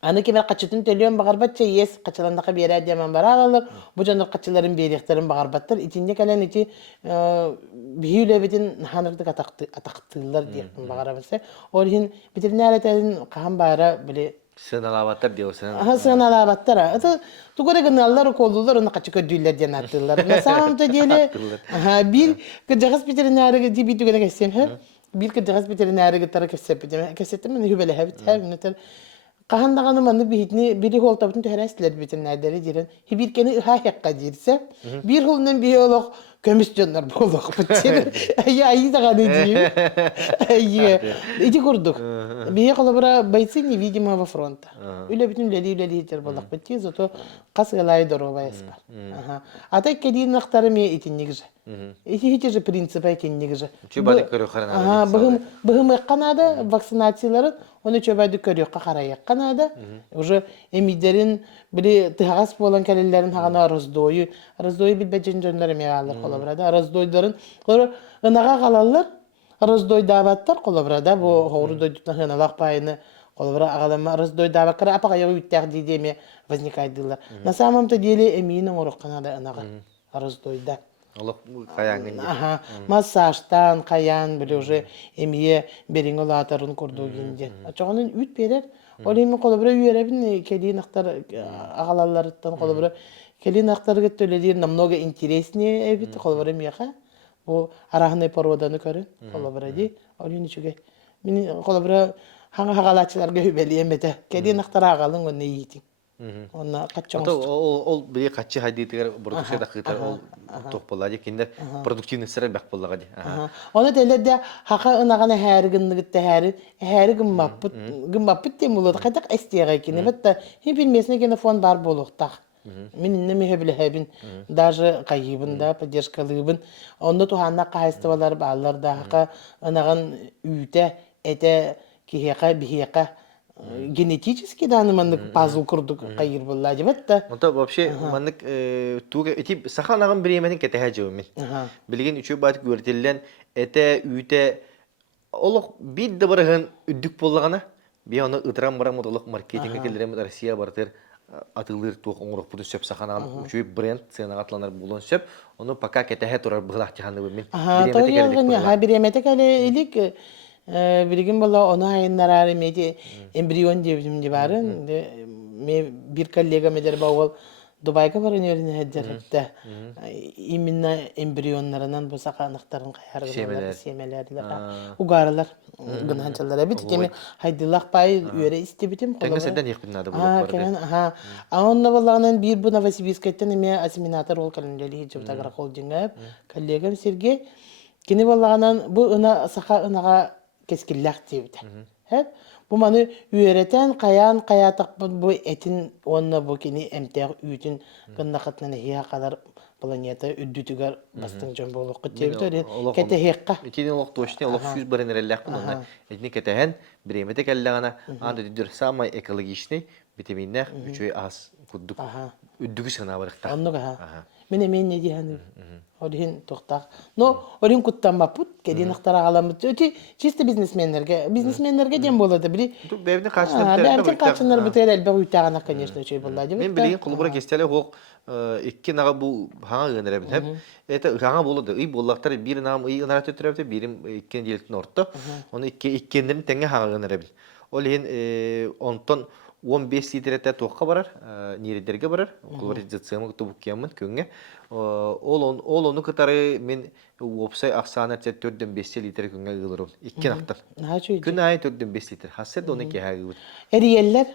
аны кемер качытын төлөөн багарбатча ес качаландака бере деман баралар бу жандар качаларын беректерин багарбаттар итинде келен ити биюлебитин ханырдык атактылар деп багарабызса олин ветеринариядан кахан бара били сыналабаттар диyorsun. Сыналабаттар. Это тугуре гыналлар колдулар оны качы көдүйлөр ден аттылар. На самом деле бир кыжагыс ветеринария дибитүгө кесем, бир кыжагыс ветеринария тара кесеп, кесеттем мен хүбеле хабит хабинетер. Кахандаганы маны битни бири холтабытын төрәсләр ветеринарлары дирен. Биркени ыха хакка дирсе, бир холнан биолог комиссионнар болдук битер. Ай даганы дим. Иди курдук. Бие колобра бойцы невидимого фронта. Үле бүтүн үле болдук битер, зато касгалай дорога эспа. Ата кедин нактары ме итиннигже. Эти же принципы экеннигже. Чөбәдә көрү харана. Быгым Канада вакцинацияларын оны чөбәдә көрү карая Канада. Уже эмидерин били тагас болан калелләрен хагана раздойы билбәҗен җөннәре мегалар колобрада. Раздойдарын ынага калалар. Раздой даваттар колобрада бу хорудой тутнахына лакпайны колобра агалама раздой давакра апага юттак дидеме возникайдылар. На самом-то деле эминин орок Канада ынага раздойда. Allah kayangın. Массажтан каян били уже эмие бериң олатарын көрдү гинде. Ачагынын үт берер. Ол эми колобра үйрөбүн келин актар агалалардан колобра келин актарга төлөдүр намного интереснее эбит колобра мияха. Бу арахны породаны көрүн колобра ди. Ол үчүгө. Мен колобра хагалачыларга хүбели эмете. Келин актар агалын оны ийти. Онна каччан. Ол бие каччы хадитер продукция да кытар ол топполады киндер продуктивностьтер бак боллага ди. Оны теледе хака ынаганы хәргиннигитте гыммаппыт темулот кайтак эстеге кине бетте хим билмесне гене фон бар болуктак. Мен неме хебилебин даже кайыбында поддержкалыбын. Онда туханна кайстыбалар баллар да хака ынаган үйте эте кихека бихека генетически данный маннык пазл курдук кайыр булла дебетте. Онда вообще маннык туга эти саханаган биреметин кетеге жөмүн. Билген үчө бат көртелден эте үйте олук бит дабырган үдүк боллагана би аны ытрам барам олук маркетинг келдерем Россия бартыр атылыр тук оңрок буту сөп саханаган үчө бренд цена атланар булон сөп оны пока кетеге турар быгылак жаһанды мен. Биремете келе илик Билген болла оны айыннарары меди эмбрион дебимди барын. Ме бир коллега медер бауыл Дубайга барын өріне әддеріпті. Именно эмбрионларынан бұл сақанықтарын қайарғылар, семелерлер. Угарылар, гынханчалар әбіт. Кеме хайдылақ бай өре істебітім. Тәңгі сәдден еқпін ады болып барды. Онна болағынан бір бұл Новосибирскайттан еме асиминатор ол кәлімдері жевтағыра қол жеңіп. Коллегам Сергей. Кені болағынан бұл сақа ынаға кескілләқ дебіті. Бу маны үйрәтән каян каятак бу этин онна бу кини эмтәг үтүн гыннакатнан хия калар планета үдүтүгөр бастың жон болук кетебитер кете хекка итин лок точно лок сүз баренерлек бунда этни кетен биремете келлагана анда дидер самай экологичный витаминнер үчөй аз куддук үдүгү сына барыкта оннуга мен эмен не дияны. Орин тохтак. Но орин куттамапут, кедин ахтара аламыт. Өти чисто бизнесменнерге дем болады. Били Бәбіне бәбтен качынар бутер элбе уйтагана, конечно, чөй булады. Мен билеген кулубура кестеле хок икки нага бу хаңа гынырабын хеп. Это хаңа болду. Ый боллактар бир нам ый гынарат өтүрөбү, бирим иккен делтин орто. Оны иккендерин теңге хаңа гынырабын. Ол ен онтон 15 литрете тоққа барар, неридерге барар. Кулуризацияны тубук кемин көңгө. Ол оны кытары мен опсай аксаны 4-5 литр көңгө кылырым. Иккен актан. Күн ай 4-5 литр. Хасер оны кехагы. Эриеллер,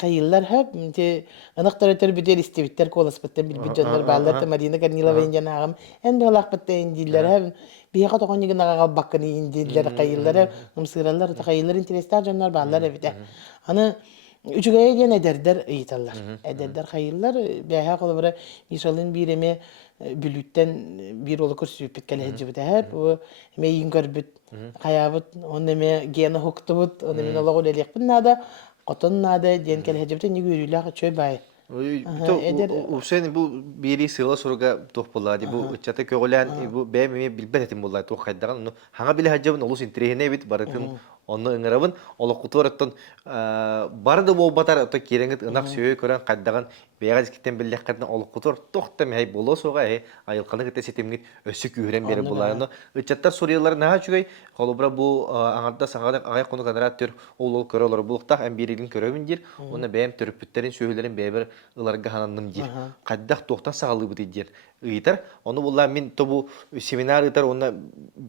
кайыллар хап, анактар өтөр бүдер истебиттер коласпыттан билбиджандар баллар та Марина Корнилова инжан агам. Энди алакпытта индилер хап. Бияка тогоннигин ага бакканы индилер кайыллар, мсыраллар та кайыллар интерестар жандар баллар эбите. Аны үчүгэй ден эдердер ыйталлар. Эдердер кайыллар бияка колобура мисалын биреме бүлүттен бир олы көрсүп биткеле жибите хап. Мейин көрбүт, каябыт, онеме гена хоктубут, онеме ологол элекпин нада, котон нада ден келе жибите нигүрүлак чөй бай. Усен бу бири сыла суруга топполади бу чата көгөлән бу бәме билбетим буллай то хайдаган хаңа биле хаҗабын улус интерене бит барытын онны ыңырабын олоқутуараттан барды бол батар то кереңет ынак сөйө көрән кайдаган бәягаз киттен биллеккәдән олоқутуар тохта мей боло сога айылканы кете сетемгит өсүк үрен бере буларны ычаттар сориялар наа чугай холобра бу аңарда саңада агай кону генератор ол көрөлөр булукта һәм бирилин көрөбүн дир оны бәем төрөпүттерин сөйлөрүн бәбер ыларга хананным дир кайдак тохтан сагалыбы дир ыйтар оны булла мен тобу семинар ыйтар оны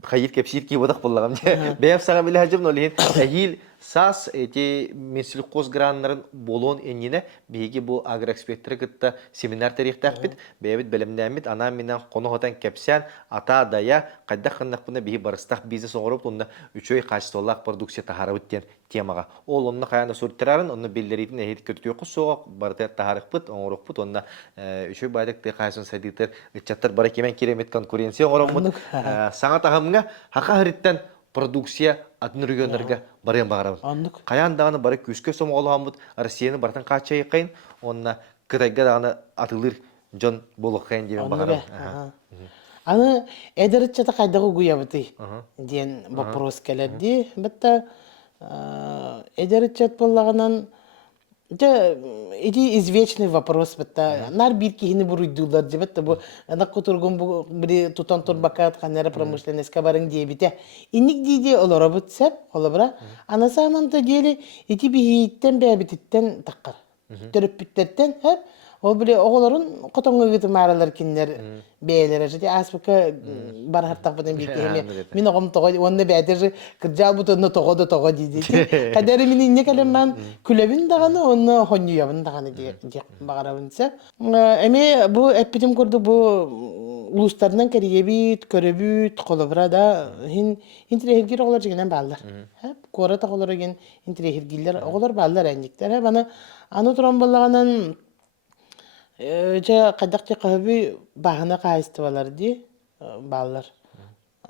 хайыр кепсир ки бодак буллагам бәям сага биле хаҗым нолин әйил сас эти месилкоз граннарын болон эннине биги бу агроэкспертер кытта семинар тарихтак бит бәбит белемнәмит ана менен конохотан кепсән ата дая кайда хыннакпына биги барыстак бизнес оңроп онда үчөй качестволак продукция тахарыбыт ден темага ол онны каяна суртырарын онны билдеритин эхит көтүкө кусоо барта тахарыкпыт оңрокпут онда үчөй байдык те кайсын садитер чаттар бара кемен керемет конкуренция оңромут саңа тагымга хака хриттен продукция адын региондарга барен багарабыз. Каян даганы бары күскө сом оламыт, Россияны бартан качай кайын, онна кытайга даганы атылыр жон болохкайын деген багарабыз. Аны эдерчата кайдагы гуябыты ден вопрос келерди. Бетта эдерчат боллаганан иди извечный вопрос бетта. Нар бир кихини буруйдулар дебетта бу ана кутургун бу бири тутан турбакат канара промышленность барың дебите. Инник диде олорабыт сеп, олобра. Ана саманта дели ити бихиттен бебититтен таккар. Төрөппүттен хеп ол бире оголорун котоңго гытым аралар киндер бээлер жете аспыка бар хартакпытын бикеме мен огом того онны бәдер кыржал бутунны того диди кадери менин не калемман күлөбүн даганы онны хоньюябын даганы ди багарабынса эме бу эпитим көрдү бу улустарынан керебит көрөбүт колобра да хин интерехиргир оголор жигенен баалар кора таголор ген интерехиргиллер оголор баалар эндиктер бана аны туран боллаганан кадакчы кабы багына кайыстыбалар ди баллар.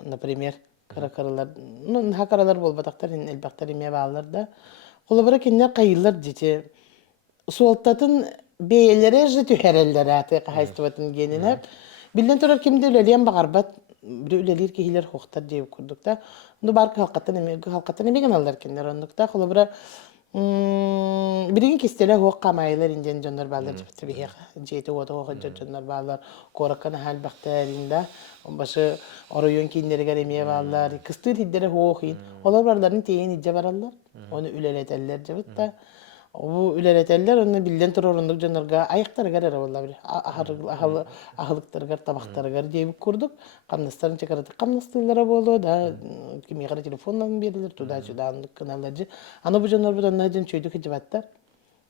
Например, каракаралар, ну хакаралар болбатактар, элбактар эме баллар да. Колобра киндер кайылар дите. Суолтатын бейлере же түхереллер аты кайыстыбатын генинеп. Билден турар кимде үлелен багарбат, бир үлелер кихилер хоктар деп көрдүк да. Ну бар халкаттан эме геналар киндер ондукта колобра Birinin kistele hoq qamaylar inden jonlar ballar jibti bihe jeti oda hoq jonlar ballar korakan hal bakterinde başı arayon kinlerger emeye ballar kıstır hiddere hoqin olar barların teyin icce barallar onu üleleteller jibti o üleleteller onu bilden turorunduk jonlarga ayaktargar era vallahi ahılıktargar tabaktargar deyip kurduk qamnastarın çekaradık qamnastırlara boldu da kimi qara telefondan berilir tuda judanlık kanallarcı ana bu jonlar budan najın çöydük hijibattar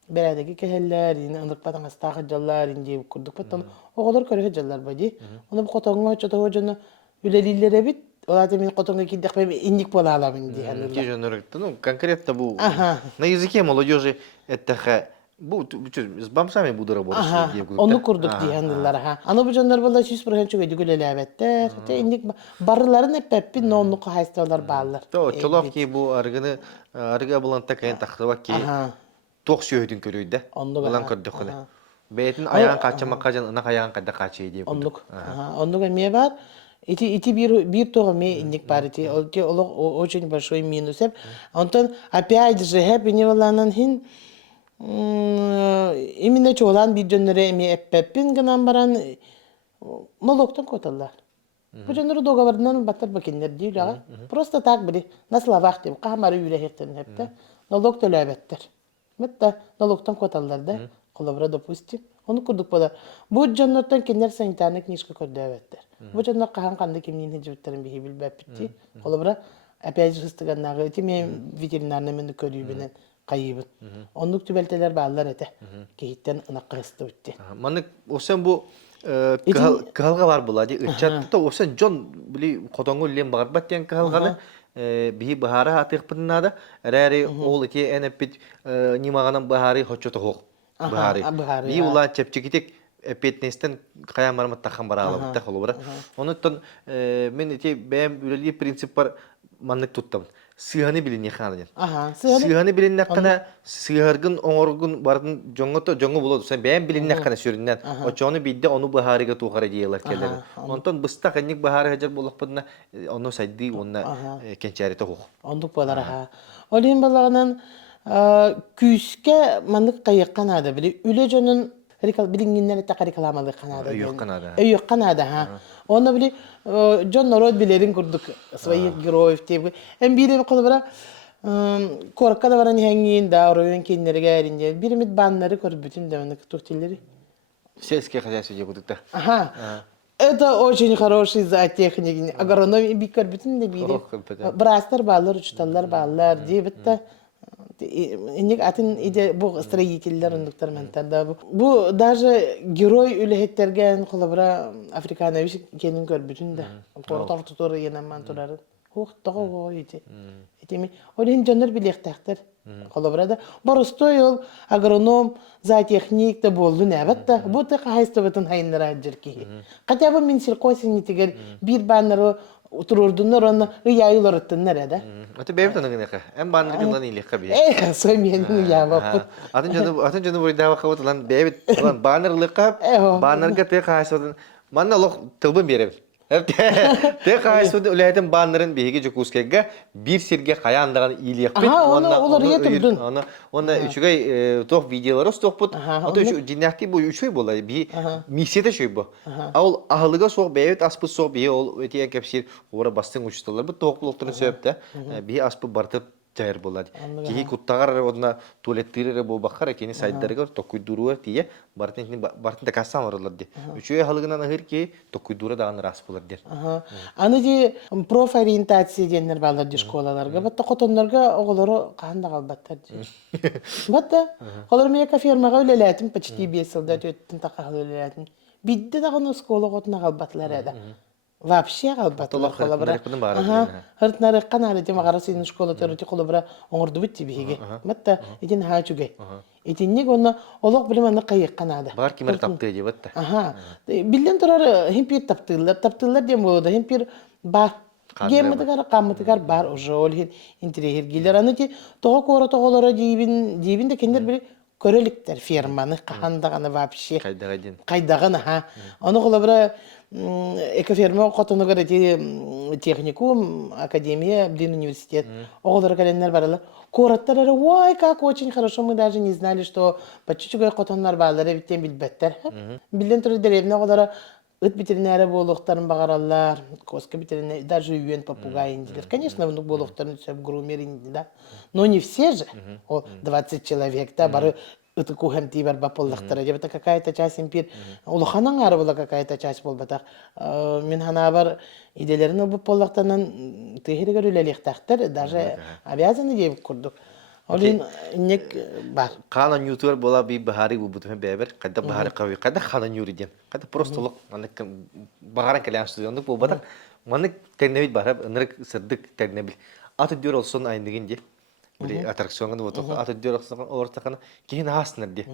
beredeki keheller yine ındıkpatan astaqjallar indi kurduk patan oğlar köre jallar badi onu bu qotonga çota jonu ülelilere bit Ola da men qotonga kiddik ben indik bola alamın diye. Ну, конкретно бу на языке молодежи это бу с бамсами буду работать. Onu kurduk diyenler ha. Ana bu canlar valla 100% çok ödü gülelebetler. Te indik barıların hep nonlu haystalar bağlar. То çolak ki bu arıga bulan takayın taktı ki tok söydün körüydü. Bulan kırdık onu. Бейтин аян качама кажан ына аян кайда качы дип. Онлук. Онлук эме бар. Ити бир того ме инник бар ити. Ол очень большой минус. Антон опять же хэп не валанан хин именно чолан bir жөннөрө эми эппеппин гынан баран молоктон коталлар. Бу жөннөрө договордан баттар бакеннер дийлага. Просто так били. На словах деп камары үрехтен хепте. Налог төлөбөттөр. Мэтта налогтан коталлар да. Колобра допустим. Onu kurduk bada. Bu canlardan kendiler sanitane knижка көрдөбөттөр. Bu canlar кахан кандай кимнин хежибеттерин бихи билбеп битти. Колобра опять же хыстыганнагы эти мен ветеринарный мен көрүбүнен кайыбыт. Ондук түбөлтелер баалар эте. Кейттен ынакка хысты битти. Маны осен бу калга бар булади. Ичатта осен жон били котоңго лем багарбат ден калганы. Бихи бахара атыкпыннада. Эрэри ол эти энепит нимаганан бахары хочото хок. Бахары. Би ула чепчикитик эпетнестен кая мармат тахан баралып та холобра. Онуттан мен эти бем үлели принцип бар маннык туттам. Сыганы билин ханаден. Сыганы билин накана сыгаргын оңоргун бардын жоңго болот. Сен бем билин накана сүрүннен. Очону бидде ону бахарыга тугара дийлер келер. Онтон быста канник бахары хажар болуппадна ону сайди онна кенчарите хок. Ондук болар ха. Олин балагынан küske mandık kayıkkan ada bile üle canın bilinginler ete karikalamalı kanada. Yok kanada ha. Onu bile John Norod bilerin kurduk. Своих героев теп. Hem biri kolabara korka da varan hangin daoroyun kendileri gelince bir mit banları kor bütün demenek tuhtilleri. Сельское хозяйство дебутта. Ага. Это очень хороший зоотехник. Агрономия бикар bütün de biri. Брастар баллар, учталлар баллар дебетта. Инник атын иде бу строительдер ондуктар ментарда бу даже герой үлехеттерген колобра африканович кенин көрбүтүн да тортор тутор енаман турары хуктого ити этими олин жонор билектактер колобрада боростой ол агроном зоотехник да болду небетта бу та хайстыбытын хайнара жерки хотя бы мен сельхозинитигер бир баннары Otururdunlar onu yayılır ettinler ede. Ate benim tanıdığın ne? En banırgından iyilik kabi. Söylemeyenin ya bak. Atın canı buraya dava kavat lan beyit lan banırlık kap. Banırga tek hayatın. Manna Allah tılbın bir ev. Tek hayatın ülketin banırın bihigi cukuskega bir sirge kayandağın iyilik bit. Onu yeturdun. Ona üçüge toh videoları stok put. Ata şu cinnahti bu üçüy bolay bir misiyete şey bu. Al ahlıga soğuk beyit aspı soğuk bir ol öteye kapsir ora bastın uçtalar bu tokluklarını söylüp bir aspı bartıp Тәйір болады. Кеге құттағар одына туалеттері бұл баққар әкені сайдарға тоқуйдуруар тие бартында кассам орылар де. Үшуе халығынан ағыр ке тоқуйдура дағаны рас болар дер. Аны де профориентация денер балар де школаларға. Батта қотонларға оғылары қағында қалбаттар де. Батта қолар мейка фермаға өлеләтім, почти 5 жылда өттін тақағыл өлеләтім. Бидді дағаны скола қотына қалбатылар әді. Вообще қалбатылар қолабыра. Хыртнары қанары дем ағара сенің школа төріті қолабыра оңырды бітті бейге. Батта еден ха жүгей. Еденнек оны олық білім аны қайық қанады. Бар кемер тапты еді бітті. Білден тұрар хемпер таптылар. Таптылар дем болды. Хемпер бар. Геммедігар, қаммедігар бар. Уже олхен интерегер келер. Аны де тоға қора тоғалара дейбін де кендер білі көреліктер ферманы қағандағаны вообще. Қайдағаны, ха. Оны қолабыра экоферма котону көрөти техникум, академия, блин, университет. Оголор календар баралы. Кораттар ары, ой, как очень хорошо, мы даже не знали, что почти котондар баалары биттен билбеттер. Билден туры деревне оголора ыт ветеринары болуктарын багаралар, коска ветеринары, даже уен попугай индилер. Конечно, внук болуктарын сөп грумер инди, да. Но не все же, 20 человек, да, бары это кухем тибер баполлахтара. Я это какая-то часть импир. Улаханан ары была какая-то часть болбатах. Мен хана бар иделерин баполлахтанан тегерге үлелехтахтар, даже обязаны деп курдук. Олин нек бар. Канан ютубер бола би бахари бу бутуме бебер, кайда бахари кави, кайда ханан юриден. Кайда просто лок, маны багаран калян студиондук бу батак. Маны тегнебит бар, нырык сырдык тегнебил. Аты дюр олсон айндыгинде. Били аттракционга вот аты дөрөксөн ортакана кийин аснер ди.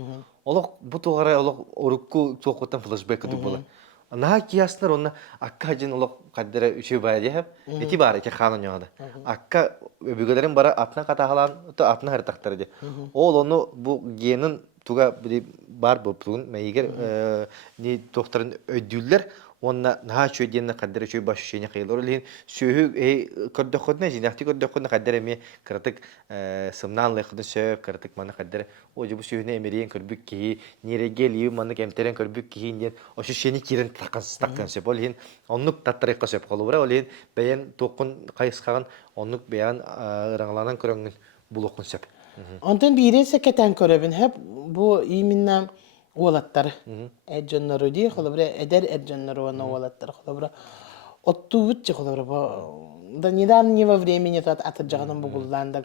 Олок бу тугара олок орукку тоокотан флешбек ди бола. На кияснер онна акка жин олок каддера үчө бай деп. Эти бар эти ханан яда. Акка өбүгөлөрүн бара атна катагалан, атна хартактар ди. Ол ону бу генин туга били бар бу бүгүн мейгер не докторын өйдүллер онна наха чөйденне каддер чөй баш чөйне кыйлар лин сүйү көрдөкөдне жинакты көрдөкөдне каддер эми кыртык сымнан лыхны сөп кыртык маны каддер о жубу сүйүне эмерен көрбүк ки нерегел ю маны кемтерен көрбүк ки ден ошо кирен таккан сөп ол лин оннук таттырыкка сөп колубура ол лин бейен токун кайыскаган оннук бейан ыраңланан көрөңүн булукун сөп. Онтон биресе кетен көрөбүн хеп бу именно уолаттар. Эджоннору ди холобра эдер эджоннору на уолаттар холобра. Оттубут же холобра. Да недавно не во времени тот атаджаганын бугулланда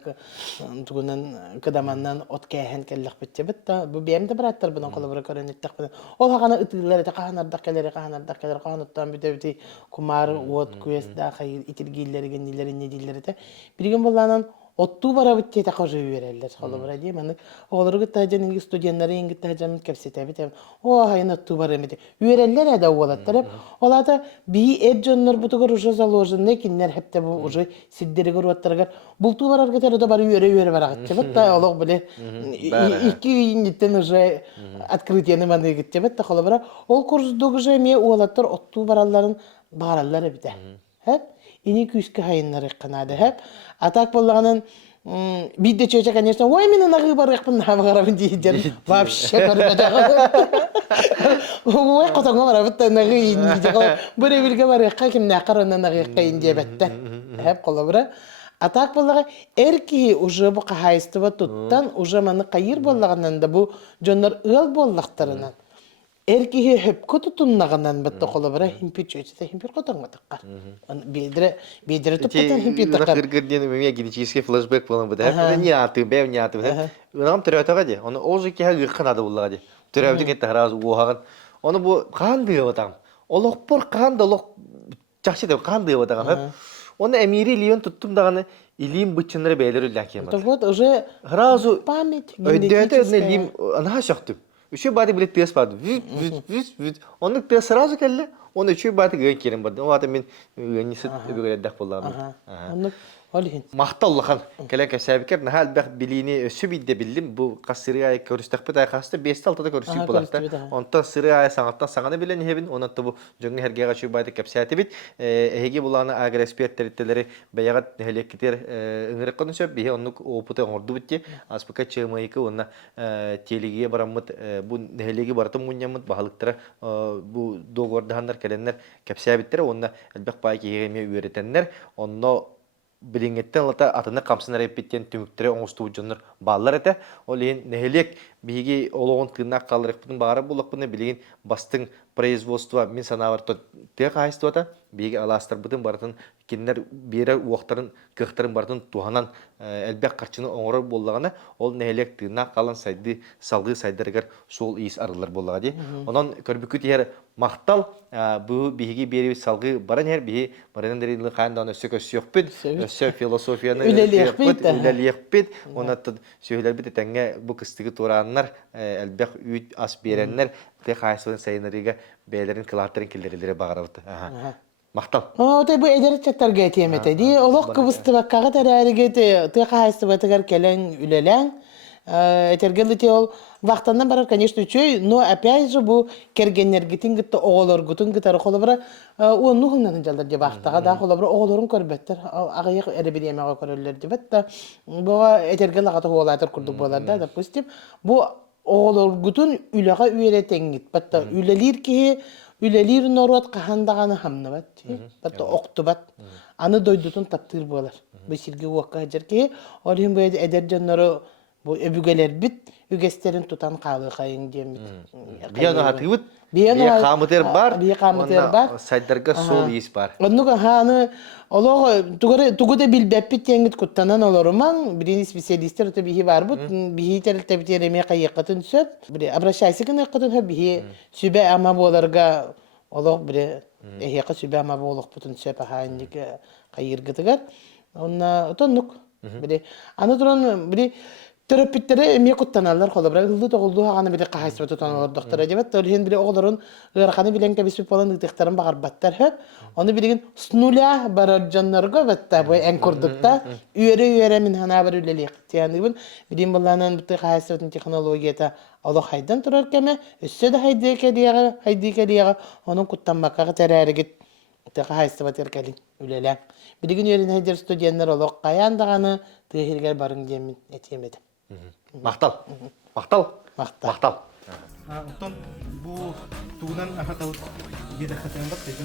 тугунан кадаманнан откэхэн келлек биттебит та бу бемде браттар бунан холобра көрөнөттөк бунан. Ол хагана ытыглар та каханардак келери каханаттан бите кумар уот квест да хай итиргиллерге нилерин дилери те. Бирген болланан отту барабыт тете кожу берелер холобра ди мен олорго тажанын студенттары инги тажан кепсетебит о хайна отту барамыт берелер ада олаттар олата би эджоннор бутугар уже заложены кинер хепте бу уже сиддерге роттарга булту барарга терде бар өре барагат тебет та олог биле iki иниттен уже открытияны маны гиттебет та холобра ол курсдуг же ме олаттар отту баралларын бараллар бите хеп ини күскө хайыннары канады хеп атак болганын бидде чөчө конечно ой мен нагы барыкпын нагы дийдер вообще көрбөдөгө ой котоңго барабыт нагы индиге bëre билге барыкка кимне каранна нагы кайын дебетте хеп колобра атак болган эрки уже бу кайыстыба туттан уже маны кайыр болгандан да бу жоннор ыл боллактарынан эрки хеп котутуннагандан бетте колобра химпичөчө химпир котоңго таккар бедре туппатан химпир таккар Кыргырден мемия генетический флешбэк болан буда. Не аты, бев не аты. Унам төрөтөгө ди. Оны ожуки гыкканады буллага ди. Төрөбүдүн кетти хараз уоган. Оны бу канды атам. Олокпор канды олок жакшы деп канды атам. Оны эмири лион туттум даганы илим бычыныры бейлер үлдәкен бар. Вот уже Харазу память өйдөтө лим ана шактым. Üçü bari bile test vardı. Onu test sırası geldi. Onu üçü bari göğün vardı. O adam ben nisit öbürü dak buldum. Onu Olihin. Mahtallahan. Kelen kesebiker. Nahal bak bilini sübide bildim. Bu kasırıya körüstek bir daha kastı. 5-6'da körüstek bulaktı. Ondan sırıya sanattan sanatı bilen hebin. Ondan da bu jönge hergeye kaçıyor bari kepsiyeti bit. Hegi bulana agar espiyat teritteleri beyagat helekiter ıngırık konuşuyor. Bihe onluk oputa ordu bitti. Aspaka çığmayı ki ona teligiye baramıt. Bu helegi baratım munyamıt. Bahalıktıra bu doğurdahanlar kelenler kepsiyetleri. Onda elbek payı ki hegemiye üretenler. Onda Bilingetten lata atını kamsınlar epitten tümüktüre oңустуу жоннор баллар эте. Ол ен нехелек бигиологон тыынак калырыкпын бары булакпын билген бастың производство мен санавар те кайстыта биги аластыр бутын бартын киндер бере уактарын кыктырын бартын туханан элбек карчыны оңорор боллагана ол нехелек тыынак калан сайды салгы сайдыргар сол ис арылар боллага ди. Онон көрбүкү тиер мактал бу биги бери салгы баран хер биги баран дериле кайдан өсөкө сөкпүт өсө философияны үлелиекпит онат сөйлөр бит теңге бу кыстыгы тураннар элбек үт ас береннер те кайсын сайнарыга бейлерин кылаттырын килдерилере багарабыт. Мактал. Те бу эдер чаттарга темете ди олок кыбысты баккага тарарыга те кайсы батыгар келен үлелен этергелите ол вақтандан барар, конечно, чөй, но опять же бу кергеннергитин гитте оголор гутун гитары холобра онну хуннан жалдар де вақтага да холобра оголорун көрбөттөр агыйык эребиремага көрөлөр дебет да буга этергел агата холатыр курдук болар да допустим бу оголор гутун үлага үйретеңит батта үлелир ки үлелир норот кахандаганы хамнабат батта октубат аны дойдутун таптыр болар бесирге уакка жерки олим бу эдер жоннору bu öbügeler bit ügeslerin tutan kalı kayın diyemit. Biyano hatibut. Biya kamuter bar. Biya kamuter bar. Saydarga sol is bar. Onu hani olo tuguda bilbepit yengit kuttanan olorman birini spesialistler öte bihi var bu bihi telte bitireme kayıqatın söp. Bir abraşaysı kan kayıqatın hep bihi sübe ama bolarga olo bir ehiqa sübe ama boluk putun söp hainlik kayırgıtıgar. Onna tonluk. Bir anı duran bir Терапевтлere эмне куттаналар холобра хылды тоголду хаганы бире кахайсы тутаналар доктор дебет төлһен бире оглорун гырханы билен кебиспи полон дыктарын багарбаттар хөп аны билеген с нуля барар жаннарга бетта бу энкордукта үйрө мен хана бер үлелек тияныбын билин булланан бит кахайсы технологията алла хайдан турар кеме өссө да хайди келига анын куттанбакка терәригит кахайсы батеркали үлеле билген үйрен хайдер студенттер олок каяндаганы тыгылгар барын демин этемеди. Мактал. Мактал. Мактал. Мактал. Оттон бу тугунан ахатал биде хатембак деди.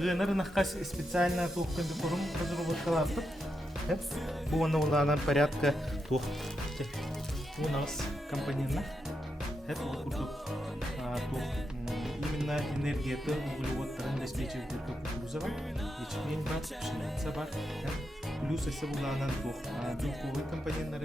Гынар нахкас специально тухкан бифорум разработкалапты. Хеп бу аны уланан порядка тух. У нас компонентна. Хеп курдук. Тух именно энергията углеводтарын обеспечивает кукурузага. Ячмень бар, пшеница бар. Плюс если уланан тух белковый компонент на